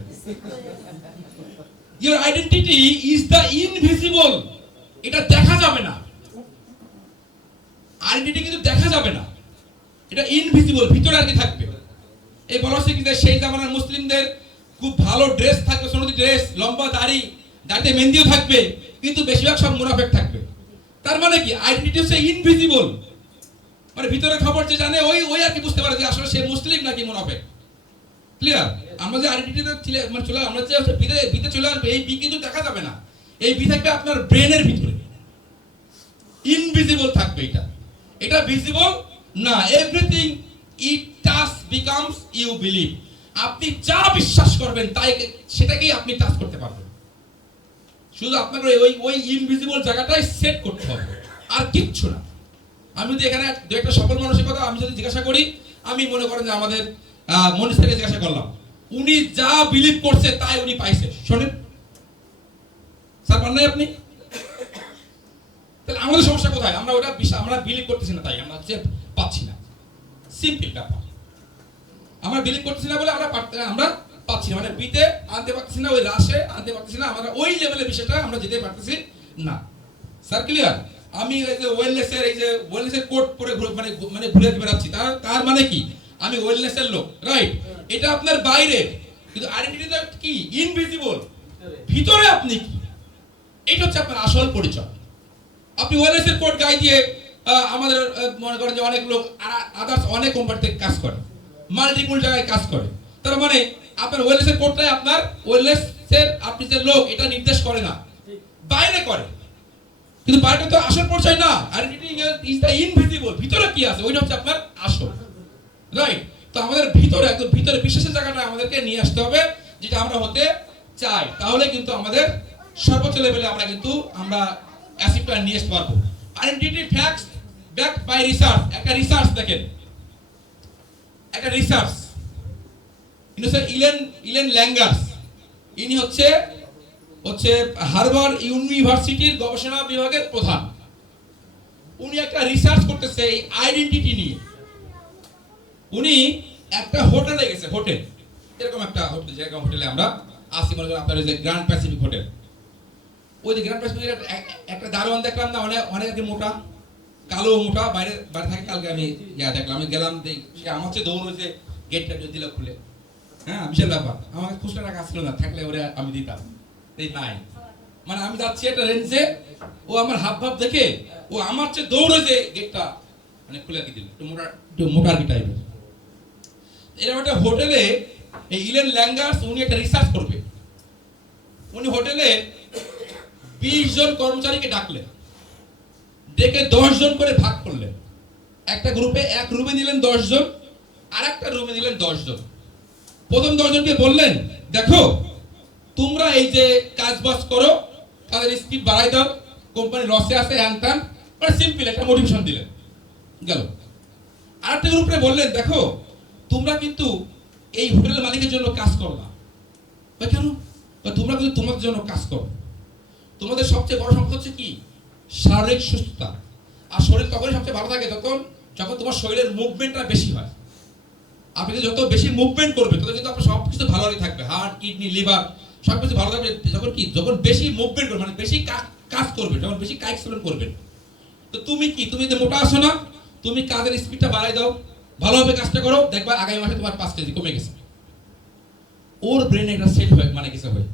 Your identity is the invisible, এটা দেখা যাবে না। আইডেন্টিটি কিন্তু দেখা যাবে না, এটা ইনভিজিবল, ভিতরে আর কি থাকবে। এই বলা হচ্ছে কিন্তু সেই জামানার মুসলিমদের খুব ভালো ড্রেস থাকবে, সুন্নতি ড্রেস, লম্বা দাড়ি, দাড়িতে মেহেন্দিও থাকবে, কিন্তু বেশিরভাগ সব মুনাফিক থাকবে। তার মানে কি আইডেন্টিটি হচ্ছে ইনভিজিবল, মানে ভিতরের খবর যে জানে ওই আর কি বুঝতে পারে যে আসলে সে মুসলিম নাকি মুনাফিক। ক্লিয়ার? আমরা যে আইডেন্টিটিতে মানে চলে আমরা যে বিতে চলে আসবে, এই বি কিন্তু দেখা যাবে না, এই বি থাকবে আপনার ব্রেনের ভিতরে, ইনভিজিবল থাকবে। এটা ভিজিবল না। Everything it touch becomes you believe. আপনি যা বিশ্বাস করবেন তাই সেটাকেই আপনি টাচ করতে পারবেন। শুধু আপনাকে ওই ইনভিজিবল জায়গাটাই সেট করতে হবে, আর কিচ্ছু না। আমি যদি এখানে একটা সফল মানুষের কথা আমি যদি জিজ্ঞাসা করি, আমি মনে করেন যে আমাদের মনীষ থেকে জিজ্ঞাসা করলাম উনি যা বিলিভ করছে তাই উনি পাইছে। শোনেন স্যার, পান নাই আপনি? তাহলে আমাদের সমস্যা কোথায়? আমরা ওটা আমরা বিলিভ করতেছি না, তাই আমরা হচ্ছে পাচ্ছি না। সিম্পল ব্যাপার, আমরা বিলিভ করতেছি না বলে আমরা পাচ্ছি না, মানে বিতে আনতে পারতেছি না, ওই রাশে আনতে পারতেছি না, আমরা ওই লেভেলের বিষয়টা আমরা যেতে পারতেছি না। Sir clear? আমি এই যে ওয়েলনেসের কোড পরে মানে ঘুরে বেড়াচ্ছি, তার মানে কি আমি ওয়েলনেসের লোক, রাইট? এটা আপনার বাইরে, কিন্তু আইডেন্টিটিটা কি? ইনভিজিবল, ভিতরে আপনি কি, এটা হচ্ছে আপনার আসল পরিচয়। আপনি ওয়েলনেসের কোড গায়ে দিয়ে আমাদের মনে করেন যে অনেক লোক আদার্স অনেক কোম্পানিতে কাজ করে, মাল্টিপল জায়গায় কাজ করে, তার মানে আপনার ওয়েলনেসের কোডটাই আপনার ওয়েলনেসের আপনি যে লোক এটা নির্দেশ করে না, বাইরে করে। কিন্তু বাইরে তো আসল পরিচয় না, আইডেন্টিটি ইজ দ্য ইনভিজিবল, ভিতরে কি আছে ওইটা হচ্ছে আপনার আসল, রাইট? তো আমাদের ভিতরে একদম ভিতরে বিশ্বাসের জায়গাটা আমাদেরকে নিয়ে আসতে হবে, যেটা আমরা হতে চাই, তাহলে কিন্তু আমাদের সর্বোচ্চ লেভেলে আমরা অ্যাচিভটা নিয়ে আসতে পারবো। Identity facts backed by research. একটা রিসার্চ দেখেন, একটা রিসার্চ ইলেন ল্যাঙ্গার্স, ইনি হচ্ছে হার্ভার্ড ইউনিভার্সিটির গবেষণা বিভাগের প্রধান। উনি একটা রিসার্চ করতেছে এই আইডেন্টিটি নিয়ে। উনি একটা হোটেলে গেছে, হোটেল এরকম একটা হোটেল, যেরকম হোটেলে আমরা আসি, মনে করেন আপনার যে গ্র্যান্ড প্যাসিফিক হোটেল, ওই যে গ্র্যান্ড প্যাসিফিকের একটা দারোয়ান দেখলাম না, অনেক মোটা, কালো মোটা, বাইরে থাকে। কালকে আমি দেখলাম, আমি গেলাম, সে আমার চেয়ে দৌড় হয়েছে, গেটটা দিল খুলে। হ্যাঁ, বিশাল ব্যাপার। আমাকে খুচরা টাকা আসলো না, থাকলে ওরা আমি দিতাম, এই নাই। মানে আমি যাচ্ছি একটা রেঞ্জে, ও আমার হাব ভাব দেখে ও আমার চেয়ে দৌড় হয়েছে, গেটটা মানে খুলে দিল, একটু মোটা আর কি টাইপের। এরকম একটা হোটেলে এই ইলেন ল্যাঙ্গার্স উনি একটা রিসার্চ করবে। উনি হোটেলে 20 জন কর্মচারীকে ডাকলেন, ডেকে 10 জন করে ভাগ করলেন। একটা গ্রুপে এক রুমে নিলেন 10 জন, আর একটা রুমে নিলেন 10 জন। প্রথম 10 জনকে বললেন, দেখো তোমরা এই যে কাজ বাজ করো, তাদের স্পিড বাড়াই দাও, কোম্পানি লসে আছে, হ্যান ত্যান, মানে সিম্পল একটা মোটিভেশন দিলেন, গেল। আরেকটা গ্রুপে বললেন, দেখো তোমরা কিন্তু এই হোটেলের মালিকের জন্য কাজ করো না। কেন? তোমরা কিন্তু তোমাদের জন্য কাজ করো। তোমাদের সবচেয়ে বড় সম্পদ হচ্ছে কি? শারীরিক সুস্থতা। আর শরীর তখনই সবচেয়ে ভালো থাকে যখন তোমার শরীরের মুভমেন্টটা বেশি হয়। আপনি যত বেশি মুভমেন্ট করবে তত কিন্তু আপনার সবকিছু ভালোই থাকবে, হার্ট, কিডনি, লিভার সবকিছু ভালো থাকবে। যখন বেশি মুভমেন্ট করবে, মানে বেশি কাজ করবে, যখন বেশি কাজ করবেন। তো তুমি যে মোটা আছো না, তুমি কাজের স্পিডটা বাড়াই দাও, ভালোভাবে কাজটা করো, দেখবা আগামী মাসে তোমার 5 কেজি কমে গেছে। ওর ব্রেনে একটা সেট হয়, মানে কিছু হয়,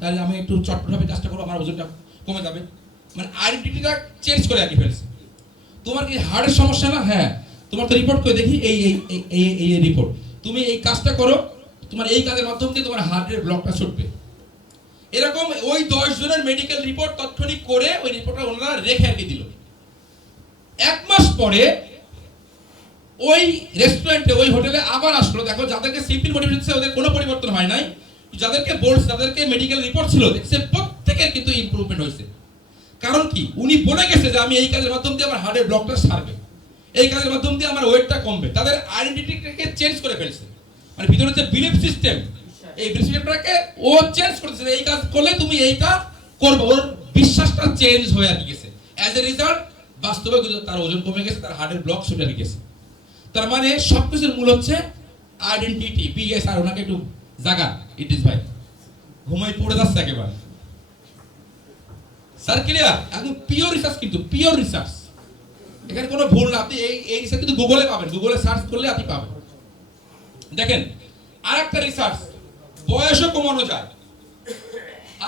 তাহলে আমি একটু চটপটভাবে কাজটা করবো, আমার ওজনটা কমে যাবে। মানে আইডেন্টিটিটা চেঞ্জ করে রাখি ফেলছে। তোমার কি হার্টের সমস্যা না? হ্যাঁ, তোমার তো রিপোর্ট করে দেখি, এই রিপোর্ট, তুমি এই কাজটা করো, তোমার এই কাজের মাধ্যম দিয়ে তোমার হার্টের ব্লকটা ছুটবে। এরকম ওই 10 জনের মেডিকেল রিপোর্ট তাৎক্ষণিক করে ওই রিপোর্টটা ওনারা রেখে দিল। 1 মাস পরে ওই রেস্টুরেন্টে, ওই হোটেলে আবার আসলো। দেখো, যাদেরকে সিম্পল মোটিভেশন দিচ্ছে ওদের কোনো পরিবর্তন হয় নাই, যাদেরকে মেডিকেল রিপোর্ট ছিল দেখছে প্রত্যেকের কিন্তু ইমপ্রুভমেন্ট হয়েছে। কারণ কি? উনি বলে গেছে যে আমি এই কাজের মাধ্যম দিয়ে আমার হার্টের ব্লকটা সারবে, এই কাজের মাধ্যম দিয়ে আমার ওয়েটটা কমবে। তাদের আইডেন্টিটিটাকে চেঞ্জ করে ফেলছে, মানে ভিতরে যে বিলিফ সিস্টেম, এই বিলিফ সিস্টেমটাকে ও চেঞ্জ করতেছে। এই কাজ করলে তুমি এইটা করবে, ওর বিশ্বাসটা চেঞ্জ হয়ে আর গেছে। অ্যাজ এ রেজাল্ট বাস্তবে তার ওজন কমে গেছে, তার হার্টের ব্লক ছুটে গেছে। তার মানে সবকিছুর মূল হচ্ছে আইডেন্টিটি। বিএসআর ওনাকে একটু জাগা, ইট ইজ ভাই ঘুমাই পড়ে যাচ্ছে একেবারে। Sir clear? একদম পিওর রিসার্চ, কিন্তু পিওর রিসার্চ, এখানে কোনো ভুল না। আপনি এই রিসার্চ কিন্তু গুগলে পাবেন, গুগলে সার্চ করলে আপনি পাবেন। দেখেন আরেকটা রিসার্চ, বয়সও কমানো যায়।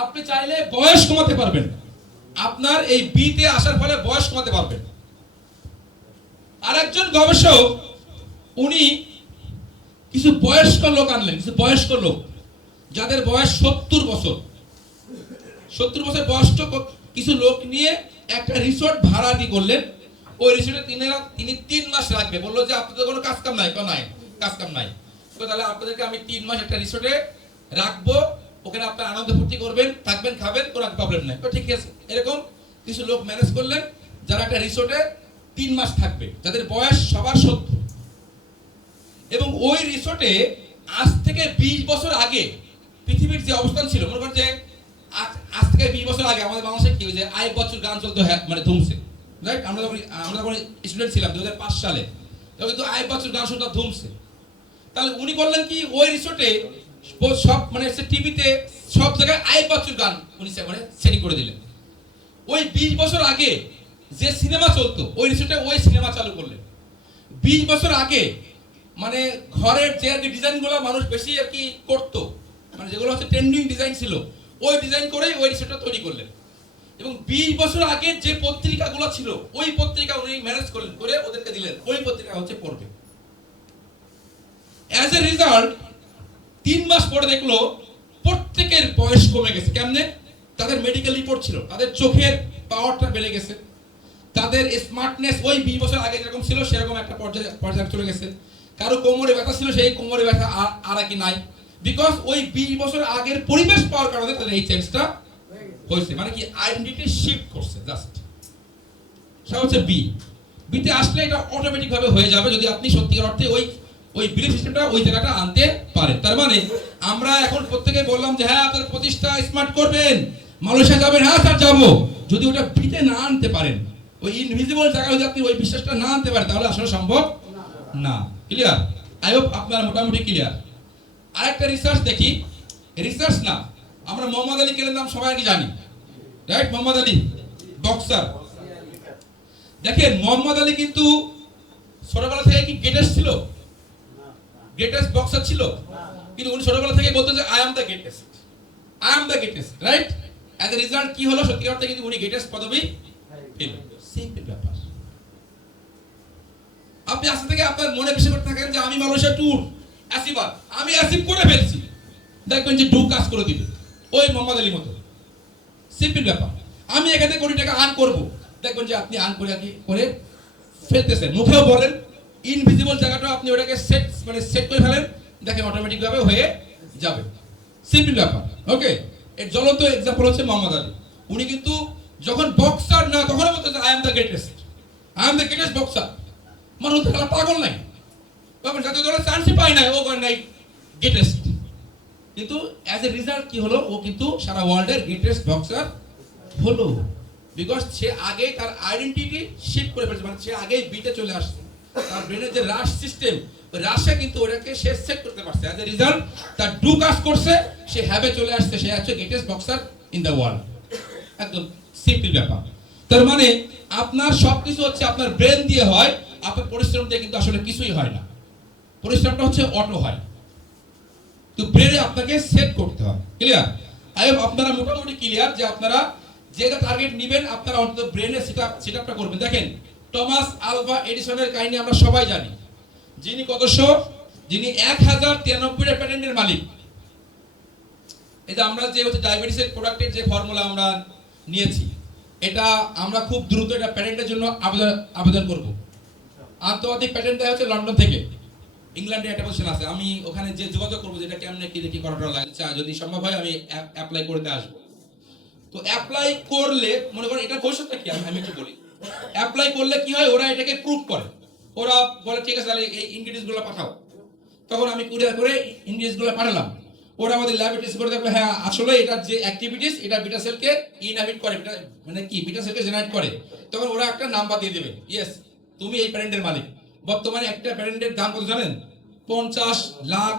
আপনি চাইলে বয়স কমাতে পারবেন, আপনার এই বিতে আসার ফলে বয়স কমাতে পারবেন। আরেকজন গবেষক উনি কিছু বয়স্ক লোক আনলেন, কিছু বয়স্ক লোক যাদের বয়স 70 বছর, 70 বছর বয়স্ক কিছু লোক নিয়ে একটা রিসোর্ট ভাড়া দিয়ে করলেন। ওই রিসোর্টে তিনি 3 মাস রাখবে। বললো যে আপনাদের কোনো কাজ কাম নাই, তাহলে আপনাদেরকে আমি 3 মাস একটা রিসোর্টে রাখবো, ওখানে আপনারা আনন্দ ফুর্তি করবেন, থাকবেন, খাবেন, কোনো প্রবলেম নাই। তো ঠিক আছে, এরকম কিছু লোক ম্যানেজ করলেন যারা একটা রিসোর্টে 3 মাস থাকবে, যাদের বয়স সবার 70। এবং ওই রিসোর্টে আজ থেকে থেকে 20 বছর আগে পৃথিবীর যে অবস্থান ছিল, মনে করেন যে আজ থেকে 20 বছর আগে আমাদের বাংলাদেশে কি হয়েছে, আইব বচ্চুর গান চলতো, মানে ধুমছে, রাইট? আমরা যখন স্টুডেন্ট ছিলাম 2005 সালে, তখন কিন্তু আইব বচ্চুর গান শুনতে ধুমছে। তাহলে উনি করলেন কি, ওই রিসোর্টে সব মানে টিভিতে সব জায়গায় আইব বচ্চুর গান উনি মানে সেটিং করে দিলেন। ওই 20 বছর আগে যে সিনেমা চলতো ওই রিসোর্টে ওই সিনেমা চালু করলেন। 20 বছর আগে মানে ঘরের যে আর কি ডিজাইনগুলো মানুষ বেশি আর কি করতো, মানে যেগুলো হচ্ছে ট্রেন্ডিং ডিজাইন ছিল, ওই ডিজাইন করেই ওই রিসোর্টটা তৈরি করলেন। এবং 20 বছর আগে যে পত্রিকাগুলো ছিল ওই পত্রিকা উনি ম্যানেজ করলেন, করে ওদেরকে দিলেন, ওই পত্রিকা হচ্ছে পড়বে। অ্যাজ এ রেজাল্ট 3 মাস পরে দেখলো প্রত্যেকের বয়স কমে গেছে। কেমনে? তাদের মেডিকেল রিপোর্ট ছিল, তাদের চোখের পাওয়ারটা বেড়ে গেছে, তাদের স্মার্টনেস ওই 20 বছর আগে যেরকম ছিল সেরকম একটা পর্যায়ে চলে গেছে। কারো কোমরে ব্যথা ছিল, সেই কোমরে ব্যথা আর কি নাই, বিকজ ওই 20 বছর আগের পরিবেশ পাওয়ার কারণে তাদের এই চেঞ্জটা হয়েছে। মানে কি, আইডেন্টিটি শিফট করছে জাস্ট। সেটা হচ্ছে বিতে আসলে এটা অটোমেটিক ভাবে হয়ে যাবে যদি আপনি সত্যিকার অর্থে ওই বিলিফ সিস্টেমটা ওই জায়গাটা আনতে পারেন। তার মানে আমরা এখন প্রত্যেকে বললাম যে হ্যাঁ আপনার প্রতিষ্ঠা স্মার্ট করবেন, মালয়েশিয়া যাবেন, হ্যাঁ স্যার যাবো, যদি ওটা বিতে না আনতে পারেন, ওই ইনভিজিবল জায়গায় যদি আপনি ওই বিশ্বাসটা না আনতে পারেন, তাহলে আসলে সম্ভব না। ক্লিয়ার? আই হোপ আপনারা মোটামুটি ক্লিয়ার। আরেকটা রিসার্চ দেখি, রিসার্চ না, আমরা মোহাম্মদ আলী কেলের নাম সবাই কি জানি, রাইট? মোহাম্মদ আলী বক্সার। দেখেন মোহাম্মদ আলী কিন্তু ছোটবেলা থেকে কি গ্রেটেস্ট ছিল, গ্রেটেস্ট বক্সার ছিল, কিন্তু উনি ছোটবেলা থেকে বলতেন যে I am the greatest, I am the greatest, right? As a result কি হলো, সত্যি অর্থে কিন্তু উনি গ্রেটেস্ট পদবি পেল। সিম্পল ব্যাপার। আপনি আজকে থেকে আপনার মনে বেশি করতে থাকেন যে আমি মালয়েশিয়া ট্যুর অ্যাসিভার, আমি অ্যাসিভ করে ফেলছি, দেখবেন যে ডু কাজ করে দিবে ওই মোহাম্মদ আলীর মতো। সিম্পল ব্যাপার। আমি এখানে কোটি টাকা আর্ন করব, দেখবেন যে আপনি আর্ন করে কি করে ফেলতেছেন, মুখেও বলেন, ইনভিজিবল জায়গাটা আপনি ওটাকে সেট করে ফেলেন, দেখেন অটোমেটিক ভাবে হয়ে যাবে। সিম্পল ব্যাপার। ওকে, এর জ্বলন্ত এক্সাম্পল হচ্ছে মোহাম্মদ আলী। উনি কিন্তু যখন বক্সার না তখন বলতে I am the greatest, I am the greatest boxer. মানুষ তো খেলা পাগল নাই, তখন জাতীয় দলের চান্সই পায় নাই, ও নাই গ্রেটেস্ট। কিন্তু অ্যাজ এ রেজাল্ট কি হলো, ও কিন্তু সারা ওয়ার্ল্ডের গ্রেটেস্ট বক্সার হলো, বিকজ সে আগে তার আইডেন্টিটি শিফট করে ফেলেছে, মানে সে আগেই বিটে চলে আসছে। তার ব্রেনের যে রাশ সিস্টেম, ওই রাশে কিন্তু ওটাকে সে সেট করতে পারছে। অ্যাজ এ রেজাল্ট তার ডু কাজ করছে, সে হ্যাবে চলে আসছে, সে হচ্ছে greatest boxer in the world. একদম সিম্পল ব্যাপার। তার মানে আপনার সবকিছু হচ্ছে আপনার ব্রেন দিয়ে হয়, আপনার পরিশ্রম দিয়ে কিন্তু আসলে কিছুই হয় না। পরিশ্রমটা হচ্ছে অটো হয়, তো ব্রেনে আপনাকে সেট করতে হয়। ক্লিয়ার? আই হোপ আপনারা মোটামুটি ক্লিয়ার যে আপনারা যেটা টার্গেট নেবেন আপনারা অন্তত ব্রেনে সেটআপটা করবেন। দেখেন টমাস আলভা এডিসনের কাহিনী আমরা সবাই জানি, যিনি যিনি 1093টা প্যাটেন্টের মালিক। এই যে আমরা যে হচ্ছে ডায়াবেটিসের প্রোডাক্টের যে ফর্মুলা আমরা নিয়েছি, এটা আমরা খুব দ্রুত এটা প্যাটেন্টের জন্য আবেদন করব। আন্তর্জাতিক প্যাটেন্ট দেওয়া হচ্ছে লন্ডন থেকে, ইংল্যান্ডে একটা পজিশন আছে। আমি ওখানে যে যোগাযোগ করবো যেটা কেমনে কি দেখি করাটা লাগছে, যদি সম্ভব হয় আমি অ্যাপ্লাই করতে আসবো। তো অ্যাপ্লাই করলে মনে করেন এটা ভবিষ্যৎটা কি আমি একটু বলি। অ্যাপ্লাই করলে কি হয়, ওরা এটাকে প্রুভ করে, ওরা বলে ঠিক আছে তাহলে এই ইনগ্রিডিয়েন্টস গুলো পাঠাও। তখন আমি কুরিয়ার করে ইনগ্রিডিয়েন্টস গুলো পাঠালাম, ওরা আমাদের ল্যাবে টেস্ট করে দেখলো হ্যাঁ আসলে এটার যে অ্যাক্টিভিটিস এটা বিটা সেলকে ইনহিবিট করে, মানে কি বিটা সেলকে জেনারেট করে। তখন ওরা একটা নাম্বার দিয়ে দেবে, ইয়েস তুমি এই প্যাটেন্টের মালিক। বর্তমানে একটা প্যাটেন্টের দাম কত জানেন? $50 লাখ।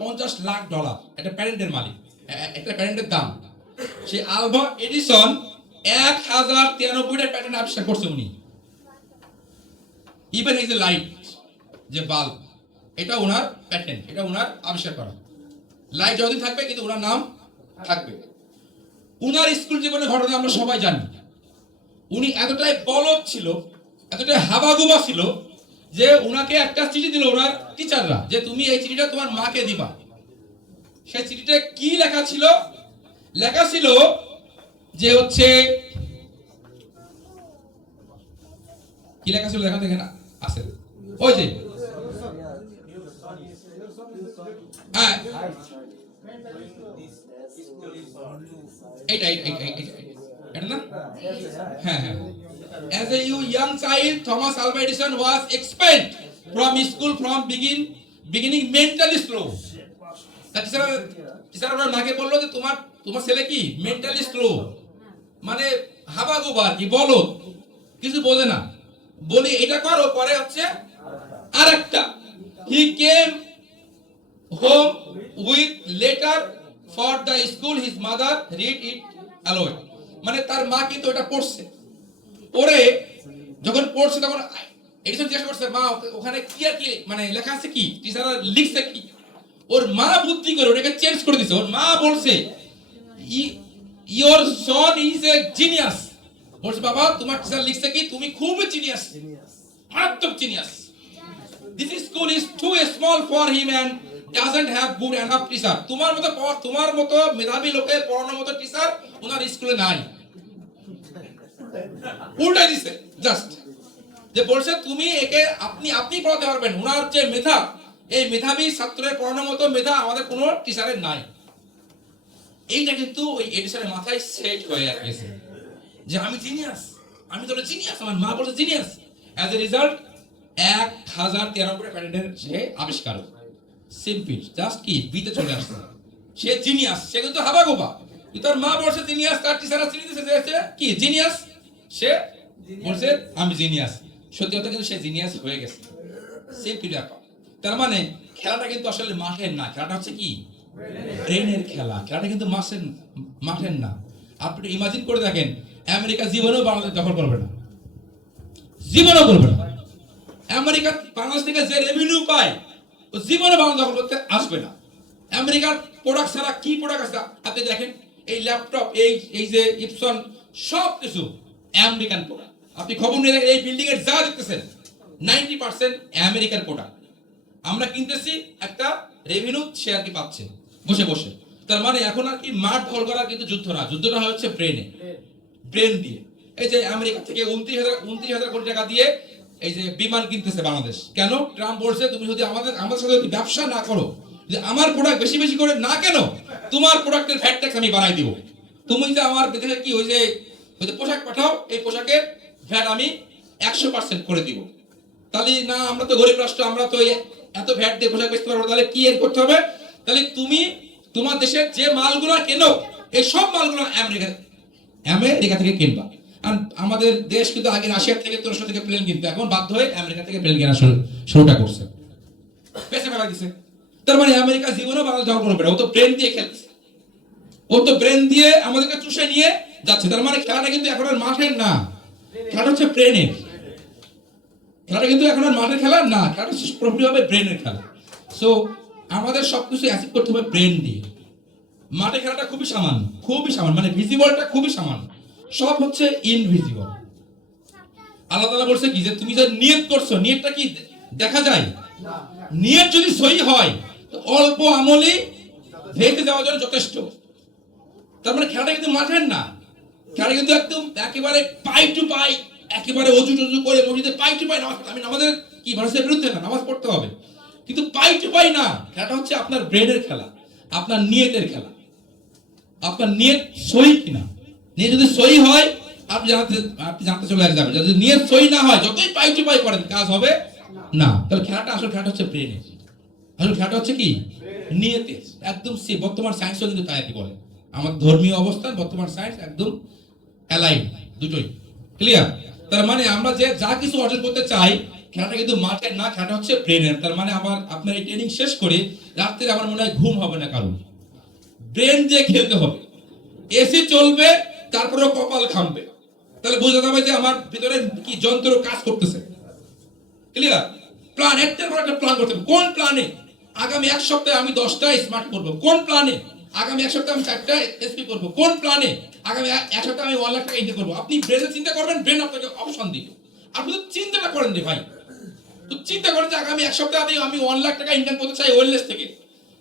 $50 লাখ একটা প্যাটেন্টের মালিক, একটা প্যাটেন্টের দাম। সেই আলভা এডিসন 1093টা প্যাটেন্ট আবিষ্কার করছে উনি। ইভেন এই যে লাইট, যে বাল্ব, এটা ওনার প্যাটেন্ট, এটা ওনার আবিষ্কার করা। লাইট যতদিন থাকবে কিন্তু ওনার নাম থাকবে। উনার স্কুল জীবনের ঘটনা আমরা সবাই জানি। উনি এতটাই বলদ ছিল, এতটাই হাবাগোবা ছিল যে উনাকে একটা চিঠি দিল ওনার টিচাররা যে তুমি এই চিঠিটা তোমার মাকে দিবা। সেই চিঠিতে কি লেখা ছিল? লেখা ছিল যে হচ্ছে কি লেখা ছিল দেখা দেখেন আছে ওই যে হ্যাঁ এটা না হ্যাঁ হ্যাঁ As a young child, Thomas Alva Edison was expelled from school from beginning mentally slow. Teacher ওনার মাকে বললো যে তোমার ছেলে কি মেন্টালি স্লো, মানে হাবাগোবা কি বলো, কিছু বোঝে না। বলি এটা করো, করে হচ্ছে আরেকটা। He came home with letter for the school, his mother read it aloud. মানে তার মা কিন্তু এটা পড়ছে, পড়ে যখন পড়ছে তখন এডিশন জিজ্ঞাসা করছে, মা ওখানে কি আর কি মানে লেখা আছে কি, টিচার লিখছে কি। ওর মা বুদ্ধি করে ওটাকে চেঞ্জ করে দিছে। ওর মা বলছে your Son is a genius. বলছে বাবা তোমার টিচার লিখছে কি তুমি খুব জিনিয়াস, মারাত্মক genius. This school is too small for him and doesn't have good enough teacher. তোমার মতো মেধাবী লোকের পড়ানোর মতো টিচার ওনার স্কুলে নাই। উল্টা দিছে জাস্ট, যে বলছে তুমি একে আপনি পড়াতে পারবেন, ওনার যে মেধা, এই মেধাবী ছাত্রের পড়ানোর মতো মেধা আমাদের কোনো টিচারের নাই। এইটা কিন্তু ওই এডিশনের মাথায় সেট হয়ে গেছে যে আমি জিনিয়াস, আমি তো জিনিয়াস, আমার মা বলছে জিনিয়াস। অ্যাজ এ রেজাল্ট 1093 প্যাটেন্টের সে আবিষ্কারক। সিম্পল, জাস্ট কি বিতে চলে আসছে। সে জিনিয়াস, সে কিন্তু হাবাগোবা। তার মা বলছে জিনিয়াস, তার টিচাররা চিনি দিয়েছে যে কি জিনিয়াস, সে বলছে আমি জিনিয়াস। সত্যি কথা কিন্তু সে জিনিয়াস হয়ে গেছে। সিম্পল ব্যাপার। তার মানে খেলাটা কিন্তু আসলে মাঠের না, খেলাটা হচ্ছে কি ব্রেনের খেলা। খেলাটা কিন্তু মাঠের না। আপনি ইমাজিন করে দেখেন, আমেরিকা জীবনেও বাংলাদেশ দখল করবে না, জীবনেও করবে না। আমেরিকা বাংলাদেশ থেকে যে রেভিনিউ পায় ও জীবনে বাংলাদেশ দখল করতে আসবে না। আমেরিকার প্রোডাক্ট ছাড়া কি প্রোডাক্ট আছে আপনি দেখেন, এই ল্যাপটপ, এই যে ইপসন, সব কিছু আমেরিকান প্রোডাক্ট। আপনি খবর নিয়ে দেখেন, এই বিল্ডিং এর যা দেখতেছেন 90% আমেরিকান প্রোডাক্ট। আমরা কিনতেছি, একটা রেভিনিউ সে আর কি পাচ্ছে বসে বসে। তার মানে এখন আর কি মাঠ দখল করার কিন্তু যুদ্ধ না, যুদ্ধটা হচ্ছে ব্রেন দিয়ে। এই যে আমেরিকা থেকে 29,000 কোটি টাকা দিয়ে এই যে বিমান কিনতেছে বাংলাদেশ। কেন? ট্রাম্প বলছে তুমি যদি আমাদের সাথে যদি ব্যবসা না করো, যে আমার প্রোডাক্ট বেশি বেশি করে না কেন, তোমার প্রোডাক্টের ভ্যাট ট্যাক্স আমি বানাই দিব। তুমি যে আমার বিদেশে কি ওই যে পোশাক পাঠাও, এই পোশাকের ভ্যাট আমি 100% করে দিব। তাহলে না, আমরা তো গরিব রাষ্ট্র, আমরা তো এত ভ্যাট দিয়ে পোশাক বেচতে পারবো। তাহলে কি এর করতে হবে? তাহলে তুমি তোমার দেশের যে মালগুলো কেনো, এই সব মালগুলো আমেরিকা থেকে কিনবা। আর আমাদের দেশ কিন্তু আগে রাশিয়া থেকে, তুরস্ক থেকে প্লেন কিনতো, এখন বাধ্য হয়ে আমেরিকা থেকে প্লেন কেনা শুরুটা করছে, পেছে ফেলা দিছে। তার মানে আমেরিকা জীবনেও বাংলাদেশ দখল করবে না, ও তো ব্রেন দিয়ে খেলছে, ও তো ব্রেন দিয়ে আমাদেরকে চুষে নিয়ে যাচ্ছে। তার মানে খেলাটা কিন্তু এখন আর মাঠের না, খেলাটা হচ্ছে ব্রেনের। খেলাটা কিন্তু এখন আর মাঠের খেলা না, খেলাটা হচ্ছে পুরোপুরি হবে ব্রেনের খেলা। সো আমাদের সবকিছু অ্যাচিভ করতে হবে ব্রেন দিয়ে। মাঠে খেলাটা খুবই সামান্য, মানে ভিজিবলটা খুবই সামান্য, সব হচ্ছে ইনভিজিবল। আল্লাহ তাআলা বলছে কি, যে তুমি যে নিয়ত করছো, নিয়তটা কি দেখা যায়? নিয়ত যদি সহি হয় তো অল্প আমলই ভেসে যাওয়ার জন্য যথেষ্ট। তার মানে খেলাটা কিন্তু মাঠের না, খেলাটা কিন্তু একদম একেবারে পাই টু পাই, একেবারে অজু টজু করে মসজিদে পাই টু পাই নামাজ। আমি নামাজের কি মানুষের বিরুদ্ধে না, নামাজ পড়তে হবে, কিন্তু পাই টু পাই না। খেলাটা হচ্ছে আপনার ব্রেনের খেলা, আপনার নিয়তের খেলা। আপনার নিয়ত সহি কিনা, নিয়ত যদি সহি হয় আপনি জানতে চলে যাবেন। যদি নিয়ত সহি না হয়, যতই পাই টু পাই করেন, কাজ হবে না। তাহলে খেলাটা, আসল খেলাটা হচ্ছে ব্রেনের, আসল খেলাটা হচ্ছে কি নিয়তে। একদম বর্তমান সায়েন্সও কিন্তু তাই কি বলে, আমার ধর্মীয় অবস্থান, বর্তমান সায়েন্স একদম অ্যালাইন, দুটোই ক্লিয়ার। তার মানে আমরা যে যা কিছু অর্জন করতে চাই, খেলাটা কিন্তু মাঠের না, খেলাটা হচ্ছে ব্রেনের। তার মানে আপনার এই ট্রেনিং শেষ করে রাত্রে আমার মনে হয় ঘুম হবে না কারণ, ব্রেন দিয়ে খেলতে হবে। এসি চলবে, তারপরেও কপাল ঘামবে, তাহলে বোঝা যাবে যে আমার ভিতরে কি যন্ত্র কাজ করতেছে। ক্লিয়ার? প্ল্যান, একটার পর একটা প্ল্যান করতে হবে। কোন প্ল্যানে আগামী 1 সপ্তাহে আমি 10টা স্মার্ট করব, কোন প্ল্যানে আগামী 1 সপ্তাহে আমি 4টা এসপি করব, কোন প্ল্যানে আগামী 1 সপ্তাহে আমি 1 লাখ টাকা ইনকাম করব। আপনি ব্রেনে চিন্তা করবেন, ব্রেন আপনাকে অপশন দিবে। আপনি তো চিন্তাটা করেন রে ভাই, তো চিন্তা করেন যে আগামী 1 সপ্তাহে আমি 1 লাখ টাকা ইনকাম করতে চাই ওয়েলনেস থেকে।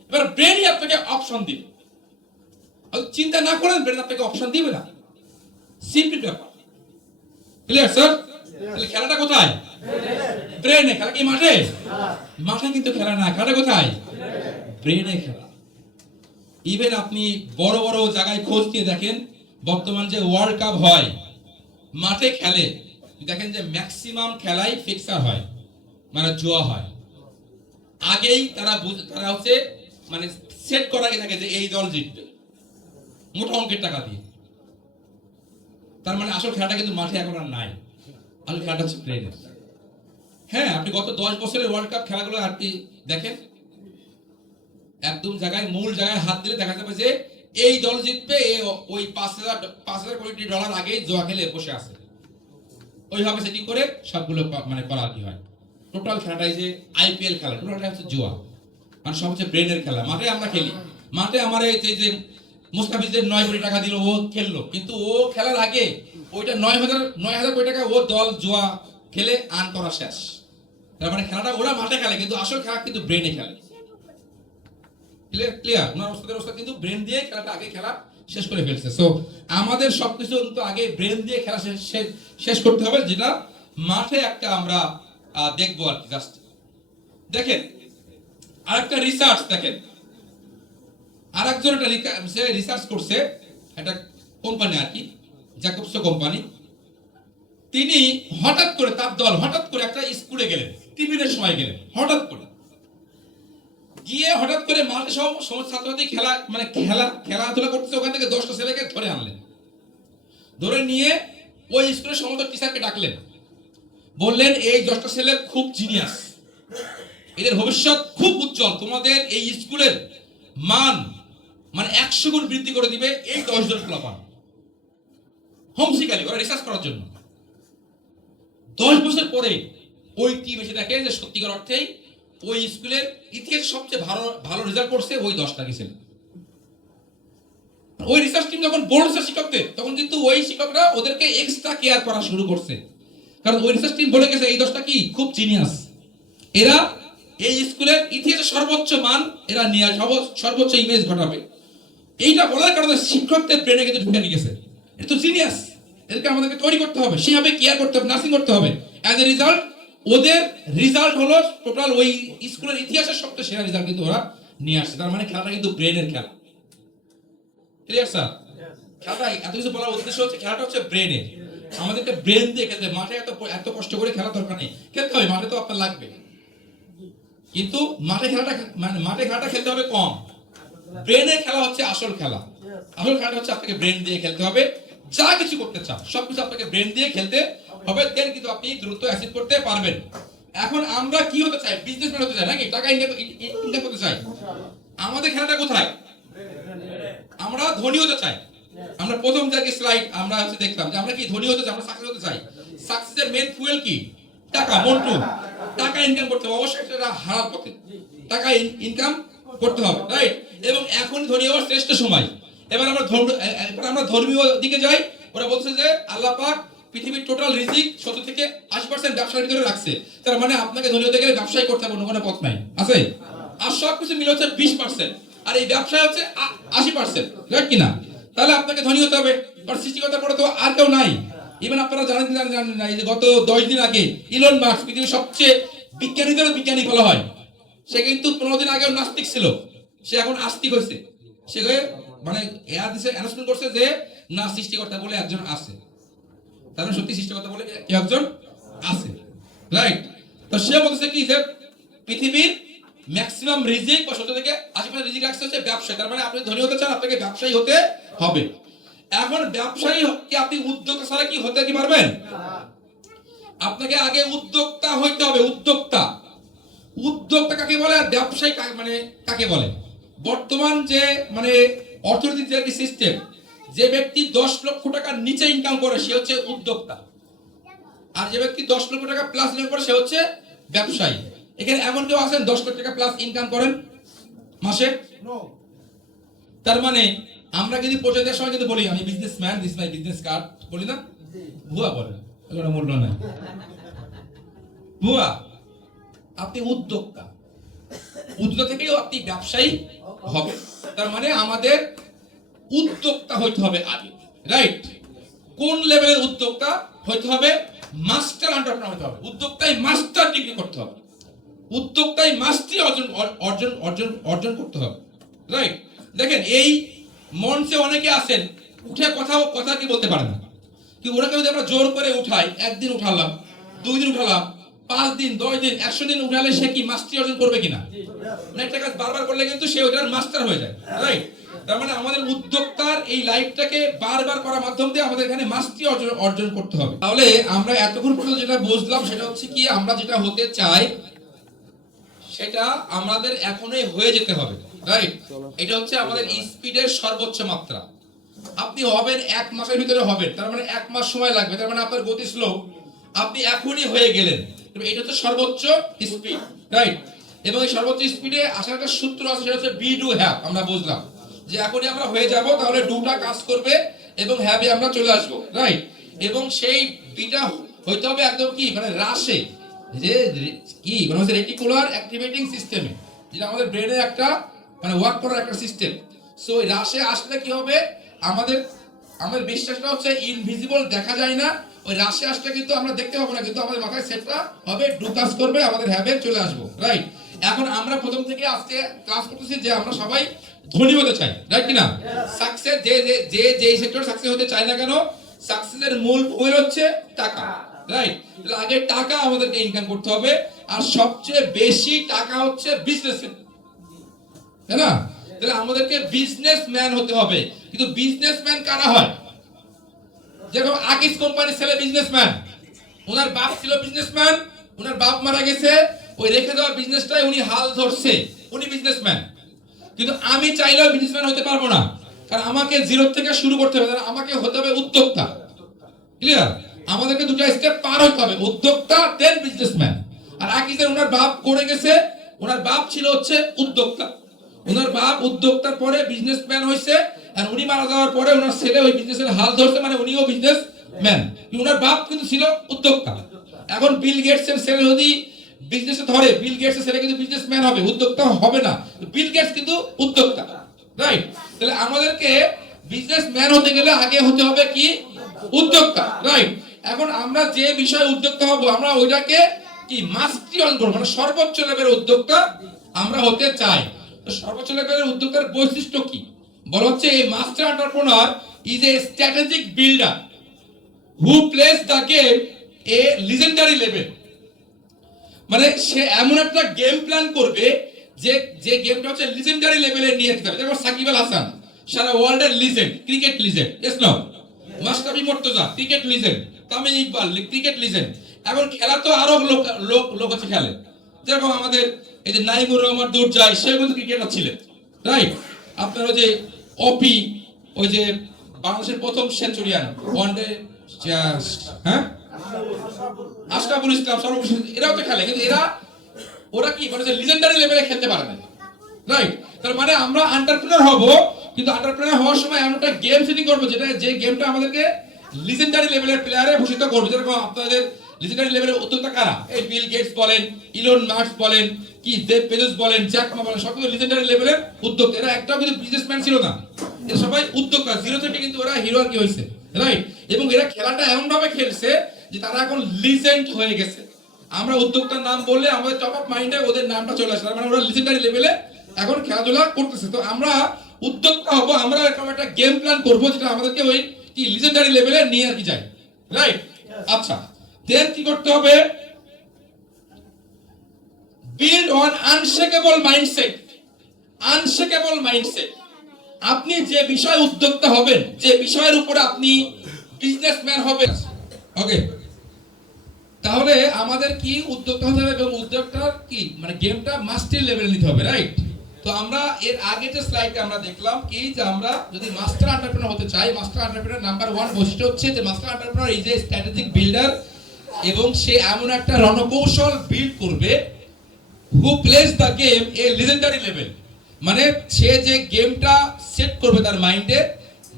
এবার ব্রেনই আপনাকে অপশন দিবে। চিন্তা না করেন, ব্রেন আপনাকে অপশন দিবে না। সিম্পল ব্যাপার। Clear sir? তাহলে খেলাটা কোথায়? ব্রেনে। খেলা কি মাঠে? মাঠে কিন্তু খেলা না, খেলাটা কোথায়? ব্রেনে খেলা। ইভেন আপনি বড় বড় জায়গায় খোঁজ দিয়ে দেখেন, বর্তমান যে ওয়ার্ল্ড কাপ হয়, মাঠে খেলে, দেখেন যে ম্যাক্সিমাম খেলাই ফিক্সার হয়, মানে জুয়া হয়। আগেই তারা হচ্ছে মানে সেট করা থাকে যে এই দল জিতবে মোটা অঙ্কের টাকা দিয়ে। তার মানে আসল খেলাটা কিন্তু মাঠে এখন আর নাই, আসল খেলাটা হচ্ছে ব্রেনের। হ্যাঁ, আপনি গত 10 বছরের ওয়ার্ল্ড কাপ খেলাগুলো আপনি দেখেন, একদম জায়গায় মূল জায়গায় হাত দিলে দেখা যাবে যে এই দল জিতবে, ওই 5,000 কোটি ডলার আগেই জোয়া খেলে বসে আছে। ওইভাবে সেটিং করে সবগুলো মানে করা কি হয়। টোটাল খেলাটাই যে আইপিএল খেলা, টোটালটা হচ্ছে জুয়া, মানে সব হচ্ছে ব্রেনের খেলা। মাঠে আমরা খেলি, মাঠে আমার এই যে মুস্তাফিজের 9 কোটি টাকা দিল, ও খেললো, কিন্তু ও খেলার আগে ওইটা 9,000 কোটি টাকা ও দল জুয়া খেলে আর্ন করা শেষ। তার মানে খেলাটা ওরা মাঠে খেলে, কিন্তু আসল খেলা কিন্তু ব্রেনে খেলে। ক্লিয়ার? ওনার ওস্তাদ কিন্তু ব্রেন দিয়ে খেলাটা আগে খেলা শেষ করে ফেলছে। সো আমাদের সবকিছু কিন্তু আগে ব্রেন দিয়ে খেলা শেষ করতে হবে, যেটা মাঠে একটা আমরা দেখবো আর কি। জাস্ট দেখেন আরেকটা রিসার্চ দেখেন, আরেকজন একটা রিসার্চ করছে, একটা কোম্পানি আর কি, জ্যাকবস কোম্পানি। তিনি হঠাৎ করে তার দল হঠাৎ করে একটা স্কুলে গেলেন, টিফিনের সময় গেলেন, হঠাৎ করে গিয়ে হঠাৎ করে মাঠে সব সমস্ত ছাত্রছাত্রী খেলাধুলা করতেছে, ওখান থেকে 10টা ছেলেকে ধরে আনলেন, ধরে নিয়ে ওই স্কুলের সমস্ত টিচারকে ডাকলেন, বললেন এই 10টা ছেলে খুব জিনিয়াস, এদের ভবিষ্যৎ খুব উজ্জ্বল, তোমাদের এই স্কুলের মান মানে 100 গুণ বৃদ্ধি করে দিবে এই 10 জন পোলাপান। হোমসিকালি ওরা রিসার্চ করার জন্য 10 বছর পরে ওই টিম এসে দেখে যে সত্যিকার অর্থেই ওই স্কুলের ইতিহাসে সবচেয়ে ভালো রেজাল্ট করছে ওই 10টা কি ছেলে। ওই রিসার্চ টিম যখন বলছে শিক্ষকদের, তখন কিন্তু ওই শিক্ষকরা ওদেরকে এক্সট্রা কেয়ার করা শুরু করছে, কারণ ওই রিসার্চ টিম বলে গেছে এই 10টা কি খুব জিনিয়াস, এরা এই স্কুলের ইতিহাসে সর্বোচ্চ মান এরা নিয়ে সর্বোচ্চ ইমেজ ঘটাবে। এইটা বলার কারণে শিক্ষকদের ব্রেনে কিন্তু ঢুকে নিয়ে গেছে, এটা তো জিনিয়াস, এদেরকে আমাদেরকে তৈরি করতে হবে, সেভাবে কেয়ার করতে হবে, নার্সিং করতে হবে। অ্যাজ এ রেজাল্ট ওদের রিজাল্ট হলো টোটাল ওই স্কুলের ইতিহাসের সবচেয়ে সেরা রেজাল্ট কিন্তু ওরা নিয়ে আসছে। তার মানে খেলাটা কিন্তু ব্রেনের খেলা। Clear sir? খেলাটা এত কিছু বলার উদ্দেশ্য হচ্ছে খেলাটা হচ্ছে ব্রেনের, আমাদেরকে ব্রেন দিয়ে খেলতে। মাঠে এত কষ্ট করে খেলা দরকার নেই, খেলতে হবে, মাঠে তো আপনার লাগবে, কিন্তু মাঠে খেলাটা খেলতে হবে কম। ব্রেনের খেলা হচ্ছে আসল খেলা। আসল খেলাটা হচ্ছে আপনাকে ব্রেন দিয়ে খেলতে হবে, যা কিছু করতে চান সবকিছু আপনাকে ব্রেন দিয়ে খেলতে হবে, দেন কিন্তু আপনি দ্রুত অ্যাচিভ করতে পারবেন। এখন আমরা কি হতে চাই? বিজনেসম্যান হতে চাই নাকি? টাকা ইনকাম করতে চাই। আমাদের খেলাটা কোথায়? আমরা ধনী হতে চাই। আমরা প্রথম যে স্লাইড আমরা দেখলাম যে আমরা কি ধনী হতে চাই, আমরা সাকসেস হতে চাই। সাকসেসের মেইন ফুয়েল কি? টাকা। মন্টু, টাকা ইনকাম করতে হবে, অবশ্যই সেটা হারার পথে টাকা ইনকাম করতে হবে, রাইট? এবং এখন ধনী হওয়ার শ্রেষ্ঠ সময়। এবার আমরা ধর্মীয় দিকে যাই। ওরা বলছে যে আল্লাহ পাক পৃথিবীর টোটাল রিজিক 70 থেকে 80% ব্যবসার ভিতরে রাখছে। তার মানে আপনাকে ধনী হতে গেলে ব্যবসায় করতে হবে, অন্য কোনো পথ নাই, আছে? আর সবকিছু মিলে হচ্ছে 20%, আর এই ব্যবসায় হচ্ছে 80%, রাইট কিনা? তাহলে আপনাকে ধনী হতে হবে, আর সৃষ্টিকর্তার পরে তো আর কেউ নাই। ইভেন আপনারা জানেন না, এই যে গত 10 দিন আগে ইলন মাস্ক পৃথিবীর সবচেয়ে বিজ্ঞানী বলা হয়, সে কিন্তু 15 দিন আগেও নাস্তিক ছিল, সে এখন আস্তিক হয়েছে। সে মানে অ্যানাউন্সমেন্ট করছে যে না, সৃষ্টিকর্তা বলে একজন আছে। তার মানে সত্যি সৃষ্টিকর্তা বলে কি একজন আছে, রাইট? তো সে বলছে কি যে পৃথিবীর ম্যাক্সিমাম রিজিক বা 70 থেকে 80% রিজিক রাখছে হচ্ছে ব্যবসায়। তার মানে আপনি ধনী হতে চান, আপনাকে ব্যবসায়ী হতে হবে। এখন ব্যবসায়ী কি আপনি উদ্যোক্তা ছাড়া কি হতে কি পারবেন? আপনাকে আগে উদ্যোক্তা হইতে হবে। উদ্যোক্তা কাকে বলে আর ব্যবসায়ী মানে কাকে বলে? বর্তমান যে মানে অর্থনৈতিক যে সিস্টেম, যে ব্যক্তি 10 লক্ষ টাকার নিচে ইনকাম করে সে হচ্ছে উদ্যোক্তা, আর যে ব্যক্তি 10 লক্ষ টাকা প্লাস ইনকাম করে সে হচ্ছে ব্যবসায়ী। এখানে এমন কেউ আছেন 10 লক্ষ টাকা প্লাস ইনকাম করেন মাসে? তার মানে আমরা যদি পৌঁছাতে সময় কিন্তু বলি আমি businessman, this my business card, বলি না? ভুয়া বলেন, এগুলো মূল্য নাই, ভুয়া। আপনি উদ্যোক্তা থেকেও আপনি ব্যবসায়ী হবে। তার মানে আমাদের উদ্যোক্তা হইতে হবে আগে, রাইট? কোন লেভেলের উদ্যোক্তা হইতে হবে? মাস্টার এন্টারপ্রেনার হতে হবে। উদ্যোক্তায় মাস্টার ডিগ্রি করতে হবে, উদ্যোক্তায় মাস্টারি অর্জন করতে হবে, রাইট? দেখেন এই মঞ্চে অনেকে আছেন উঠে কথা কি বলতে পারে না, কি ওরা যদি আমরা জোর করে উঠাই, একদিন উঠালাম, 2 দিন উঠালাম, 5 দিন 10 দিন 100 দিন উঠালে সে কি মাস্টারি অর্জন করবে কিনা? মানে একটা কাজ বারবার করলে কিন্তু সে ওটার মাস্টার হয়ে যায়, রাইট? তার মানে আমাদের উদ্যোক্তার এই লাইফটাকে বারবার করার মাধ্যম দিয়ে আমাদের এখানে মাস্টারি অর্জন করতে হবে। তাহলে আমরা এতক্ষণ পর্যন্ত যেটা বুঝলাম সেটা হচ্ছে কি, আমরা যেটা হতে চাই সেটা আমাদের এখনই হয়ে যেতে হবে, রাইট? এটা হচ্ছে আমাদের স্পিডের সর্বোচ্চ মাত্রা। আপনি হবেন 1 মাসের ভিতরে হবেন, তার মানে 1 মাস সময় লাগবে, তার মানে আপনার গতি স্লো, আপনি এখনই হয়ে গেলেন। এটা হচ্ছে সর্বোচ্চ স্পিড, রাইট? এবং এই সর্বোচ্চ স্পিডে আসার একটা সূত্র আছে, সেটা হচ্ছে বি ডু হ্যাভ। আমরা বুঝলাম যে এখনই আমরা হয়ে যাব, তাহলে ডুটা কাজ করবে এবং হ্যাভে আমরা চলে আসবো, রাইট? এবং সেই বিটা হইতে হবে একদম কি মানে রাশে, যে কি মানে হচ্ছে রেটিকুলার অ্যাক্টিভেটিং সিস্টেমে, যেটা আমাদের ব্রেনের একটা মানে ওয়ার্ক করার একটা সিস্টেম। সো এই রাশে আসলে কি হবে, আমাদের বিশ্বাসটা হচ্ছে ইনভিজিবল, দেখা যায় না। ওই রাশে আসলে কিন্তু আমরা দেখতে পাবো না, কিন্তু আমাদের মাথায় সেটটা হবে, ডু কাজ করবে, আমাদের হ্যাভে চলে আসবো, রাইট? এখন আমরা প্রথম থেকে আজকে ক্লাস করতেছি যে আমরা সবাই ধনী হতে চাই, রাইট কিনা? সাকসেস যে সেক্টর সাকসেস হতে চায় না কেন, সাকসেসের মূল ফুয়েল হচ্ছে টাকা, রাইট? আগে টাকা আমাদেরকে ইনকাম করতে হবে, আর সবচেয়ে বেশি টাকা হচ্ছে বিজনেসে, তাই না? তাহলে আমাদেরকে বিজনেসম্যান হতে হবে। কিন্তু বিজনেসম্যান কারা হয়? যেরকম আকিস কোম্পানির ছেলে বিজনেসম্যান, ওনার বাপ ছিল বিজনেসম্যান, ওনার বাপ মারা গেছে, ওই রেখে দেওয়া বিজনেসটাই উনি হাল ধরছে, উনি বিজনেসম্যান। কিন্তু আমি চাইলেও বিজনেসম্যান হতে পারবো না, কারণ আমাকে জিরো থেকে শুরু করতে হবে, আমাকে হতে হবে উদ্যোক্তা, ক্লিয়ার? আমাদেরকে দুটো স্টেপ পার হতে হবে, উদ্যোক্তা দেন বিজনেসম্যান। আর আকিসের ওনার বাপ করে গেছে, ওনার বাপ ছিল হচ্ছে উদ্যোক্তা, ওনার বাপ উদ্যোক্তার পরে বিজনেসম্যান হয়েছে, আর উনি মারা যাওয়ার পরে ওনার ছেলে ওই বিজনেসের হাল ধরছে, মানে উনিও বিজনেসম্যান, ওনার বাপ কিন্তু ছিল উদ্যোক্তা। এখন বিল গেটসের ছেলে যদি বিজনেসে ধরে, বিল গেটসের ছেলে কিন্তু বিজনেসম্যান হবে, উদ্যোক্তা হবে না। বিল গেটস কিন্তু উদ্যোক্তা, রাইট? তাহলে আমাদেরকে বিজনেসম্যান হতে গেলে আগে হতে হবে কি উদ্যোক্তা, রাইট? এখন আমরা যে বিষয়ে উদ্যোক্তা হব, আমরা ওইটাকে কি মাস্টারি অর্জন করব, মানে সর্বোচ্চ লেভেলের উদ্যোক্তা আমরা হতে চাই। তো সর্বোচ্চ লেভেলের উদ্যোক্তার বৈশিষ্ট্য কি? বলা হচ্ছে এই master entrepreneur is a strategic builder who plays the game a legendary level. মানে সে এমন একটা গেম প্ল্যান করবে যে গেমটা হচ্ছে লিজেন্ডারি লেভেলে নিয়ে যেতে হবে। যেমন সাকিব আল হাসান সারা ওয়ার্ল্ডের legend, cricket legend, yes no? Mashrafe Mortaza cricket legend, Tamim Iqbal cricket legend. এখন খেলা তো আরো লোক আছে খেলে, যেরকম আমাদের এই যে নাইমুর রহমান দুর্জয়, সে কিন্তু ক্রিকেটার ছিলেন, রাইট? আপনার ওই যে অপি, ওই যে বাংলাদেশের প্রথম সেঞ্চুরিয়ান ওয়ানডে, হ্যাঁ, আশরাফুল ইসলাম সর্বশেষ, এরাও তো খেলে, কিন্তু ওরা কি মানে লিজেন্ডারি লেভেলে খেলতে পারে না, রাইট? তার মানে আমরা এন্টারপ্রেনার হব, কিন্তু এন্টারপ্রেনার হওয়ার সময় এমন একটা গেম সেটিং করবো যে গেমটা আমাদেরকে লিজেন্ডারি লেভেলের প্লেয়ারে ভূষিত করবে। যেরকম আপনাদের লিজেন্ডারি লেভেলের উদ্যোক্তা কারা? এই বিল গেটস বলেন, ইলন মাস্ক বলেন, কি জেফ বেজোস বলেন, জ্যাক মা বলেন, সবগুলো লিজেন্ডারি লেভেলের উদ্যোক্তা। এরা একটাও কিন্তু বিজনেসম্যান ছিল না, এরা সবাই উদ্যোক্তা, জিরো থেকে কিন্তু ওরা হিরো আর কি হয়েছে, রাইট? এবং এরা খেলাটা এমন ভাবে খেলছে যে তারা এখন লিজেন্ড হয়ে গেছে। আমরা উদ্যোক্তার নাম বললে আমাদের টপ অফ মাইন্ডে ওদের নামটা চলে আসে, মানে ওরা লিজেন্ডারি লেভেলে এখন খেলাধুলা করতেছে। তো আমরা উদ্যোক্তা হব, আমরা এরকম একটা গেম প্ল্যান করবো যেটা আমাদেরকে ওই কি লিজেন্ডারি লেভেলে নিয়ে আর কি যায়, রাইট? আচ্ছা, দেন কি করতে হবে? Build on unshakeable mindset. Unshakeable mindset, আপনি যে বিষয় উদ্যোক্তা হবেন, যে বিষয়ের উপরে আপনি বিজনেসম্যান হবেন, ওকে? তাহলে আমাদের কি উদ্যোক্তা হতে হবে, এবং উদ্যোক্তার কি মানে গেমটা মাস্টারি লেভেলে নিতে হবে, রাইট? তো আমরা এর আগে যে স্লাইডে আমরা দেখলাম কি, যে আমরা যদি মাস্টার এন্টারপ্রেনার হতে চাই, মাস্টার এন্টারপ্রেনার নাম্বার 1 বৈশিষ্ট্য হচ্ছে যে master entrepreneur is a strategic builder, এবং সে এমন একটা রণকৌশল বিল্ড করবে who plays the game a legendary level. মানে সে যে গেমটা সেট করবে তার মাইন্ডে,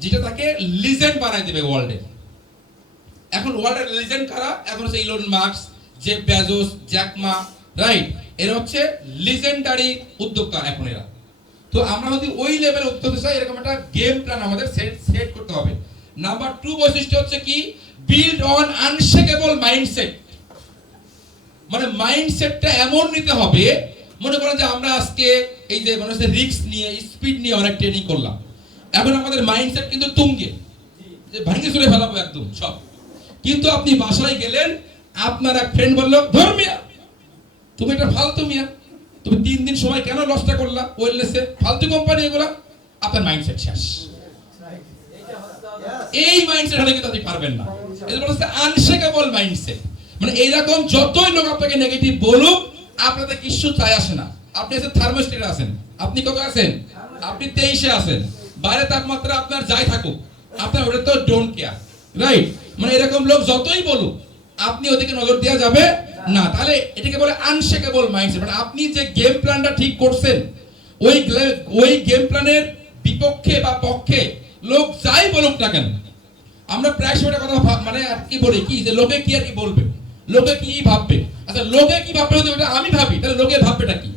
যেটা তাকে লিজেন্ড বানায় দেবে ওয়ার্ল্ডে। এখন ওয়ার্ল্ডের লিজেন্ড কারা? এখন হচ্ছে Elon Musk, Jeff Bezos, Jack Ma, right? এরা হচ্ছে লিজেন্ডারি উদ্যোক্তা এখন এরা। তো আমরা যদি ওই লেভেলে উঠতে চাই, এরকম একটা গেম প্ল্যান আমাদের সেট করতে হবে। নাম্বার 2 বৈশিষ্ট্য হচ্ছে কি, বিল্ড অন আনশেকেবল মাইন্ডসেট। মানে মাইন্ডসেটটা এমন নিতে হবে, মনে করেন যে আমরা আজকে এই যে মানে রিস্ক নিয়ে, স্পিড নিয়ে অনেক ট্রেনিং করলাম, এখন আমাদের মাইন্ডসেট কিন্তু তুঙ্গে, যে ভাঙে চুরে ফেলাবো একদম সব। কিন্তু আপনি বাসায় গেলেন, আপনার এক ফ্রেন্ড বললো ধর্মিয়া তুমি এটা ফালতু মিয়া, তুমি 3 দিন সময় কেন লসটা করলা ওয়েলনেসে, ফালতু কোম্পানি এগুলা, আপনার মাইন্ডসেট শেষ। এই মাইন্ডসেট হলে কিন্তু আপনি পারবেন না। এটা বলছে আনশেকেবল মাইন্ডসেট, মানে এইরকম যতই লোক আপনাকে নেগেটিভ বলুক আপনাদের কিছু চাই আসে না। আপনি আছেন থার্মোস্টেটে আছেন, আপনি কত আছেন, আপনি 23-এ আছেন, বাইরে তাপমাত্রা আপনার যাই থাকুক আপনার ওটা তো ডোন্ট কেয়ার, রাইট? মানে এরকম লোক যতই বলুক আপনি ওদিকে নজর দেওয়া যাবে না। তাহলে এটাকে বলে আনশেকেবল মাইন্ডসেট, মানে আপনি যে গেম প্ল্যানটা ঠিক করছেন ওই গেম প্ল্যানের বিপক্ষে বা পক্ষে লোক যাই বলুক না কেন, আমরা প্রায় সময় কথা মানে আর কি বলি কি যে লোকে কি আর কি বলবে, লোকে কি ভাববে। আচ্ছা লোকে কি ভাববে যদি ওটা আমি ভাবি তাহলে লোকে ভাববেটা কি?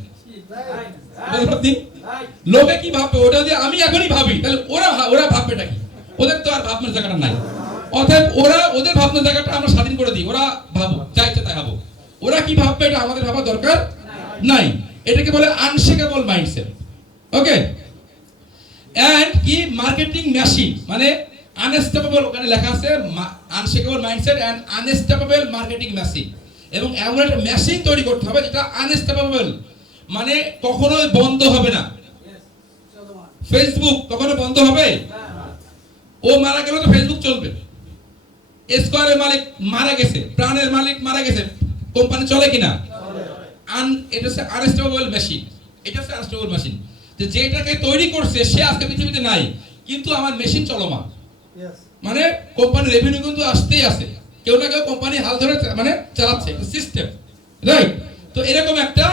লোকে কি ভাববে ওটা যদি আমি এখনই ভাবি তাহলে ওরা ভাববেটা কি? ওদের তো আর ভাবনার জায়গাটা নাই। অতএব ওদের ভাবনার জায়গাটা আমরা স্বাধীন করে দিই, ওরা ভাবুক, যা ইচ্ছা তাই ভাবুক। ওরা কি ভাববে এটা আমাদের ভাবা দরকার নাই। এটাকে বলে আনশেকেবল মাইন্ডসেট। ওকে, এন্ড কি মার্কেটিং মেশিন মানে আনস্টপেবল, ওখানে লেখা আছে unshakeable mindset and unstoppable marketing machine. এবং এমন একটা মেশিন তৈরি করতে হবে যেটা আনস্টপেবল, মানে কখনোই বন্ধ হবে না। ফেসবুক কখনো বন্ধ হবে? ও মারা গেল তো ফেসবুক চলবে। স্কয়ারের মালিক মারা গেছে, প্রাণের মালিক মারা গেছে, কোম্পানি চলে কিনা? এটা হচ্ছে আনস্টপেবল মেশিন। এটা হচ্ছে আনস্টপেবল মেশিন, যেটাকে তৈরি করছে সে আজকে পৃথিবীতে নাই কিন্তু আমার মেশিন চলমান, মানে কোম্পানির রেভিনিউ কিন্তু আসতেই আছে, কেউ না কেউ কোম্পানি হাল ধরে মানে চালাচ্ছে সিস্টেম, রাইট? তো এরকম একটা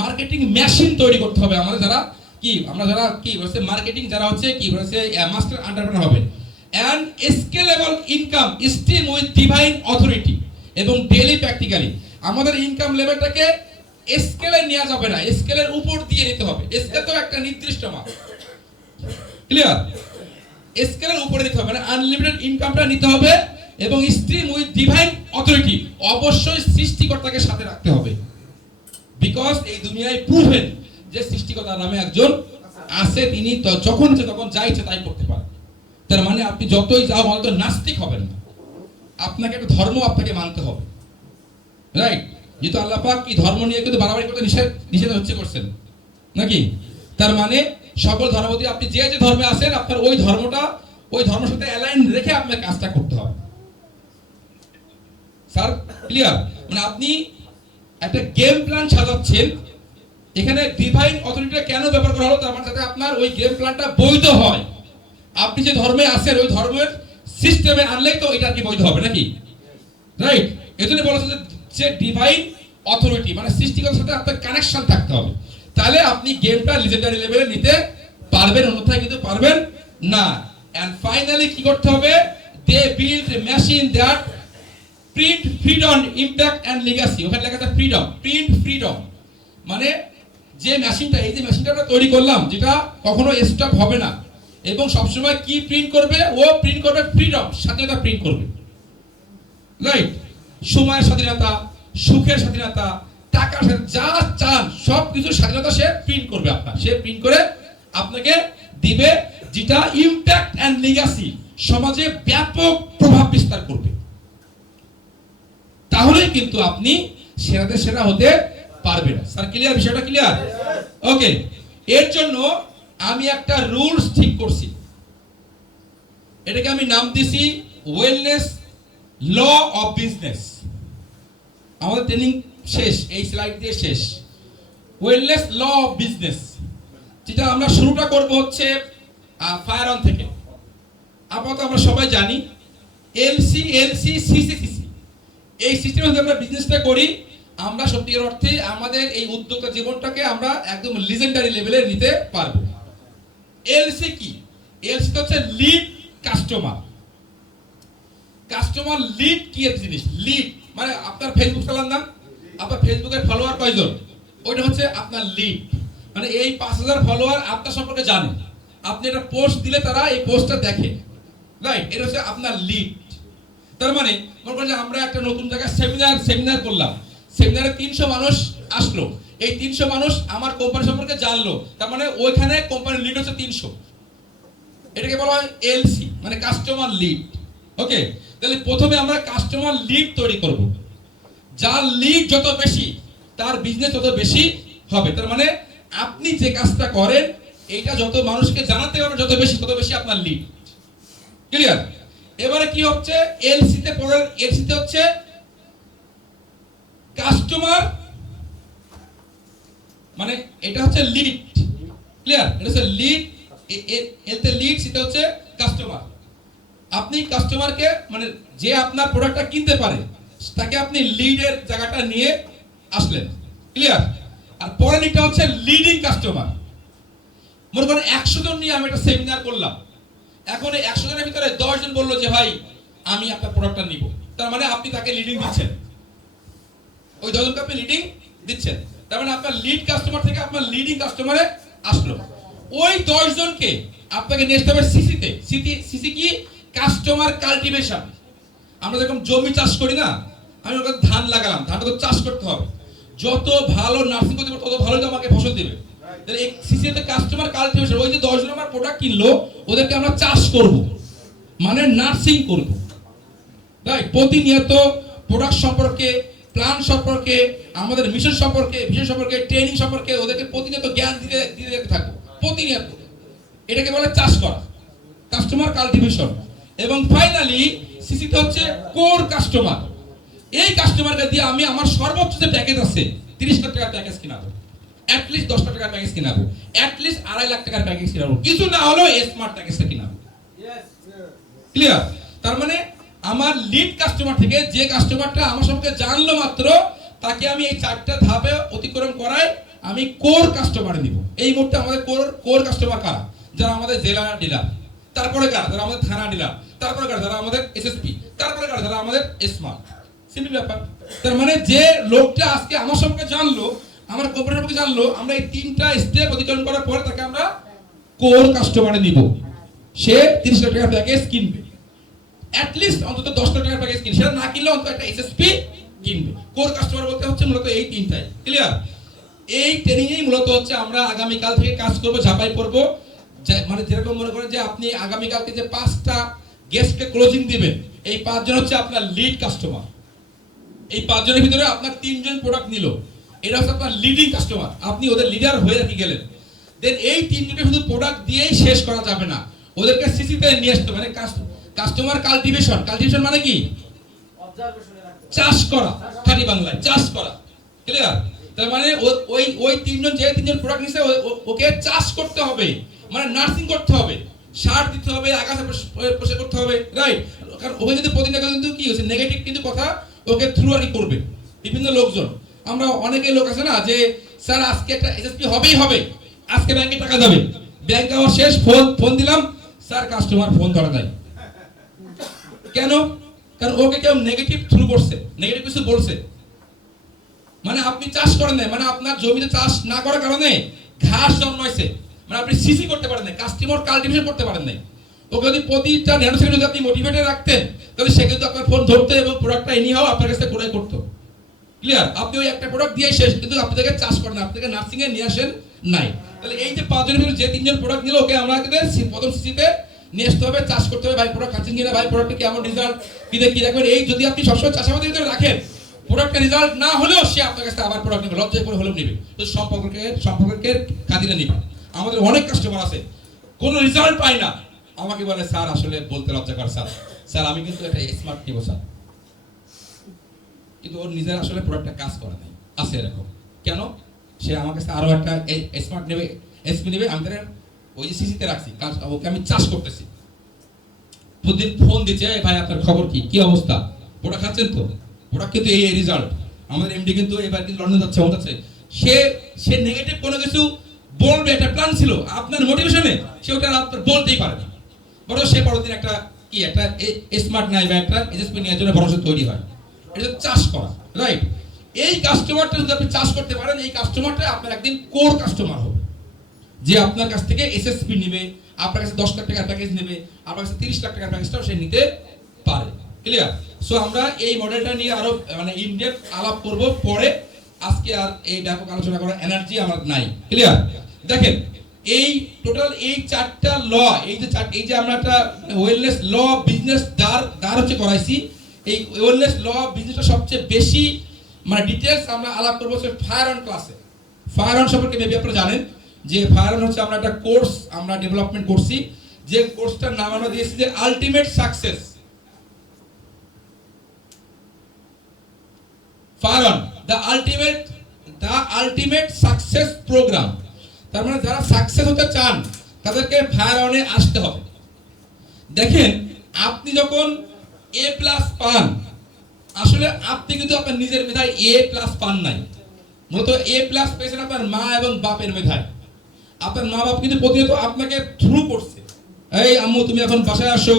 মার্কেটিং মেশিন তৈরি করতে হবে আমাদের যারা কি, আমরা যারা কি বলছে মার্কেটিং যারা হচ্ছে কি বলছে মাস্টার এন্টারপ্রেনার হবে। And scalable income stream with divine authority এবং ডেইলি প্র্যাকটিক্যালি আমাদের ইনকাম লেভেলটাকে স্কেলে নেওয়া যাবে না, স্কেলের উপর দিয়ে নিতে হবে। স্কেল তো একটা নির্দিষ্ট মাপ, ক্লিয়ার? স্কেলের উপরে নিতে হবে, মানে আনলিমিটেড ইনকামটা নিতে হবে এবং স্ট্রিম উইথ ডিভাইন অথরিটি, অবশ্যই সৃষ্টিকর্তাকে সাথে রাখতে হবে। বিকজ এই দুনিয়ায় প্রুভেন যে সৃষ্টিকর্তা নামে একজন আছে, তিনি যখন ইচ্ছে তখন যা ইচ্ছে তাই করতে পারেন। তার মানে আপনি যতই যাও হয়তো নাস্তিক হবেন না, আপনাকে একটা ধর্ম আপনাকে মানতে হবে, রাইট? যেহেতু আল্লাহ পাক কি ধর্ম নিয়ে কিন্তু বাড়াবাড়ি করতে নিষেধ হচ্ছে করছেন নাকি? তার মানে সকল ধর্মপতি আপনি যে যে ধর্মে আছেন আপনার ওই ধর্মের সাথে অ্যালাইন রেখে আপনার কাজটা করতে হবে। Sir clear? মানে আপনি একটা গেম প্ল্যান সাজাচ্ছেন, এখানে ডিভাইন অথরিটিটা কেন ব্যবহার করা হলো? তার মানে যাতে আপনার ওই গেম প্ল্যানটা বৈধ হয়। আপনি যে ধর্মে আছেন ওই ধর্মের সিস্টেমে আনলেই তো এটা কি বৈধ হবে নাকি, রাইট? এজন্য বলা হচ্ছে যে ডিভাইন অথরিটি মানে সৃষ্টিকর্তার সাথে আপনার কানেকশন থাকতে হবে, তাহলে আপনি গেমটা লিজেন্ডারি লেভেলে নিতে পারবেন, অন্যথায় কিন্তু পারবেন না। এন্ড ফাইনালি কি করতে হবে? They build machine that print freedom impact and legacy. ওখানে লেখা আছে ফ্রিডম, প্রিন্ট ফ্রিডম, মানে যে মেশিনটা, এই যে মেশিনটা আমরা তৈরি করলাম যেটা কখনো স্টপ হবে না এবং সবসময় কি প্রিন্ট করবে? ও প্রিন্ট করবে ফ্রিডম, স্বাধীনতা প্রিন্ট করবে, রাইট? সময়ের স্বাধীনতা, সুখের স্বাধীনতা, টাকার স্বাধীনতা, যা চান সব কিছু স্বাধীনতা সে প্রিন্ট করবে আপনার, সে প্রিন্ট করে আপনাকে দিবে, যেটা ইমপ্যাক্ট এন্ড লিগ্যাসি সমাজে ব্যাপক প্রভাব বিস্তার করবে। তাহলেই কিন্তু আপনি সেরাদের সেরা হতে পারবেন। Sir clear? বিষয়টা ক্লিয়ার? ওকে, এর জন্য আমি একটা রুলস ঠিক করছি, এটাকে আমি নাম দিছি ওয়েলনেস ল অফ বিজনেস। আমাদের ট্রেনিং শেষ, এই স্লাইড দিয়ে শেষ। ওয়েলনেস ল অফ বিজনেস, যেটা আমরা শুরুটা করব হচ্ছে ফায়ার অন থেকে। আপাতত আমরা সবাই জানি এলসি এলসি সিসি সিসি, এই সিস্টেমে যদি আমরা বিজনেসটা করি আমরা সত্যিকার অর্থে আমাদের এই উদ্যোক্তা জীবনটাকে আমরা একদম লিজেন্ডারি লেভেলে নিতে পারবো। এলসি কি? এলসি হচ্ছে লিড কাস্টমার। কাস্টমার লিড কি এক জিনিস? লিড মানে আপনার ফেসবুক চালান না, আপনার ফেসবুকের ফলোয়ার কয়জন, ওইটা হচ্ছে আপনার লিড। মানে এই 5000 ফলোয়ার আপনার সম্পর্কে জানে, আপনি একটা পোস্ট দিলে তারা এই পোস্টটা দেখে, রাইট? এটা হচ্ছে আপনার লিড। তার মানে মনে করেন যে আমরা একটা নতুন জায়গায় সেমিনার করলাম, সেমিনারে 300 মানুষ আসলো, এই 300 মানুষ আমার কোম্পানি সম্পর্কে জানলো, তার মানে ওইখানে কোম্পানির লিড হচ্ছে 300। এটাকে বলা হয় এলসি মানে কাস্টমার লিড। ওকে, তাহলে প্রথমে আমরা কাস্টমার লিড তৈরি করব। যার লিড যত বেশি তার বিজনেস তত বেশি হবে। তার মানে আপনি যে কাজটা করেন এইটা যত মানুষকে জানাতে পারবেন যত বেশি আপনার লিড। ক্লিয়ার? এবারে কি হচ্ছে এলসিতে পড়ার, এলসিতে হচ্ছে কাস্টমার, মানে এটা হচ্ছে লিড। ক্লিয়ার? এটা হচ্ছে লিড, এলতে লিড, সেটা হচ্ছে কাস্টমার। আপনি কাস্টমারকে মানে যে আপনার প্রোডাক্টটা কিনতে পারে তাকে আপনি লিডের জায়গাটা নিয়ে আসলেন। ক্লিয়ার? আর পরের লিডটা হচ্ছে লিডিং কাস্টমার। মনে করেন 100 জন নিয়ে আমি একটা সেমিনার করলাম, এখন এই 100 জনের ভিতরে 10 জন বললো যে ভাই আমি আপনার প্রোডাক্টটা নিব, তার মানে আপনি তাকে লিডিং দিচ্ছেন, ওই 10 জনকে আপনি লিডিং দিচ্ছেন। তার মানে আপনার লিড কাস্টমার থেকে আপনার লিডিং কাস্টমারে আসলো। ওই 10 জনকে আপনাকে নিয়ে আসতে হবে সিসিতে। সিসি কি? Customer cultivation. আমরা যখন জমি চাষ করি না, আমি ওখানে ধান লাগালাম, ধানটা তো চাষ করতে হবে, যত ভালো নার্সিং করতে পারবো তত ভালো তো আমাকে ফসল দেবে। তাহলে এই সিসিতে কাস্টমার কাল্টিভেশন, ওই যে 10 জন আমার প্রোডাক্ট কিনলো ওদেরকে আমরা চাষ করব, মানে নার্সিং করব। রাইট? প্রতিনিয়ত প্রোডাক্ট সম্পর্কে, প্ল্যান সম্পর্কে, আমাদের মিশন সম্পর্কে, ভিশন সম্পর্কে, ট্রেনিং সম্পর্কে ওদেরকে প্রতিনিয়ত জ্ঞান দিতে থাকবো প্রতিনিয়ত। এটাকে বলে চাষ করা, কাস্টমার কাল্টিভেশন। এবং ফাইনালি সিসিতে হচ্ছে কোর কাস্টমার। এই কাস্টমারকে দিয়ে আমি আমার সর্বোচ্চ যে প্যাকেজ আছে 30 লাখ টাকার প্যাকেজ কিনাবো, অ্যাটলিস্ট 10 লাখ টাকার প্যাকেজ কিনাবো, অ্যাটলিস্ট 2.5 লাখ টাকার প্যাকেজ কিনাবো, কিছু না হলেও স্মার্ট প্যাকেজটা কিনাবো। ক্লিয়ার? তার মানে আমার লিড কাস্টমার থেকে যে কাস্টমারটা আমার সম্পর্কে জানলো মাত্র, তাকে আমি এই 4টা ধাপে অতিক্রম করাই আমি কোর কাস্টমারে দিব। এই মুহূর্তে আমাদের কোর কাস্টমার কারা? যারা আমাদের জেলা ডিলার, তারপরে কারা? যারা আমাদের থানা ডিলার, তারপরে কারা? যারা আমাদের এসএসপি, তারপরে কারা? যারা আমাদের স্মার্ট। সিম্পল ব্যাপার। তার মানে যে লোকটা আজকে আমার সম্পর্কে জানলো, আমার কোম্পানি সম্পর্কে জানলো, আমরা এই 3টা স্টেপ অতিক্রম করার পরে তাকে আমরা কোর কাস্টমারে নিব। সে 30 লাখ টাকার প্যাকেজ কিনবে, অ্যাটলিস্ট অন্তত 10 লাখ টাকার প্যাকেজ কিনবে, সেটা না কিনলে অন্তত একটা এসএসপি কিনবে। কোর কাস্টমার বলতে হচ্ছে মূলত এই 3টাই। ক্লিয়ার? এই ট্রেনিংই মূলত হচ্ছে আমরা আগামীকাল থেকে কাজ করব, ঝাঁপাই করব। মানে যেরকম মনে করেন যে আপনি আগামীকালকে যে 5টা গেস্টকে ক্লোজিং দিবেন, এই 5 জন হচ্ছে আপনার লিড কাস্টমার। এই 5 জনের ভিতরে আপনার 3 জন প্রোডাক্ট নিল, এটা হচ্ছে আপনার লিডিং কাস্টমার, আপনি ওদের লিডার হয়ে রাখি গেলেন। দেন এই 3 জনকে শুধু প্রোডাক্ট দিয়েই শেষ করা যাবে না, ওদেরকে সিসিতে নিয়ে আসতে মানে কাস্টমার কাল্টিভেশন। কাল্টিভেশন মানে কি? চাষ করা, খাঁটি বাংলায় চাষ করা। ক্লিয়ার? তার মানে ওই 3 জন, যে 3 জন প্রোডাক্ট নিছে ওকে চাষ করতে হবে, মানে নার্সিং করতে হবে, সার দিতে হবে, আগাছা পরিষ্কার করতে হবে। রাইট? কারণ ওকে যদি প্রতিদিন কিন্তু কি হচ্ছে নেগেটিভ কিন্তু কথা ওকে থ্রু আর কি করবে বিভিন্ন লোকজন। আমরা অনেকে লোক আছে না যে স্যার আজকে একটা এসএসপি হবেই হবে, আজকে ব্যাংকে টাকা যাবে, ব্যাংক আওয়ার শেষ, ফোন দিলাম, স্যার কাস্টমার ফোন ধরা নাই। কেন? কারণ ওকে কেউ নেগেটিভ থ্রু করছে, নেগেটিভ কিছু বলছে। মানে আপনি চাষ করেন না, মানে আপনার জমিতে চাষ না করার কারণে ঘাস জন্মাইছে, মানে আপনি সিসি করতে পারেন না, কাস্টমার কাল্টিভেশন করতে পারেন না। ওকে যদি প্রতিটা ন্যানোসেকেন্ড যদি আপনি মোটিভেটেড রাখতেন, তাহলে সে কিন্তু আপনার ফোন ধরতে এবং প্রোডাক্টটা এনি হাও আপনার কাছে ক্রয় করতো। ক্লিয়ার? আপনি ওই একটা প্রোডাক্ট দিয়ে শেষ, কিন্তু আপনাদেরকে চাষ করেন না, আপনাদেরকে নার্সিং এ নিয়ে আসেন নাই। তাহলে এই যে 5 জনের ভিতরে যে 3 জন প্রোডাক্ট নিল, ওকে আমরা প্রথম সিসিতে নিয়ে আসতে হবে, চাষ করতে হবে। ভাই প্রোডাক্ট খাচ্ছেন কিনা, ভাই প্রোডাক্টে কেমন রেজাল্ট, কি দেখবেন। এই যদি আপনি সবসময় চাষাবাদের ভিতরে রাখেন, প্রোডাক্টের রেজাল্ট না হলেও সে আপনার কাছে আবার প্রোডাক্ট নেবে, লজ্জায় করে হলেও নেবে, তো সম্পর্কের খাতিরে নেবে। আমাদের অনেক কাস্টমার আছে কোনো রেজাল্ট পায় না, আমাকে বলে স্যার আসলে বলতে লজ্জা করে, স্যার আমি কিন্তু একটা স্মার্ট নিব স্যার, কিন্তু ওর নিজের আসলে প্রোডাক্টটা কাজ করে নাই, আছে এরকম। কেন? সে আমার কাছে আরো একটা স্মার্ট নেবে, এসপি নেবে, আমি তার ওই যে সিসিতে রাখছি, ওকে আমি চাষ করতেছি। প্রতিদিন ফোন দিচ্ছে, ভাই আপনার খবর কি, কি অবস্থা, প্রোডাক্ট খাচ্ছেন তো, প্রোডাক্ট কিন্তু এই রেজাল্ট, আমাদের এমডি কিন্তু এবার কিন্তু লন্ডন যাচ্ছে, যাচ্ছে। সে নেগেটিভ কোনো কিছু বলবে, একটা প্ল্যান ছিল আপনার মোটিভেশনে, সে ওটা আপনার বলতেই পারে না, বরং সে পরদিন একটা স্মার্ট নাই বা একটা এসএসপি নেওয়ার জন্য ভরসা তৈরি হয়। এটা চাষ করা। রাইট? এই কাস্টমারটা যদি আপনি চাষ করতে পারেন, এই কাস্টমারটা আপনার একদিন কোর কাস্টমার হবে, যে আপনার কাছ থেকে এসএসপি নেবে, আপনার কাছে 10 লাখ টাকার প্যাকেজ নেবে, আপনার কাছে 30 লাখ টাকার প্যাকেজটাও সে নিতে পারে। ক্লিয়ার? সো আমরা এই মডেলটা নিয়ে আরো মানে ইনডেপথ আলাপ করব পরে, আজকে আর এই ব্যাপক আলোচনা করার এনার্জি আমার নাই। ক্লিয়ার? দেখেন এই টোটাল এই 4টা ল, এই যে আমরা একটা ওয়েলনেস ল বিজনেস দাঁড় হচ্ছে করাইছি, এই ওয়েলনেস ল বিজনেসটা সবচেয়ে বেশি মানে ডিটেলস আমরা আলাপ করবো হচ্ছে ফায়ার অন ক্লাসে। ফায়ার অন সম্পর্কে মেবি আপনারা জানেন যে ফায়ার অন হচ্ছে আমরা একটা কোর্স আমরা ডেভেলপমেন্ট করছি, যে কোর্সটার নাম আমরা দিয়েছি যে ultimate success. Fire on the ultimate success program. তার মানে যারা সাকসেস হতে চান তাদেরকে ফায়ার অনে আসতে হবে। দেখেন আপনি যখন এ প্লাস পান, আসলে আপনি কিন্তু আপনার নিজের মেধায় এ প্লাস পান নাই, মূলত এ প্লাস পেয়েছেন আপনার মা এবং বাপের মেধায়। আপনার মা বাপ কিন্তু প্রতিনিয়ত আপনাকে থ্রু করছে, এই আম্মু তুমি এখন বাসায় আসো,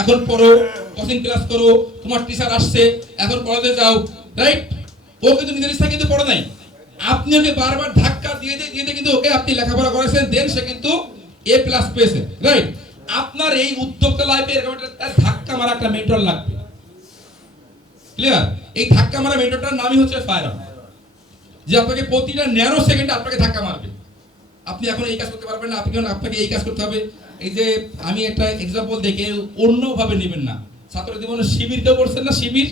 এখন পড়ো, কোচিং ক্লাস করো, তোমার টিচার আসছে, এখন পড়াতে যাও, রাইট? ও কিন্তু নিজের ইচ্ছা কিন্তু পড়ে নাই, আপনি ওকে বারবার ধাক্কা দিয়ে কিন্তু ওকে আপনি লেখাপড়া করেছেন, দেন সে কিন্তু এ প্লাস পেয়েছে, রাইট? আপনার এই উদ্যোক্তা লাইফে এরকম একটা ধাক্কা মারা একটা মেন্টর লাগবে, ক্লিয়ার? এই ধাক্কা মারা মেন্টরটার নামই হচ্ছে ফায়ার অন, যে আপনাকে প্রতিটা ন্যানো সেকেন্ডে আপনাকে ধাক্কা মারবে। আপনি এখন এই কাজ করতে পারবেন না, আপনাকে এই কাজ করতে হবে। এই যে আমি একটা এক্সাম্পল দেখে অন্যভাবে নেবেন না, ছাত্র জীবনে শিবির কেউ করছেন না? শিবির,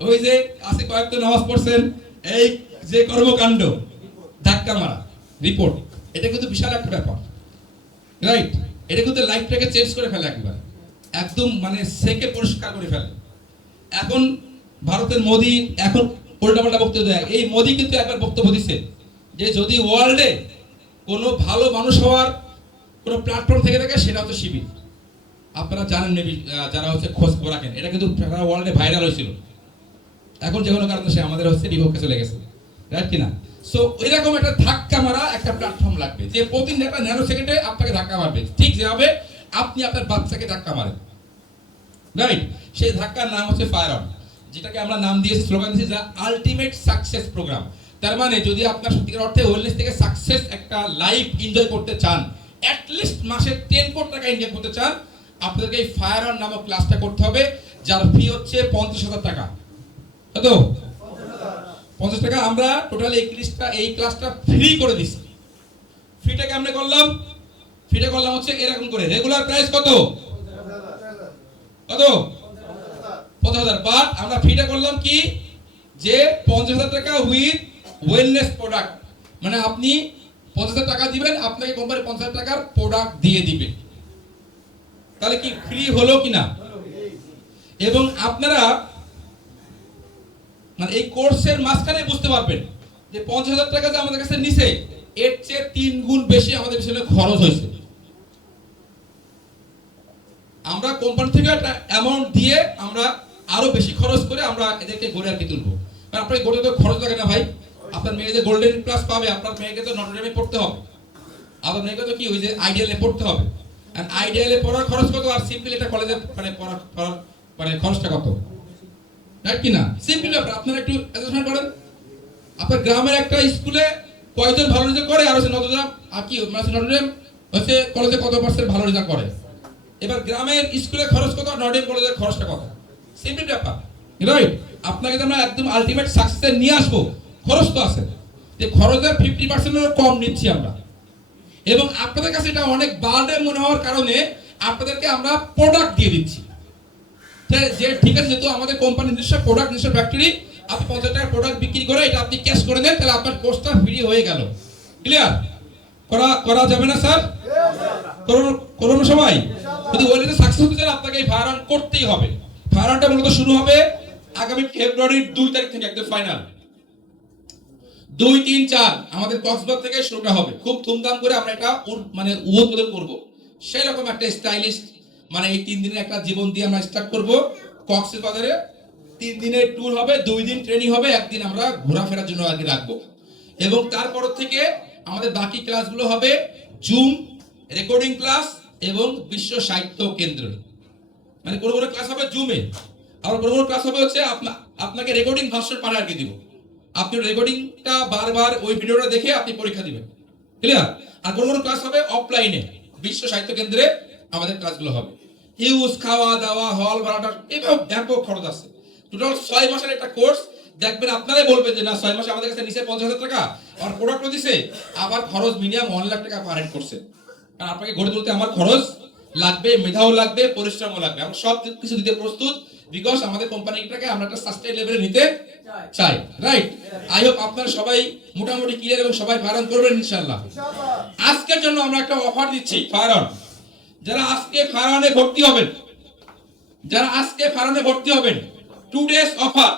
ওই যে আছে কয়েকটা নামাজ পড়ছেন, এই যে কর্মকাণ্ড ধাক্কা মারা রিপোর্ট, এটা কিন্তু বিশাল একটা ব্যাপার, রাইট? এটা কিন্তু লাইফটাকে চেঞ্জ করে ফেলে একবার, একদম মানে সেকে পরিষ্কার করে ফেলে। এখন ভারতের মোদি এখন উল্টাপাল্টা বক্তব্য দেয়, এই মোদি কিন্তু একবার বক্তব্য দিচ্ছে যে যদি ওয়ার্ল্ডে কোনো ভালো মানুষ হওয়ার কোনো প্ল্যাটফর্ম থেকে থাকে সেটা হচ্ছে শিবির। আপনারা জানেন নেবি, যারা হচ্ছে খোঁজ খবর রাখেন, এটা কিন্তু সারা ওয়ার্ল্ডে ভাইরাল হয়েছিল। এখন যে কোনো কারণে সে আমাদের হচ্ছে বিপক্ষে চলে গেছে, রাইট কিনা? সো এরকম একটা ধাক্কা মারা একটা প্ল্যাটফর্ম লাগবে, যে প্রতিদিন একটা ন্যানো সেকেন্ডে আপনাকে ধাক্কা মারবে, ঠিক যেভাবে আপনি আপনার বাচ্চাকে ধাক্কা মারেন, রাইট? সেই ধাক্কার নাম হচ্ছে ফায়ার অন, যেটাকে আমরা নাম দিয়েছি, স্লোগান দিয়েছি দ্য আলটিমেট সাকসেস প্রোগ্রাম। তার মানে যদি আপনার সত্যিকার অর্থে ওয়েলনেস থেকে সাকসেস একটা লাইফ এনজয় করতে চান, অ্যাটলিস্ট মাসে 10 কোটি টাকা ইনকাম করতে চান, আপনাদেরকে এই ফায়ার অন নামক ক্লাসটা করতে হবে, যার ফি হচ্ছে 50,000 টাকা। কত? 50 টাকা। আমরা টোটাল এই ক্লাসটা ফ্রি করে দিচ্ছি। ফ্রিটা কেমনে করলাম? ফ্রিটা করলাম হচ্ছে এরকম করে, রেগুলার প্রাইস কত? 50,000। বাট আমরা ফ্রিটা করলাম কি, যে 50,000 টাকা উইথ ওয়েলনেস প্রোডাক্ট, মানে আপনি 50,000 টাকা দিবেন, আপনাকে কোম্পানি 50,000 টাকার প্রোডাক্ট দিয়ে দিবে। তাহলে কি ফ্রি হলো কিনা? এবং আপনারা মানে এই কোর্সের মাঝখানে বুঝতে পারবেন যে 50,000 টাকা যে আমাদের কাছে নিছে, এর চেয়ে 3 গুণ বেশি আমাদের পিছনে খরচ হয়েছে। আমরা কোম্পানি থেকে একটা অ্যামাউন্ট দিয়ে আমরা আরো বেশি খরচ করে আমরা এদেরকে গড়ে আর কি তুলবো। কারণ আপনার গড়ে তো খরচ লাগে না ভাই, আপনার মেয়ে যে গোল্ডেন প্লাস পাবে, আপনার মেয়েকে তো নটরডেমে পড়তে হবে, আপনার মেয়েকে তো কি ওই যে আইডিয়ালে পড়তে হবে। আর আইডিয়ালে পড়ার খরচ কত, আর সিম্পল একটা কলেজে মানে পড়ার মানে খরচটা কত, রাইট কিনা? সিম্পল ব্যাপার। আপনারা একটু অ্যাডজাস্টমেন্ট করেন, আপনার গ্রামের একটা স্কুলে কয়জন ভালো রেজাল্ট করে, আর হচ্ছে নটরডেম আর কি মানে নটরডেম হচ্ছে কলেজে কত পার্সেন্ট ভালো রেজাল্ট করে। এবার গ্রামের স্কুলে খরচ কত, নটরডেম কলেজের খরচটা কত, সিম্পল ব্যাপার, রাইট? আপনাকে তো আমরা একদম আলটিমেট সাকসেসে নিয়ে আসবো, খরচ তো আছে, যে খরচের 50% কম নিচ্ছি আমরা। এবং আপনাদের কাছে এটা অনেক বার্ডেন মনে হওয়ার কারণে আপনাদেরকে আমরা প্রোডাক্ট দিয়ে দিচ্ছি, যে ঠিক আছে যেহেতু আমাদের কোম্পানি নিজস্ব প্রোডাক্ট, নিজস্ব ফ্যাক্টরি, আপনি 50 টাকার প্রোডাক্ট বিক্রি করে এটা আপনি ক্যাশ করে দেন, তাহলে আপনার কোর্সটা ফ্রি হয়ে গেল। ক্লিয়ার? করা যাবে না স্যার? করুন সবাই। যদি ওয়েলনেসে সাকসেস হতে চান আপনাকে এই ফায়ার অন করতেই হবে। ফায়ার অনটা মূলত শুরু হবে আগামী ফেব্রুয়ারির 2 তারিখ থেকে, একদম ফাইনাল 2, 3, 4 আমাদের কক্সবাজার থেকে শুরুটা হবে। খুব ধুমধাম করে আমরা এটা মানে উদ্বোধন করব, সেই রকম একটা স্টাইলিশ মানে এই 3 দিনের একটা জীবন দিয়ে আমরা স্টার্ট করব। কক্সবাজারে 3 দিনের ট্যুর হবে, 2 দিন ট্রেনিং হবে, 1 দিন আমরা ঘোরাফেরার জন্য আগে রাখবো। এবং তারপর থেকে আমাদের বাকি ক্লাসগুলো হবে জুম, রেকর্ডিং ক্লাস এবং বিশ্ব সাহিত্য কেন্দ্র। মানে কোনো কোনো ক্লাস হবে জুমে, আর কোনো কোনো ক্লাস হবে হচ্ছে আপনাকে রেকর্ডিং ভার্সন পাঠায় দিব, আপনি রেকর্ডিংটা বারবার ওই ভিডিওটা দেখে আপনি পরীক্ষা দিবেন। ক্লিয়ার? আর কোনো কোনো ক্লাস হবে অফলাইনে, বিশ্ব সাহিত্য কেন্দ্রে আমাদের ক্লাসগুলো হবে। হিউজ খাওয়া দাওয়া, হল ভাড়াটা, এভাবে ব্যাপক খরচ আছে। টোটাল 6 মাসের একটা কোর্স। দেখবেন আপনারাই বলবেন যে না 6 মাসে আমাদের কাছে নিচে 50,000 টাকা আর প্রোডাক্টও দিছে, আবার খরচ মিনিমাম 1 লাখ টাকা পার হেড করছে। কারণ আপনাকে গড়ে তুলতে আমার খরচ লাগবে, মেধাও লাগবে, পরিশ্রমও লাগবে। আমরা সব কিছু দিতে প্রস্তুত। বিকজ আমাদের কোম্পানিটাকে আমরা একটা সাস্টেইন লেভেলে নিতে চাই, রাইট? আই হোপ আপনারা সবাই মোটামুটি ক্লিয়ার এবং সবাই ফায়ার অন করবেন ইনশাআল্লাহ। আজকের জন্য আমরা একটা অফার দিচ্ছি ফায়ার অন। যারা আজকে ফায়ার অনে ভর্তি হবেন, যারা আজকে ফায়ার অনে ভর্তি হবেন, 2 days offer,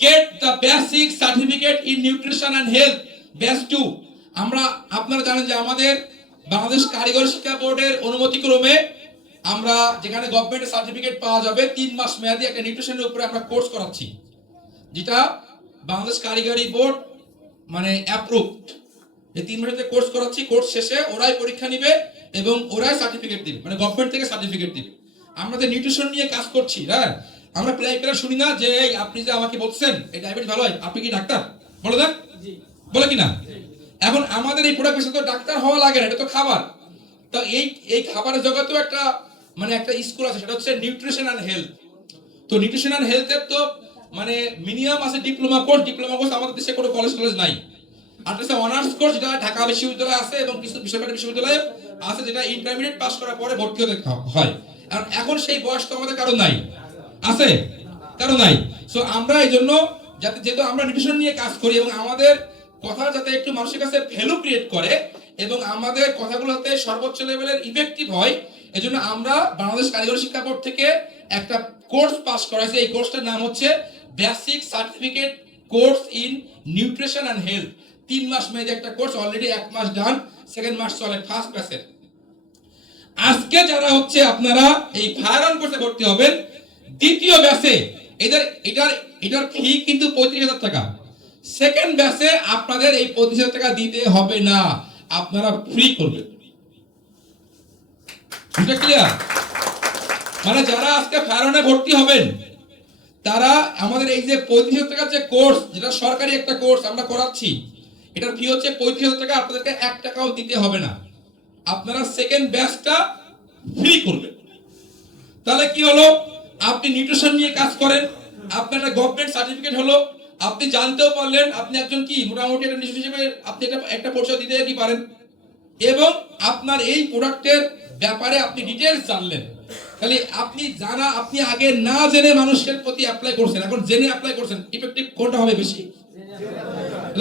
get the basic certificate in nutrition and health batch 2। আমরা, আপনারা জানেন যে আমাদের বাংলাদেশ কারিগরি শিক্ষা বোর্ডের অনুমতিক্রমে আমরা যেখানে গভর্নমেন্টের সার্টিফিকেট পাওয়া যাবে 3 মাস মেয়াদী একটা নিউট্রিশনের উপরে আমরা কোর্স করাচ্ছি, যেটা বাংলাদেশ কারিগরি বোর্ড মানে অ্যাপ্রুভড। এই 3 মাসের কোর্স করাচ্ছি, কোর্স শেষে ওরাই পরীক্ষা নিবে এবং ওরাই সার্টিফিকেট দিবে, মানে গভর্নমেন্ট থেকে সার্টিফিকেট দিবে। আমরা যে নিউট্রিশন নিয়ে কাজ করছি, হ্যাঁ, আমরা প্রায় করে শুনি না যে এই আপনি যে আমাকে বলছেন এই ডায়াবেটিস ভালো হয়, আপনি কি ডাক্তার? বলে দেন, বলে কি না? এখন আমাদের এই প্রোডাক্টের সাথে ডাক্তার হওয়া লাগে না, এটা তো খাবার। তো এই খাবারের জগতেও একটা মানে একটা স্কুল আছে, সেটা হচ্ছে নিউট্রিশন এন্ড হেলথ। তো নিউট্রিশন এন্ড হেলথের তো মানে মিনিমাম আছে ডিপ্লোমা কোর্স। ডিপ্লোমা কোর্স আমাদের দেশে কোনো কলেজ নাই। আর আছে অনার্স কোর্স, যেটা ঢাকা বিশ্ববিদ্যালয়ে আছে এবং কিছু বিশ্ববিদ্যালয় বিশ্ববিদ্যালয়ে আছে, যেটা ইন্টারমিডিয়েট পাস করার পরে ভর্তি হতে হয়। আর এখন সেই বয়স তো আমাদের কারো নাই, আছে কারো নাই। সো আমরা এই জন্য যাতে, যেহেতু আমরা নিউট্রিশন নিয়ে কাজ করি এবং আমাদের কথা যাতে একটু মানুষের কাছে ভ্যালু ক্রিয়েট করে এবং আমাদের কথাগুলো যাতে সর্বোচ্চ লেভেলের ইফেক্টিভ হয়, এজন্য আমরা বাংলাদেশ কারিগরি শিক্ষা বোর্ড থেকে একটা কোর্স পাস করাইছি। এই কোর্সটার নাম হচ্ছে basic certificate course in nutrition and health. 3 মাস মেয়াদী একটা কোর্স, অলরেডি 1 মাস ডান, 2nd মাস চলে, ফার্স্ট ব্যাচের। আজকে যারা হচ্ছে আপনারা এই ফায়ার অন কোর্সে ভর্তি হবেন, দ্বিতীয় ব্যাচে এটার ফি কিন্তু 35,000 টাকা। 2nd ব্যাচে আপনাদের এই 35,000 টাকা দিতে হবে না, আপনারা ফ্রি করবেন। এটা ক্লিয়ার? মানে যারা আজকে ফায়ার অনে ভর্তি হবেন তারা আমাদের এই যে 35,000 টাকার যে কোর্স, যেটা সরকারি একটা কোর্স আমরা করাচ্ছি, এটার ফি হচ্ছে 35,000 টাকা, আপনাদেরকে 1 টাকাও দিতে হবে না, আপনারা 2nd ব্যাচটা ফ্রি করবেন। তাহলে কি হলো? আপনি নিউট্রিশন নিয়ে কাজ করেন, আপনার একটা গভর্নমেন্ট সার্টিফিকেট হলো, আপনি জানতেও পারলেন আপনি একজন কি মোটামুটি একটা নিউট্রিশন হিসেবে আপনি একটা পরিচয় দিতে কি পারেন, এবং আপনার এই প্রোডাক্টের ব্যাপারে আপনি ডিটেইলস জানলেন। তাহলে আপনি জানা, আপনি আগে না জেনে মানুষের প্রতি অ্যাপ্লাই করছেন, এখন জেনে অ্যাপ্লাই করছেন, ইফেক্টিভ কোনটা হবে বেশি,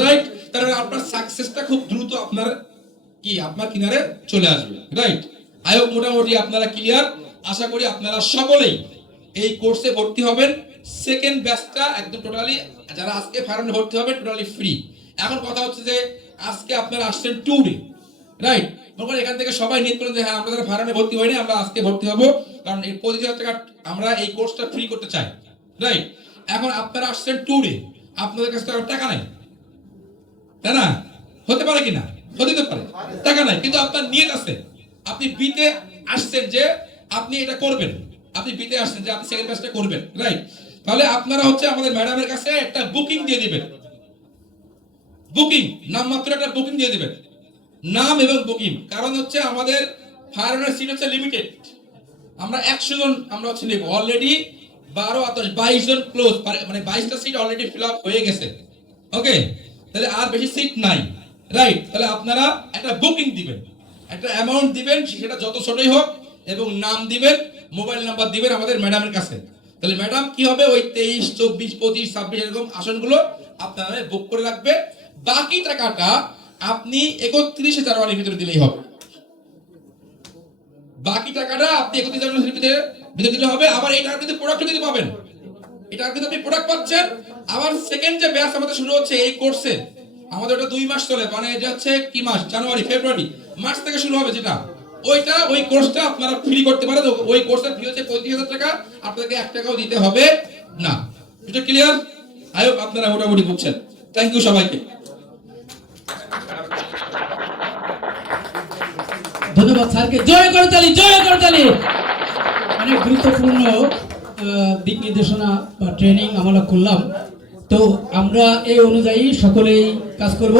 রাইট? তাহলে আপনার সাকসেসটা খুব দ্রুত আপনার কিনারে চলে আসবে, রাইট? আই হোপ মোটামুটি আপনারা ক্লিয়ার। আশা করি আপনারা সকলেই এই কোর্সে ভর্তি হবেন। 2nd ব্যাচটা একদম টোটালি, যারা আজকে ফায়ার অনে ভর্তি হবেন টোটালি ফ্রি। এখন কথা হচ্ছে যে আজকে আপনারা আসছেন 2 ডে, রাইট? তখন এখান থেকে সবাই নিয়ত করেন যে হ্যাঁ আমরা যারা ফায়ার অনে ভর্তি হইনি আমরা আজকে ভর্তি হব, কারণ এই 25,000 টাকা আমরা এই কোর্সটা ফ্রি করতে চাই, রাইট? এখন আপনারা আসছেন 2 ডে, আপনাদের কাছে টাকা নাই, তাই না? হতে পারে কিনা? হতে পারে, টাকা নাই, কিন্তু আপনার নিয়ত আছে, আপনি বিতে আসছেন যে আপনি এটা করবেন, আপনি বিতে আসছেন যে আপনি 2nd ব্যাচটা করবেন, রাইট? তাহলে আপনারা হচ্ছে আমাদের ম্যাডামের কাছে একটা বুকিং দিয়ে দিবেন, বুকিং নামমাত্র একটা বুকিং দিয়ে দিবেন, নাম এবং বুকিং। কারণ হচ্ছে আমাদের ফায়ার অনের সিট হচ্ছে লিমিটেড, আমরা 100 জন আমরা হচ্ছে নেব। অলরেডি 12 আর 10 22 জন ক্লোজ, মানে 22টা সিট অলরেডি ফিল আপ হয়ে গেছে, ওকে? তাহলে আর বেশি সিট নাই, রাইট? তাহলে আপনারা একটা বুকিং দিবেন, একটা অ্যামাউন্ট দিবেন, সেটা যত ছোটই হোক, এবং নাম দিবেন, মোবাইল নাম্বার দিবেন আমাদের ম্যাডামের কাছে। তাহলে ম্যাডাম কি হবে, ওই 23, 24, 25, 26 এরকম আসনগুলো আপনারা বুক করে রাখবে। বাকি টাকাটা আপনি 31 জানুয়ারির ভিতরে দিলেই হবে। বাকি টাকাটা আপনি 31 জানুয়ারির ভিতরে দিলে হবে। আবার এই টাকার ভিতরে প্রোডাক্ট দিতে পাবেন, এটা কিন্তু আপনি প্রোডাক্ট পাচ্ছেন। আবার 2nd যে ব্যাচ আমাদের শুরু হচ্ছে এই কোর্সে, আমাদের ওটা 2 মাস চলে, মানে এটা হচ্ছে কি মাস, জানুয়ারি, ফেব্রুয়ারি, মার্চ থেকে শুরু হবে, যেটা ওই কোর্সটা আপনারা ফ্রি করতে পারেন। ওই কোর্সের ফি হচ্ছে 35,000 টাকা, আপনাদেরকে 1 টাকাও দিতে হবে না। এটা ক্লিয়ার? আই হোপ আপনারা মোটামুটি বুঝছেন। থ্যাংক ইউ সবাইকে। ধন্যবাদ স্যারকে, জয় করতালি, জয় করতালি। অনেক গুরুত্বপূর্ণ দিক নির্দেশনা বা ট্রেনিং আমরা করলাম, তো আমরা এই অনুযায়ী সকলেই কাজ করব।